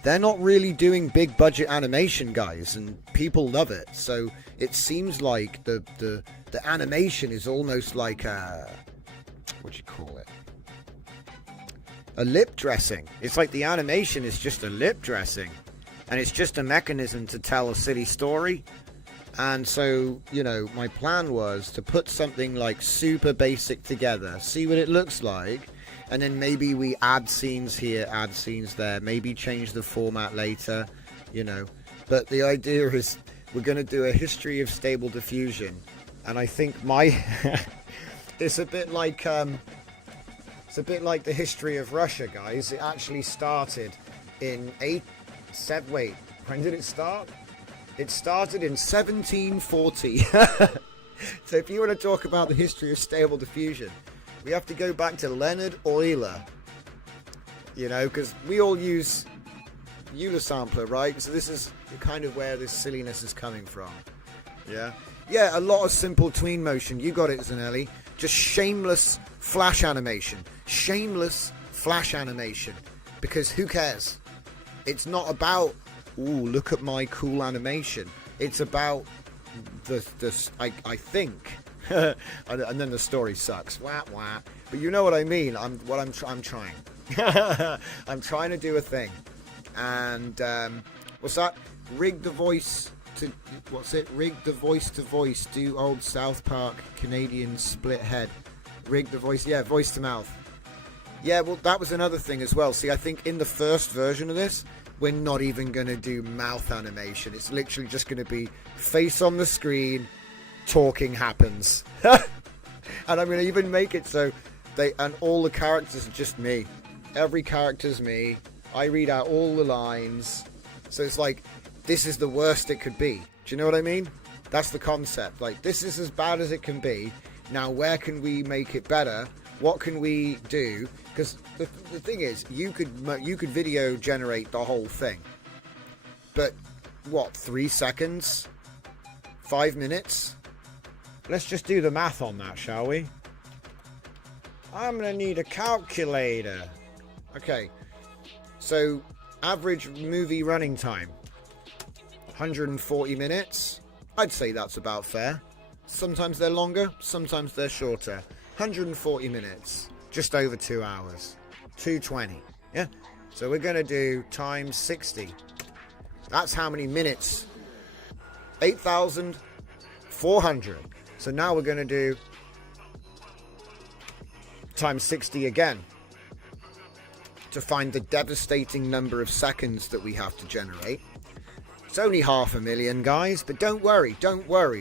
they're not really doing big budget animation, guys, and people love it. So it seems like the animation is almost like a, what do you call it? A lip dressing. It's like the animation is just a lip dressing, and it's just a mechanism to tell a silly story. And so, you know, my plan was to put something like super basic together, see what it looks like, and then maybe we add scenes here, add scenes there, maybe change the format later, you know. But the idea is we're going to do a history of Stable Diffusion, and I think it's a bit like the history of Russia, guys. It actually started in when did it start? It started in 1740. So if you want to talk about the history of Stable Diffusion, we have to go back to Leonard Euler. You know, because we all use Euler sampler, right? So this is kind of where this silliness is coming from. Yeah? Yeah, a lot of simple tween motion. You got it, Zanelli. Just shameless flash animation. Shameless flash animation. Because who cares? It's not about, ooh, look at my cool animation. It's about I think, and then the story sucks. Wah wah. But you know what I mean. I'm trying. I'm trying to do a thing, and what's that? Rig the voice to Rig the voice to voice. Do old South Park Canadian split head. Rig the voice. Yeah, voice to mouth. Yeah, well, that was another thing as well. See, I think in the first version of this, we're not even going to do mouth animation. It's literally just going to be face on the screen, talking happens. And I'm going to even make it so and all the characters are just me. Every character's me. I read out all the lines. So it's like, this is the worst it could be. Do you know what I mean? That's the concept. Like, this is as bad as it can be. Now, where can we make it better? What can we do? Because the thing is, you could video generate the whole thing. But, what, 3 seconds? 5 minutes? Let's just do the math on that, shall we? I'm going to need a calculator. Okay. So, average movie running time. 140 minutes. I'd say that's about fair. Sometimes they're longer, sometimes they're shorter. 140 minutes. Just over 2 hours. 220. Yeah? So we're going to do times 60. That's how many minutes? 8,400. So now we're going to do times 60 again to find the devastating number of seconds that we have to generate. It's only 500,000, guys, but don't worry,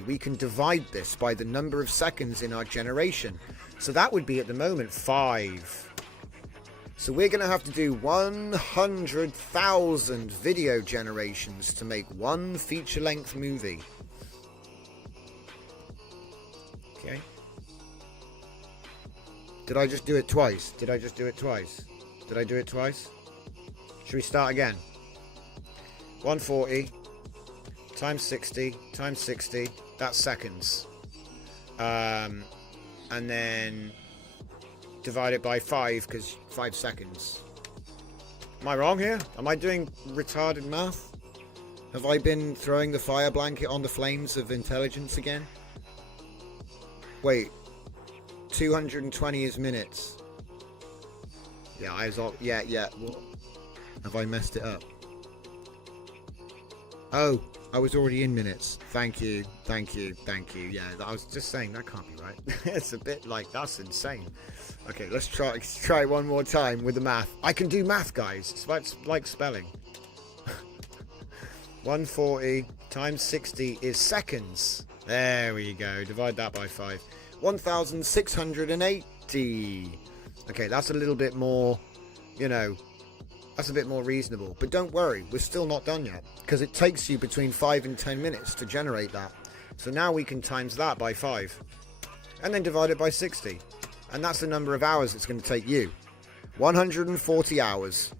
we can divide this by the number of seconds in our generation. So that would be at the moment 5. So we're going to have to do 100,000 video generations to make one feature-length movie. Okay. Did I just do it twice? Did I do it twice? Should we start again? 140 times 60 times 60. That's seconds. And then divide it by 5 because 5 seconds. Am I wrong here? Am I doing retarded math? Have I been throwing the fire blanket on the flames of intelligence again? Wait. 220 is minutes. Yeah, yeah. What? Have I messed it up? Oh, I was already in minutes. Thank you. Yeah, I was just saying that can't be right. It's a bit like, that's insane. Okay, let's try one more time with the math. I can do math, guys. It's like spelling. 140 times 60 is seconds. There we go. Divide that by 5. 1,680. Okay, that's a little bit more, that's a bit more reasonable. But don't worry, we're still not done yet, because it takes you between 5 and 10 minutes to generate that. So now we can times that by 5 and then divide it by 60. And that's the number of hours it's going to take you. 140 hours.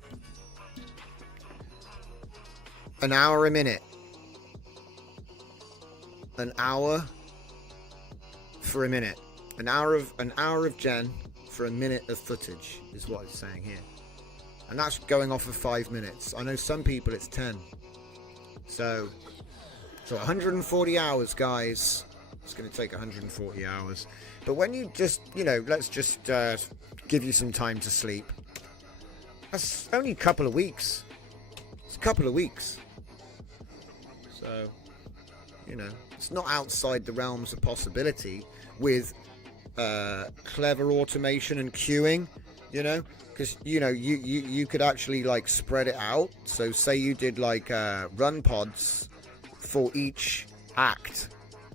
An hour a minute. An hour for a minute. An hour of gen for a minute of footage is what it's saying here. And that's going off of 5 minutes. I know some people it's 10. So 140 hours, guys. It's going to take 140 hours. But when you just, let's just give you some time to sleep. That's only a couple of weeks. It's a couple of weeks. So, it's not outside the realms of possibility with clever automation and queuing, because, you could actually, like, spread it out. So say you did, like, run pods for each act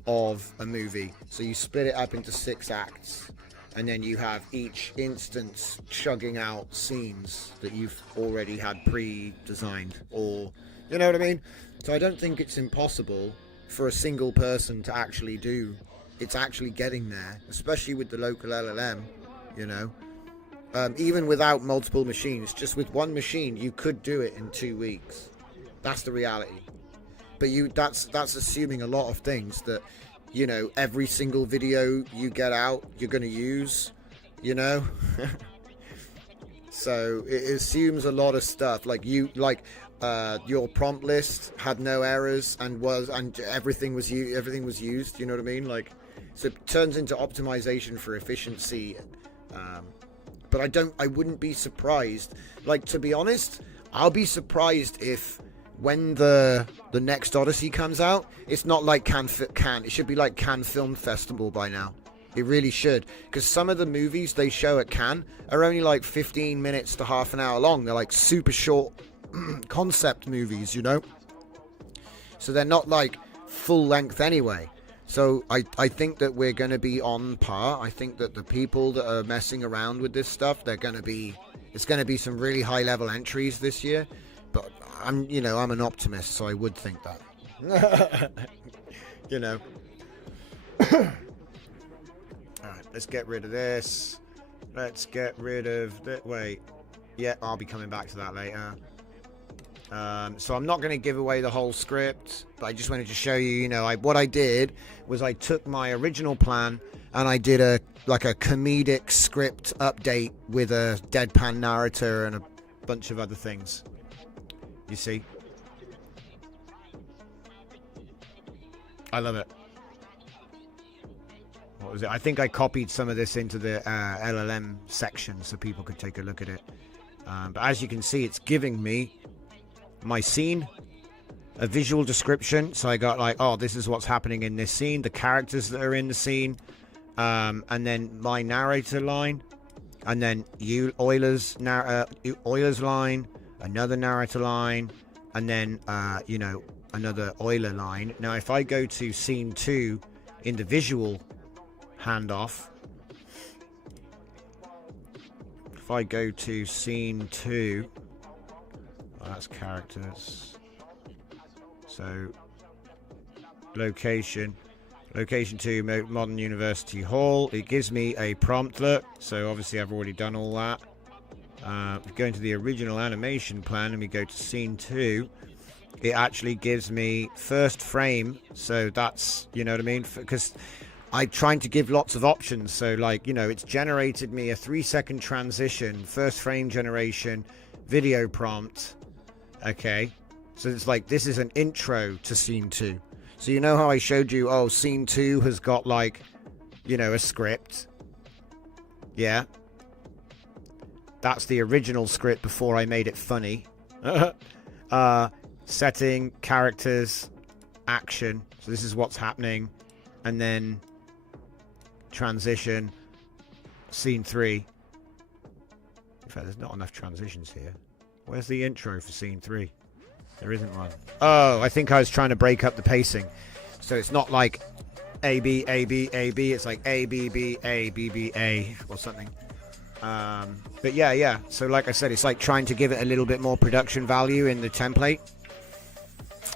of a movie. So you split it up into 6 acts, and then you have each instance chugging out scenes that you've already had pre-designed, or you know what I mean. So I don't think it's impossible for a single person to actually do. It's actually getting there, especially with the local LLM. Even without multiple machines, just with one machine, you could do it in 2 weeks. That's the reality. But that's assuming a lot of things that, every single video you get out, you're going to use, So it assumes a lot of stuff. Like your prompt list had no errors and everything was used. You know what I mean? Like, so it turns into optimization for efficiency. But I wouldn't be surprised. Like, to be honest, I'll be surprised if, when the next Odyssey comes out, it's not like Cannes. It should be like Cannes Film Festival by now. It really should. Because some of the movies they show at Cannes are only like 15 minutes to half an hour long. They're like super short concept movies, So they're not like full length anyway. So I think that we're going to be on par. I think that the people that are messing around with this stuff, it's going to be some really high level entries this year. But I'm an optimist, so I would think that. Alright, let's get rid of this. Let's get rid of that. Wait. Yeah, I'll be coming back to that later. So I'm not going to give away the whole script, but I just wanted to show you, what I did was I took my original plan and I did a comedic script update with a deadpan narrator and a bunch of other things. You see? I love it. What was it? I think I copied some of this into the LLM section so people could take a look at it. But as you can see, it's giving me my scene, a visual description. So I got like, oh, this is what's happening in this scene, the characters that are in the scene, and then my narrator line, and then Euler's line, another narrator line, and then another Euler line. Now if I go to scene 2 in the visual handoff, if I go to scene 2, that's characters, so location 2, Modern University Hall. It gives me a prompt look, so obviously I've already done all that. We go into the original animation plan and we go to scene 2. It actually gives me first frame, so that's, you know what I mean, because I'm trying to give lots of options. So like, it's generated me a 3-second transition, first frame generation, video prompt. Okay, so it's like, this is an intro to scene 2. So how I showed you, oh, scene 2 has got like, a script. Yeah. That's the original script before I made it funny. Setting, characters, action. So this is what's happening. And then transition, scene 3. In fact, there's not enough transitions here. Where's the intro for scene 3? There isn't one. Oh, I think I was trying to break up the pacing. So it's not like A, B, A, B, A, B. It's like A, B, B, A, B, B, A, or something. But yeah. So like I said, it's like trying to give it a little bit more production value in the template.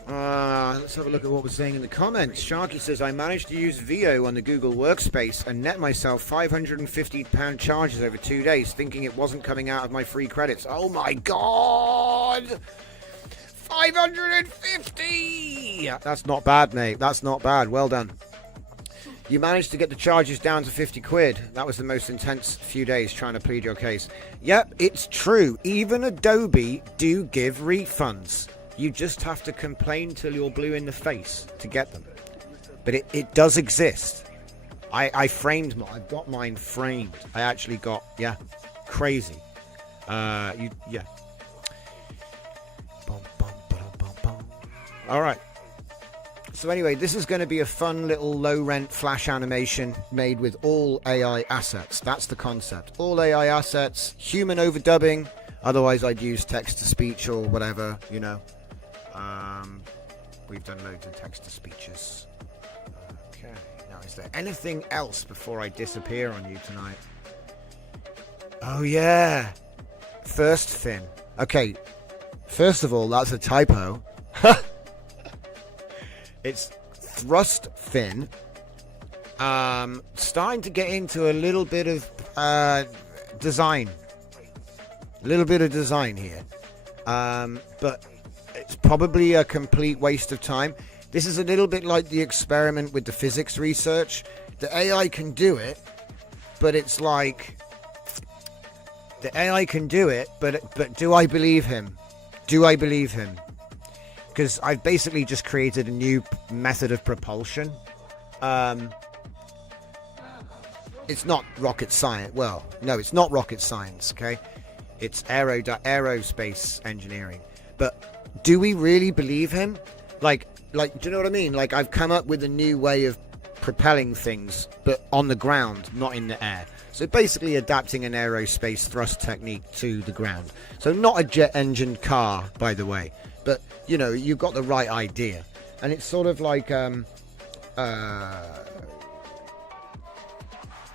Let's have a look at what we're saying in the comments. Sharky says, I managed to use VO on the Google Workspace and net myself £550 charges over 2 days, thinking it wasn't coming out of my free credits. Oh my god! 550! That's not bad, mate. That's not bad. Well done. You managed to get the charges down to 50 quid. That was the most intense few days trying to plead your case. Yep, it's true. Even Adobe do give refunds. You just have to complain till you're blue in the face to get them. But it does exist. I framed mine. I've got mine framed. I actually got, yeah, crazy. Yeah. All right. So anyway, this is going to be a fun little low-rent flash animation made with all AI assets. That's the concept. All AI assets, human overdubbing. Otherwise, I'd use text-to-speech or whatever, you know. We've done loads of text-to-speeches. Okay. Now, is there anything else before I disappear on you tonight? Oh, yeah. First fin. Okay. First of all, that's a typo. It's thrust fin. Starting to get into a little bit of design. A little bit of design here. But it's probably a complete waste of time. This is a little bit like the experiment with the physics research. The AI can do it, but it's like... The AI can do it, but do I believe him? Do I believe him? Because I've basically just created a new method of propulsion. It's not rocket science. Well, no, it's not rocket science, okay? It's aerospace engineering. But do we really believe him? Like, do you know what I mean? Like, I've come up with a new way of propelling things, but on the ground, not in the air. So basically adapting an aerospace thrust technique to the ground. So not a jet engine car, by the way. But, you know, you've got the right idea. And it's sort of like,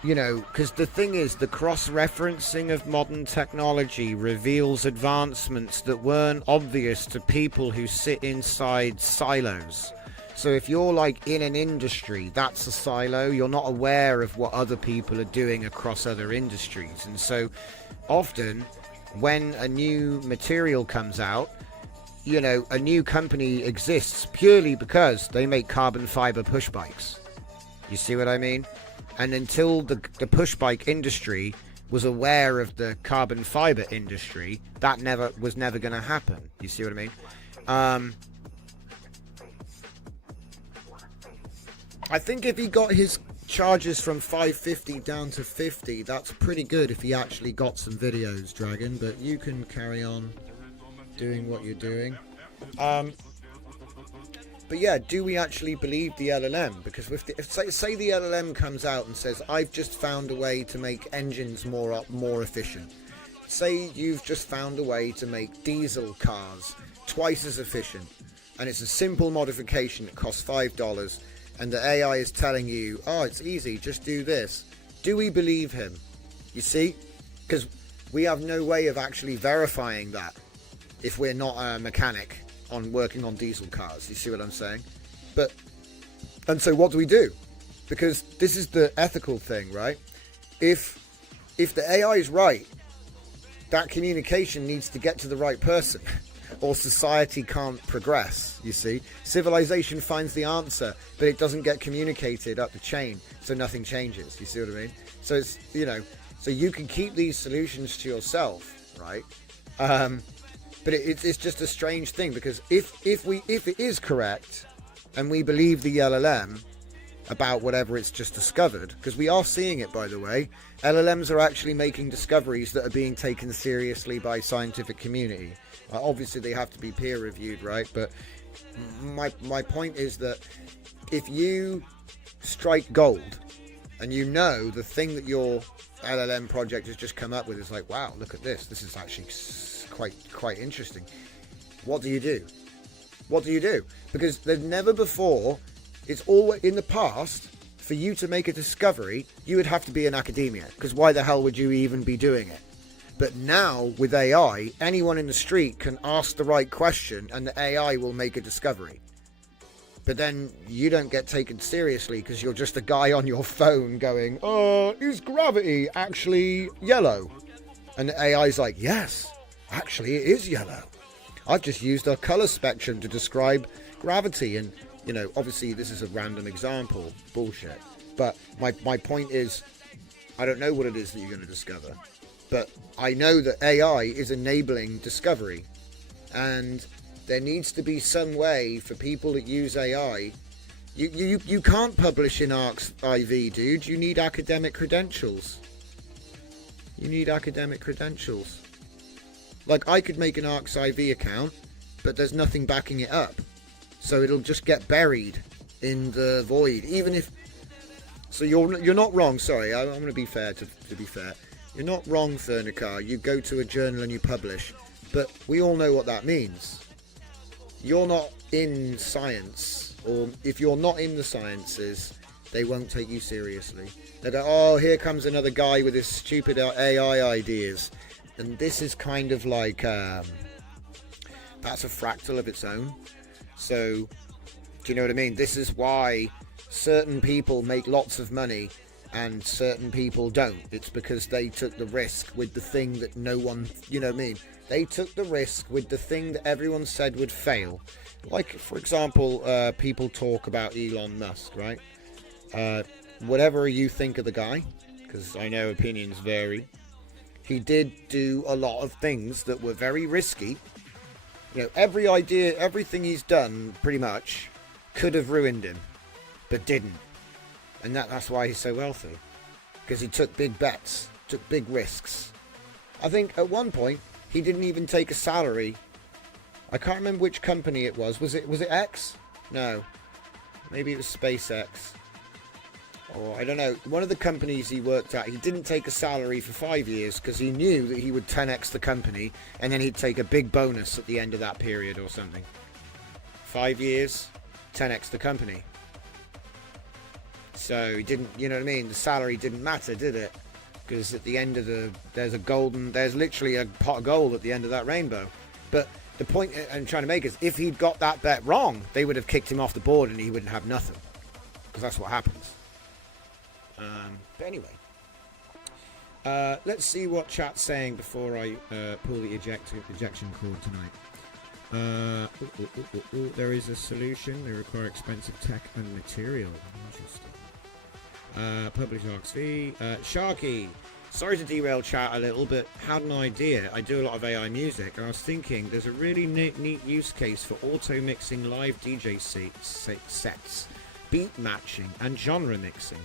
you know, because the thing is, the cross-referencing of modern technology reveals advancements that weren't obvious to people who sit inside silos. So if you're like in an industry, that's a silo. You're not aware of what other people are doing across other industries. And so often when a new material comes out, you know, a new company exists purely because they make carbon fiber push bikes. You see what I mean? And until the push bike industry was aware of the carbon fiber industry, that was never going to happen. You see what I mean? I think if he got his charges from 550 down to 50, that's pretty good if he actually got some videos, Dragon. But you can carry on doing what you're doing. But yeah, do we actually believe the LLM? Because if say the LLM comes out and says, I've just found a way to make engines more efficient. Say you've just found a way to make diesel cars twice as efficient, and it's a simple modification that costs $5, and the AI is telling you, oh, it's easy, just do this. Do we believe him? You see? Because we have no way of actually verifying that if we're not a mechanic on working on diesel cars. You see what I'm saying? And so what do we do? Because this is the ethical thing, right? If the AI is right, that communication needs to get to the right person, or society can't progress. You see, civilization finds the answer, but it doesn't get communicated up the chain, so nothing changes. You see what I mean? So it's, you know, so you can keep these solutions to yourself, right? But it's just a strange thing, because if it is correct and we believe the LLM about whatever it's just discovered, because we are seeing it, by the way, LLMs are actually making discoveries that are being taken seriously by scientific community. Obviously they have to be peer reviewed, right? But my point is that if you strike gold and you know the thing that your LLM project has just come up with is like, wow, look at this is actually quite interesting, what do you do? Because there's never before, it's always in the past, for you to make a discovery you would have to be in academia, because why the hell would you even be doing it? But now, with AI, anyone in the street can ask the right question and the AI will make a discovery. But then you don't get taken seriously because you're just a guy on your phone going, is gravity actually yellow? And the AI's like, yes, actually it is yellow. I've just used a color spectrum to describe gravity. And, you know, obviously this is a random example, bullshit. But my point is, I don't know what it is that you're going to discover. But I know that AI is enabling discovery. And there needs to be some way for people that use AI. You can't publish in i2i, dude. You need academic credentials. You need academic credentials. Like, I could make an i2i account, but there's nothing backing it up. So it'll just get buried in the void. Even if... So you're not wrong. Sorry, I'm going to be fair to be fair. You're not wrong, Fernicar. You go to a journal and you publish. But we all know what that means. You're not in science, or if you're not in the sciences, they won't take you seriously. They go, oh, here comes another guy with his stupid AI ideas. And this is kind of like, that's a fractal of its own. So, do you know what I mean? This is why certain people make lots of money and certain people don't. It's because they took the risk with the thing that no one, you know what I mean? They took the risk with the thing that everyone said would fail. Like, for example, people talk about Elon Musk, right? Whatever you think of the guy, because I know opinions vary, he did do a lot of things that were very risky. You know, every idea, everything he's done, pretty much, could have ruined him, but didn't. And that's why he's so wealthy. Because he took big bets, took big risks. I think at one point, he didn't even take a salary. I can't remember which company it was. Was it X? No. Maybe it was SpaceX. Or I don't know. One of the companies he worked at, he didn't take a salary for 5 years because he knew that he would 10x the company and then he'd take a big bonus at the end of that period or something. 5 years, 10x the company. So he didn't, you know what I mean? The salary didn't matter, did it? Because at the end of there's literally a pot of gold at the end of that rainbow. But the point I'm trying to make is, if he'd got that bet wrong, they would have kicked him off the board and he wouldn't have nothing. Because that's what happens. But anyway, let's see what chat's saying before I pull the ejection cord tonight. There is a solution. They require expensive tech and material. Interesting. Publish RxV. Sharky, sorry to derail chat a little, but had an idea. I do a lot of AI music, and I was thinking there's a really neat use case for auto mixing live DJ sets, beat matching, and genre mixing.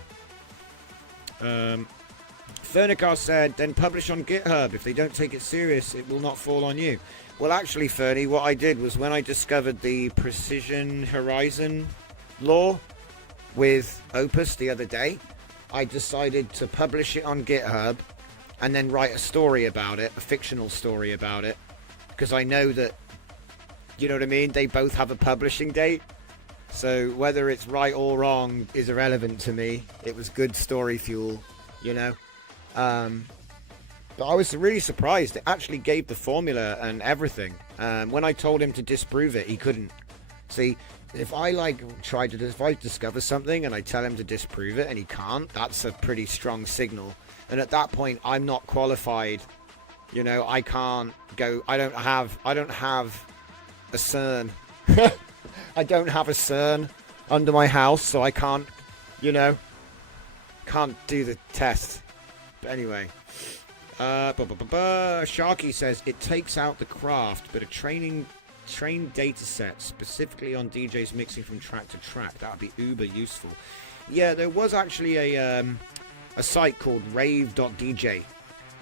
Fernicar said, then publish on GitHub. If they don't take it serious, it will not fall on you. Well, actually, Fernie, what I did was, when I discovered the precision horizon law with Opus the other day, I decided to publish it on GitHub and then write a story about it, a fictional story about it, because I know that, you know what I mean, they both have a publishing date. So whether it's right or wrong is irrelevant to me. It was good story fuel, you know. But I was really surprised. It actually gave the formula and everything. When I told him to disprove it, he couldn't. See, if I if I discover something and I tell him to disprove it and he can't, that's a pretty strong signal. And at that point, I'm not qualified. You know, I can't go. I don't have a CERN. I don't have a CERN under my house, so I can't, you know, can't do the test. But anyway, Sharky says it takes out the craft, but a trained data set specifically on DJs mixing from track to track, that would be uber useful. Yeah, there was actually a site called rave.dj.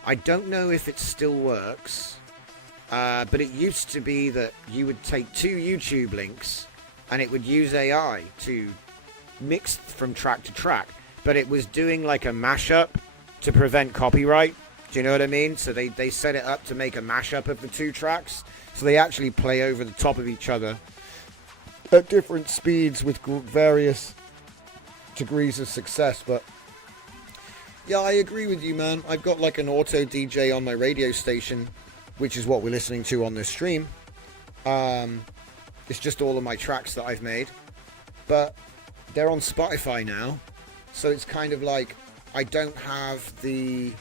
I don't know if it still works, but it used to be that you would take 2 YouTube links and it would use AI to mix from track to track, but it was doing like a mashup to prevent copyright. Do you know what I mean? So they set it up to make a mashup of the 2 tracks, so they actually play over the top of each other at different speeds with various degrees of success. But Yeah, I agree with you, man. I've got like an auto DJ on my radio station, which is what we're listening to on this stream. It's just all of my tracks that I've made, but they're on Spotify now, so it's kind of like I don't have the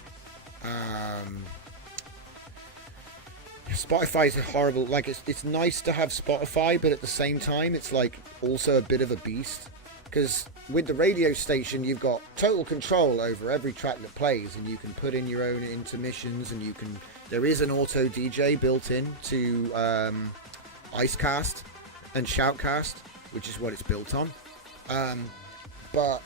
Spotify is a horrible, like it's nice to have Spotify, but at the same time it's like also a bit of a beast, because with the radio station you've got total control over every track that plays, and you can put in your own intermissions, and there is an auto DJ built in to Icecast and Shoutcast, which is what it's built on, but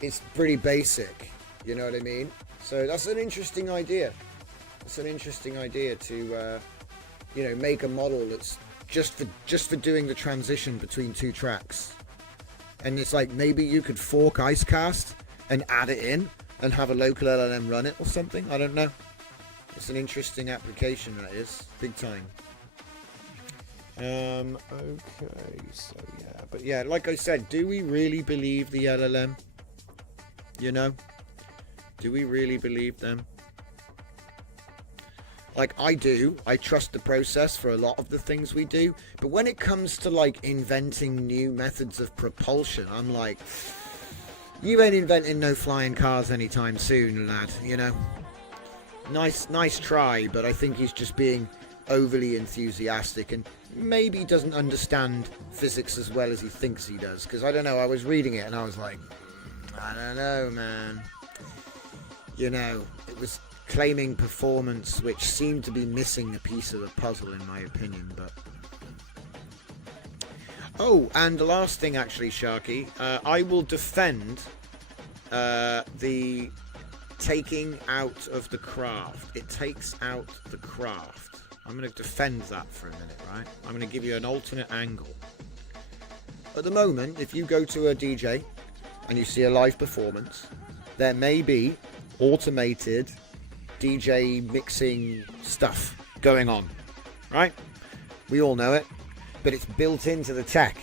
it's pretty basic, you know what I mean? So that's an interesting idea. It's an interesting idea to make a model that's just for doing the transition between two tracks. And it's like maybe you could fork Icecast and add it in and have a local LLM run it or something. I don't know. It's an interesting application, that is, big time. Okay, so yeah, but yeah, like I said, do we really believe the LLM? You know, do we really believe them? Like, I do. I trust the process for a lot of the things we do. But when it comes to, like, inventing new methods of propulsion, I'm like, you ain't inventing no flying cars anytime soon, lad, you know? Nice try, but I think he's just being overly enthusiastic and maybe doesn't understand physics as well as he thinks he does. Because, I don't know, I was reading it and I was like, I don't know, man. You know, it was claiming performance which seemed to be missing a piece of the puzzle, in my opinion. But and the last thing, actually, Sharky, I will defend the taking out of the craft. It takes out the craft. I'm going to defend that for a minute, right? I'm going to give you an alternate angle. At the moment, if you go to a DJ and you see a live performance, there may be automated DJ mixing stuff going on, right? We all know it, but it's built into the tech.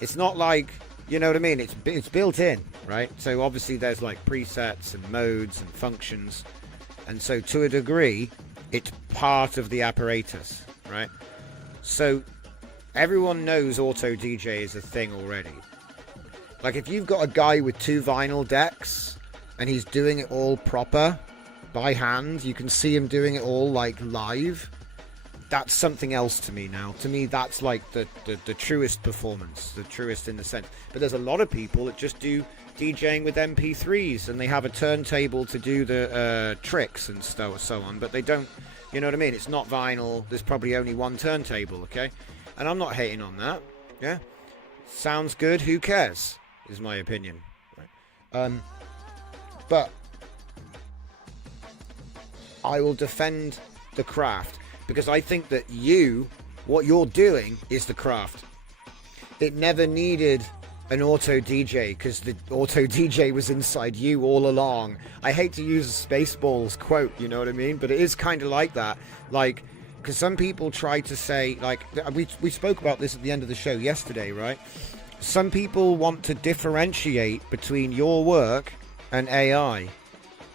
It's not like, you know what I mean? It's built in, right? So obviously there's like presets and modes and functions, and so to a degree, it's part of the apparatus, right? So everyone knows auto DJ is a thing already. Like if you've got a guy with 2 vinyl decks and he's doing it all proper, by hand, you can see him doing it all like live, that's something else to me now. To me, that's like the truest performance, the truest in the sense. But there's a lot of people that just do DJing with MP3s and they have a turntable to do the tricks and so on, but they don't, you know what I mean? It's not vinyl. There's probably only one turntable, okay? And I'm not hating on that, yeah? Sounds good, who cares, is my opinion. Right? But I will defend the craft because I think that what you're doing is the craft. It never needed an auto DJ because the auto DJ was inside you all along. I hate to use a Spaceballs quote, you know what I mean? But it is kind of like that. Like, because some people try to say, like, we spoke about this at the end of the show yesterday, right? Some people want to differentiate between your work and AI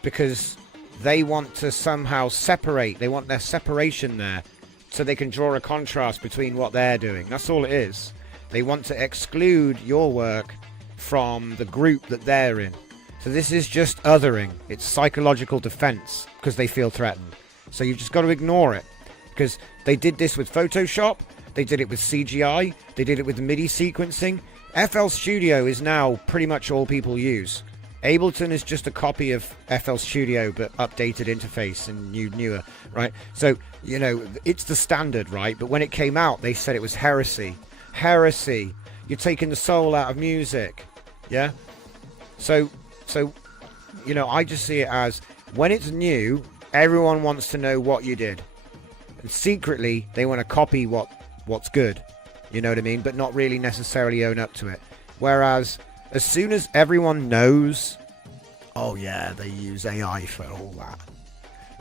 because they want to somehow separate. They want their separation there so they can draw a contrast between what they're doing. That's all it is. They want to exclude your work from the group that they're in. So this is just othering. It's psychological defense because they feel threatened. So you've just got to ignore it because they did this with Photoshop. They did it with CGI. They did it with MIDI sequencing. FL Studio is now pretty much all people use. Ableton is just a copy of FL Studio but updated interface and newer, right? So, you know, it's the standard, right? But when it came out, they said it was heresy. Heresy. You're taking the soul out of music. Yeah? So, you know, I just see it as when it's new, everyone wants to know what you did. And secretly, they want to copy what's good. You know what I mean? But not really necessarily own up to it. Whereas as soon as everyone knows, oh yeah, they use AI for all that,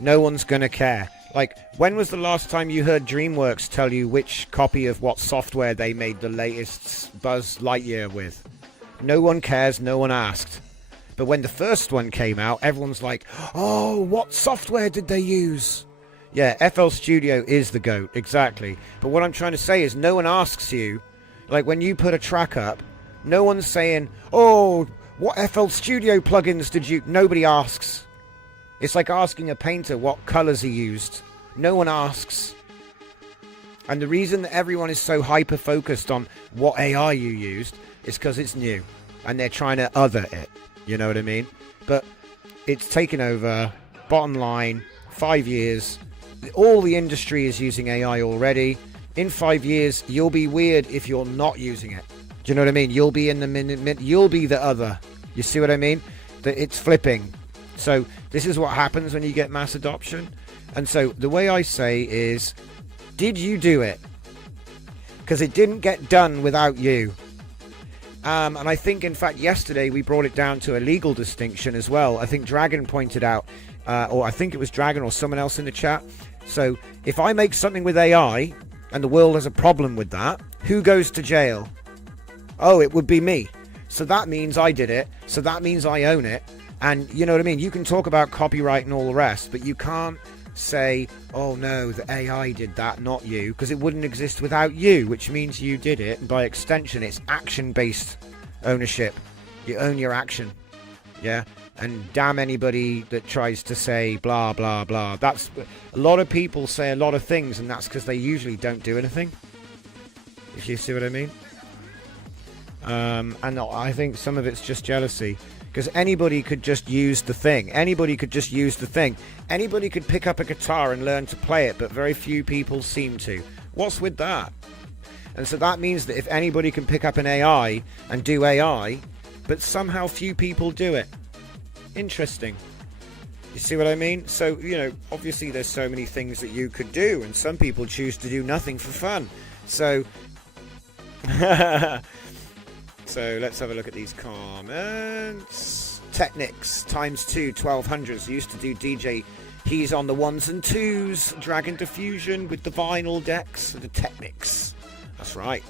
no one's going to care. Like, when was the last time you heard DreamWorks tell you which copy of what software they made the latest Buzz Lightyear with? No one cares, no one asked. But when the first one came out, everyone's like, oh, what software did they use? Yeah, FL Studio is the GOAT, exactly. But what I'm trying to say is no one asks you, like when you put a track up, no one's saying, oh, what FL Studio plugins did you... Nobody asks. It's like asking a painter what colours he used. No one asks. And the reason that everyone is so hyper-focused on what AI you used is because it's new. And they're trying to other it. You know what I mean? But it's taken over. Bottom line, 5 years. All the industry is using AI already. In 5 years, you'll be weird if you're not using it. Do you know what I mean? You'll be in the you'll be the other. You see what I mean? That it's flipping. So this is what happens when you get mass adoption. And so the way I say is, did you do it? Because it didn't get done without you. And I think, in fact, yesterday we brought it down to a legal distinction as well. I think Dragon pointed out, or I think it was Dragon or someone else in the chat. So if I make something with AI and the world has a problem with that, who goes to jail? Oh, it would be me. So that means I did it. So that means I own it. And you know what I mean? You can talk about copyright and all the rest, but you can't say, oh no, the AI did that, not you, because it wouldn't exist without you, which means you did it. And by extension, it's action-based ownership. You own your action. Yeah? And damn anybody that tries to say blah, blah, blah. That's a lot of people say a lot of things, and that's because they usually don't do anything. If you see what I mean? And I think some of it's just jealousy. Because anybody could just use the thing. Anybody could just use the thing. Anybody could pick up a guitar and learn to play it, but very few people seem to. What's with that? And so that means that if anybody can pick up an AI and do AI, but somehow few people do it. Interesting. You see what I mean? So, you know, obviously there's so many things that you could do, and some people choose to do nothing for fun. So... So let's have a look at these comments. Technics ×2 1200s used to do DJ. He's on the 1s and 2s. Dragon Diffusion with the vinyl decks. The Technics. That's right.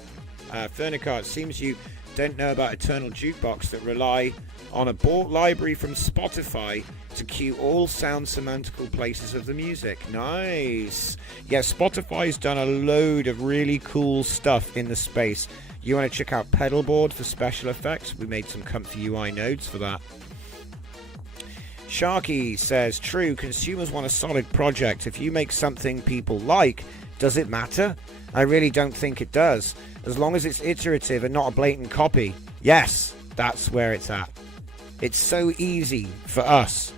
Fernicar, it seems you don't know about Eternal Jukebox that rely on a bought library from Spotify to cue all sound semantical places of the music. Nice. Yeah, Spotify's done a load of really cool stuff in the space. You want to check out Pedalboard for special effects? We made some comfy UI nodes for that. Sharky says, true, consumers want a solid project. If you make something people like, does it matter? I really don't think it does. As long as it's iterative and not a blatant copy. Yes, that's where it's at. It's so easy for us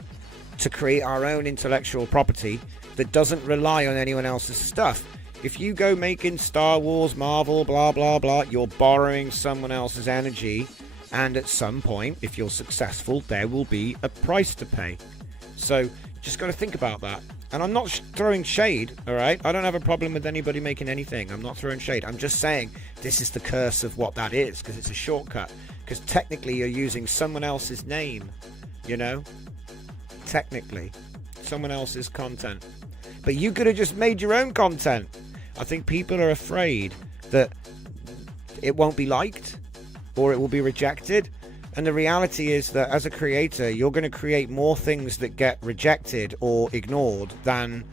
to create our own intellectual property that doesn't rely on anyone else's stuff. If you go making Star Wars, Marvel, blah, blah, blah, you're borrowing someone else's energy. And at some point, if you're successful, there will be a price to pay. So just got to think about that. And I'm not throwing shade, all right? I don't have a problem with anybody making anything. I'm not throwing shade. I'm just saying this is the curse of what that is, because it's a shortcut. Because technically you're using someone else's name, you know? Technically. Someone else's content. But you could have just made your own content. I think people are afraid that it won't be liked or it will be rejected. And the reality is that as a creator, you're going to create more things that get rejected or ignored than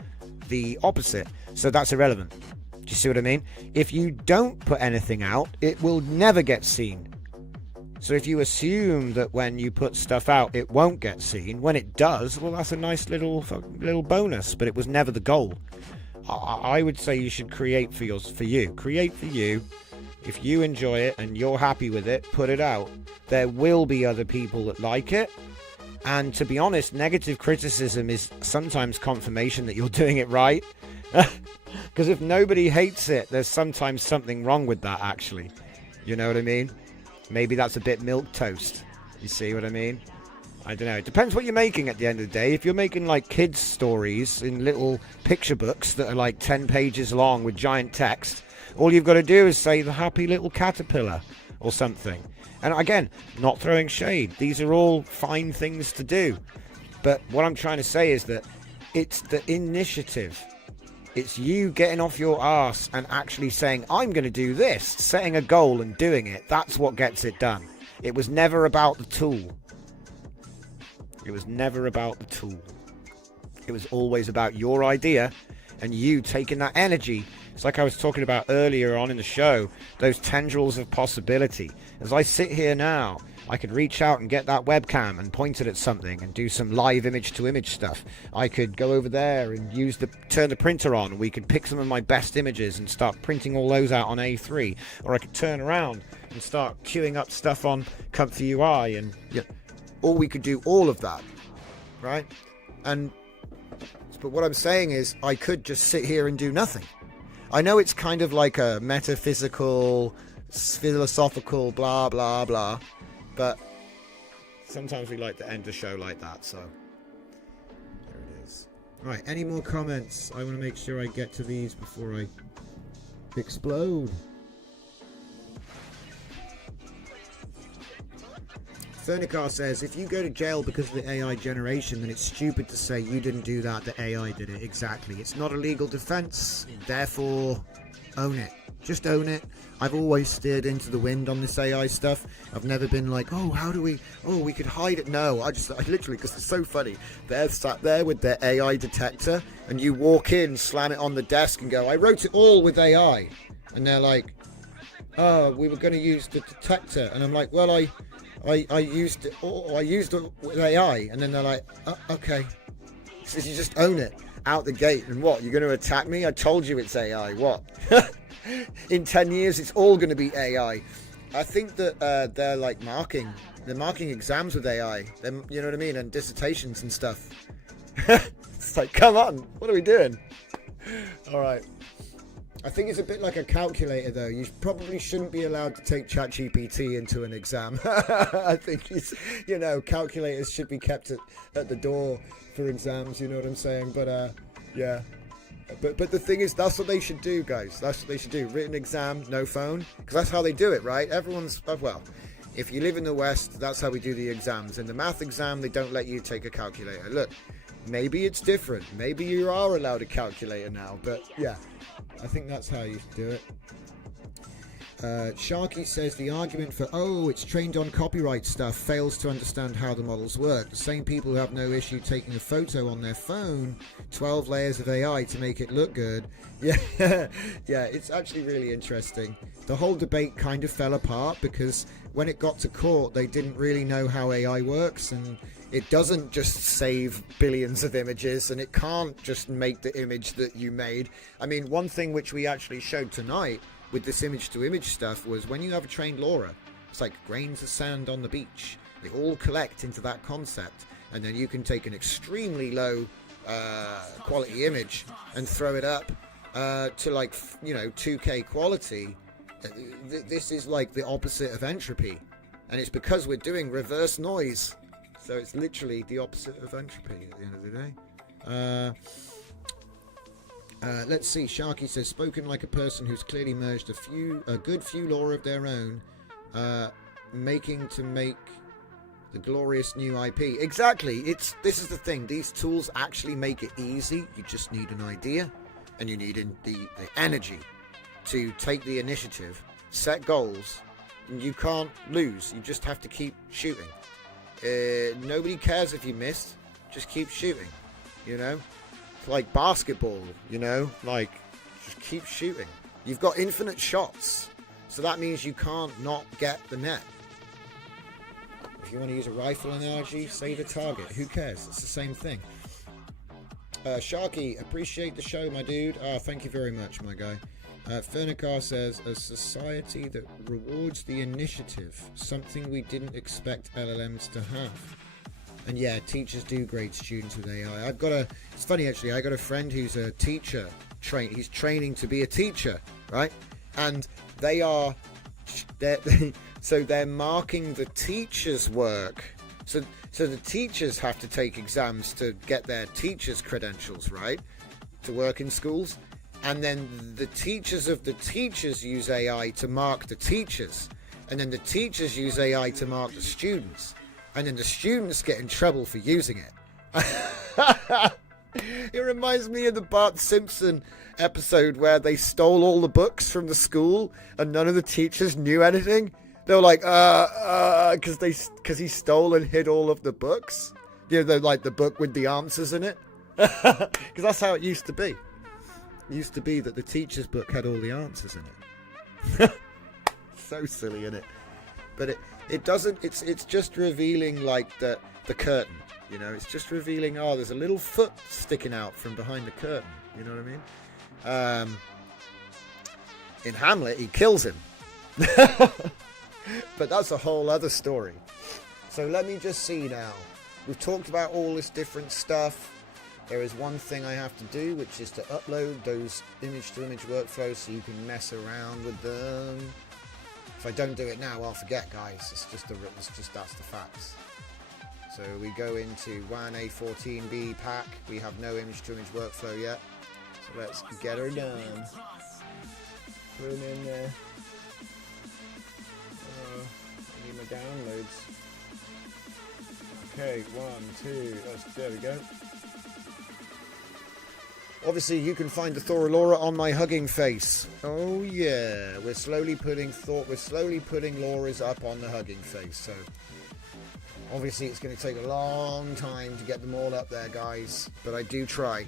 the opposite. So that's irrelevant. Do you see what I mean? If you don't put anything out, it will never get seen. So if you assume that when you put stuff out, it won't get seen, when it does, well, that's a nice little bonus, but it was never the goal. I would say you should create for you. Create for you. If you enjoy it and you're happy with it, put it out. There will be other people that like it. And to be honest, negative criticism is sometimes confirmation that you're doing it right. Because if nobody hates it, there's sometimes something wrong with that, actually. You know what I mean? Maybe that's a bit milquetoast. You see what I mean? I don't know. It depends what you're making at the end of the day. If you're making like kids' stories in little picture books that are like 10 pages long with giant text, all you've got to do is say the happy little caterpillar or something. And again, not throwing shade. These are all fine things to do. But what I'm trying to say is that it's the initiative. It's you getting off your arse and actually saying, I'm going to do this, setting a goal and doing it. That's what gets it done. It was never about the tool. It was never about the tool. It was always about your idea and you taking that energy. It's like I was talking about earlier on in the show, those tendrils of possibility. As I sit here now, I could reach out and get that webcam and point it at something and do some live image to image stuff. I could go over there and turn the printer on. We could pick some of my best images and start printing all those out on A3. Or I could turn around and start queuing up stuff on Comfy UI, and or we could do all of that, right? But what I'm saying is I could just sit here and do nothing. I know it's kind of like a metaphysical, philosophical, blah, blah, blah. But sometimes we like to end the show like that, so there it is. Right, any more comments? I want to make sure I get to these before I explode. Fernicar says, if you go to jail because of the AI generation, then it's stupid to say you didn't do that, the AI did it. Exactly. It's not a legal defense, therefore own it. Just own it. I've always steered into the wind on this AI stuff. I've never been like, we could hide it. No, I literally, because it's so funny. They're sat there with their AI detector, and you walk in, slam it on the desk and go, I wrote it all with AI. And they're like, oh, we were going to use the detector. And I'm like, well, I used it with AI. And then they're like, oh, okay. So you just own it out the gate. And what, you're going to attack me? I told you it's AI. What? In 10 years, it's all going to be AI. I think that they're like marking exams with AI. You know what I mean? And dissertations and stuff. It's like, come on, what are we doing? All right. I think it's a bit like a calculator, though. You probably shouldn't be allowed to take ChatGPT into an exam. I think calculators should be kept at the door for exams. You know what I'm saying? But yeah. But the thing is, that's what they should do, guys. That's what they should do. Written exam, no phone. Because that's how they do it, right? If you live in the West, that's how we do the exams. In the math exam, they don't let you take a calculator. Look, maybe it's different. Maybe you are allowed a calculator now. But yeah, I think that's how you should do it. Sharky says the argument for, it's trained on copyright stuff fails to understand how the models work. The same people who have no issue taking a photo on their phone, 12 layers of AI to make it look good. Yeah, it's actually really interesting. The whole debate kind of fell apart because when it got to court, they didn't really know how AI works, and it doesn't just save billions of images, and it can't just make the image that you made. I mean, one thing which we actually showed tonight with this image to image stuff was when you have a trained LoRa, it's like grains of sand on the beach. They all collect into that concept, and then you can take an extremely low quality image and throw it up to 2K quality. This is like the opposite of entropy, and it's because we're doing reverse noise, so it's literally the opposite of entropy at the end of the day. Let's see. Sharky says, spoken like a person who's clearly merged a good few lore of their own, making to make the glorious new IP. Exactly. This is the thing. These tools actually make it easy. You just need an idea, and you need the energy to take the initiative, set goals, and you can't lose. You just have to keep shooting. Nobody cares if you missed. Just keep shooting. Like basketball, just keep shooting. You've got infinite shots, so that means you can't not get the net. If you want to use a rifle analogy, say the target. Who cares? It's the same thing. Sharky, appreciate the show, my dude. Thank you very much, my guy. Fernicar says, a society that rewards the initiative, something we didn't expect LLMs to have. And yeah, teachers do grade students with AI. It's funny actually, I got a friend who's a teacher, he's training to be a teacher, right? And they're marking the teacher's work. So the teachers have to take exams to get their teacher's credentials, right? To work in schools. And then the teachers of the teachers use AI to mark the teachers. And then the teachers use AI to mark the students. And then the students get in trouble for using it. It reminds me of the Bart Simpson episode where they stole all the books from the school and none of the teachers knew anything. They were like, because he stole and hid all of the books. You know, like the book with the answers in it. Because that's how it used to be. It used to be that the teacher's book had all the answers in it. So silly, isn't it? But it doesn't. It's just revealing like the curtain. You know, it's just revealing. Oh, there's a little foot sticking out from behind the curtain. You know what I mean? In Hamlet, he kills him. But that's a whole other story. So let me just see now. We've talked about all this different stuff. There is one thing I have to do, which is to upload those image-to-image workflows so you can mess around with them. If I don't do it now, I'll forget, guys. It's just that's the facts. So we go into WAN A14B pack. We have no image-to-image workflow yet. So let's get her done. Put them in there. I need my downloads. Okay, 1, 2, there we go. Obviously, you can find the Thora Laura on my Hugging Face. Oh yeah, we're slowly putting Laura's up on the Hugging Face. So obviously, it's going to take a long time to get them all up there, guys. But I do try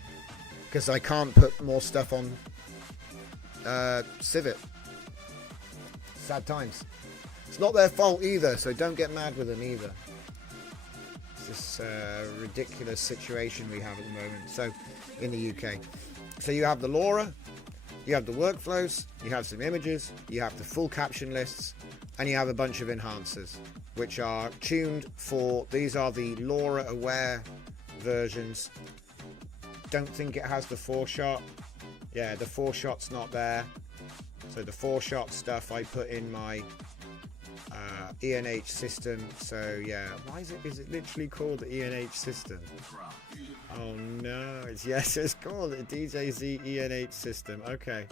because I can't put more stuff on Civet. Sad times. It's not their fault either, so don't get mad with them either. This ridiculous situation we have at the moment. So in the UK, so you have the Laura, you have the workflows, you have some images, you have the full caption lists, and you have a bunch of enhancers which are tuned for. These are the Laura aware versions. Don't think it has the 4-shot. Yeah, the 4-shot's not there. So the 4-shot stuff I put in my ENH system. So yeah, why is it literally called the ENH system? Oh no, it's called the DJZ ENH system. Okay,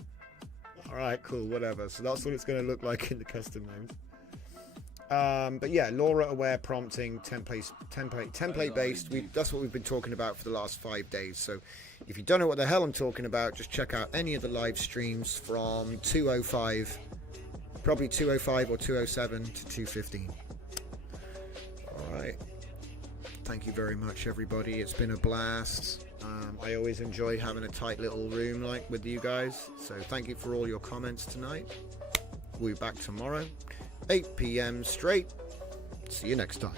all right, cool, whatever. So that's what it's going to look like in the custom names. But yeah, Laura aware prompting, template based. That's what we've been talking about for the last 5 days. So if you don't know what the hell I'm talking about, just check out any of the live streams from 205. Probably 205 or 207 to 215. Alright. Thank you very much, everybody. It's been a blast. I always enjoy having a tight little room like with you guys. So thank you for all your comments tonight. We'll be back tomorrow, 8 p.m. straight. See you next time.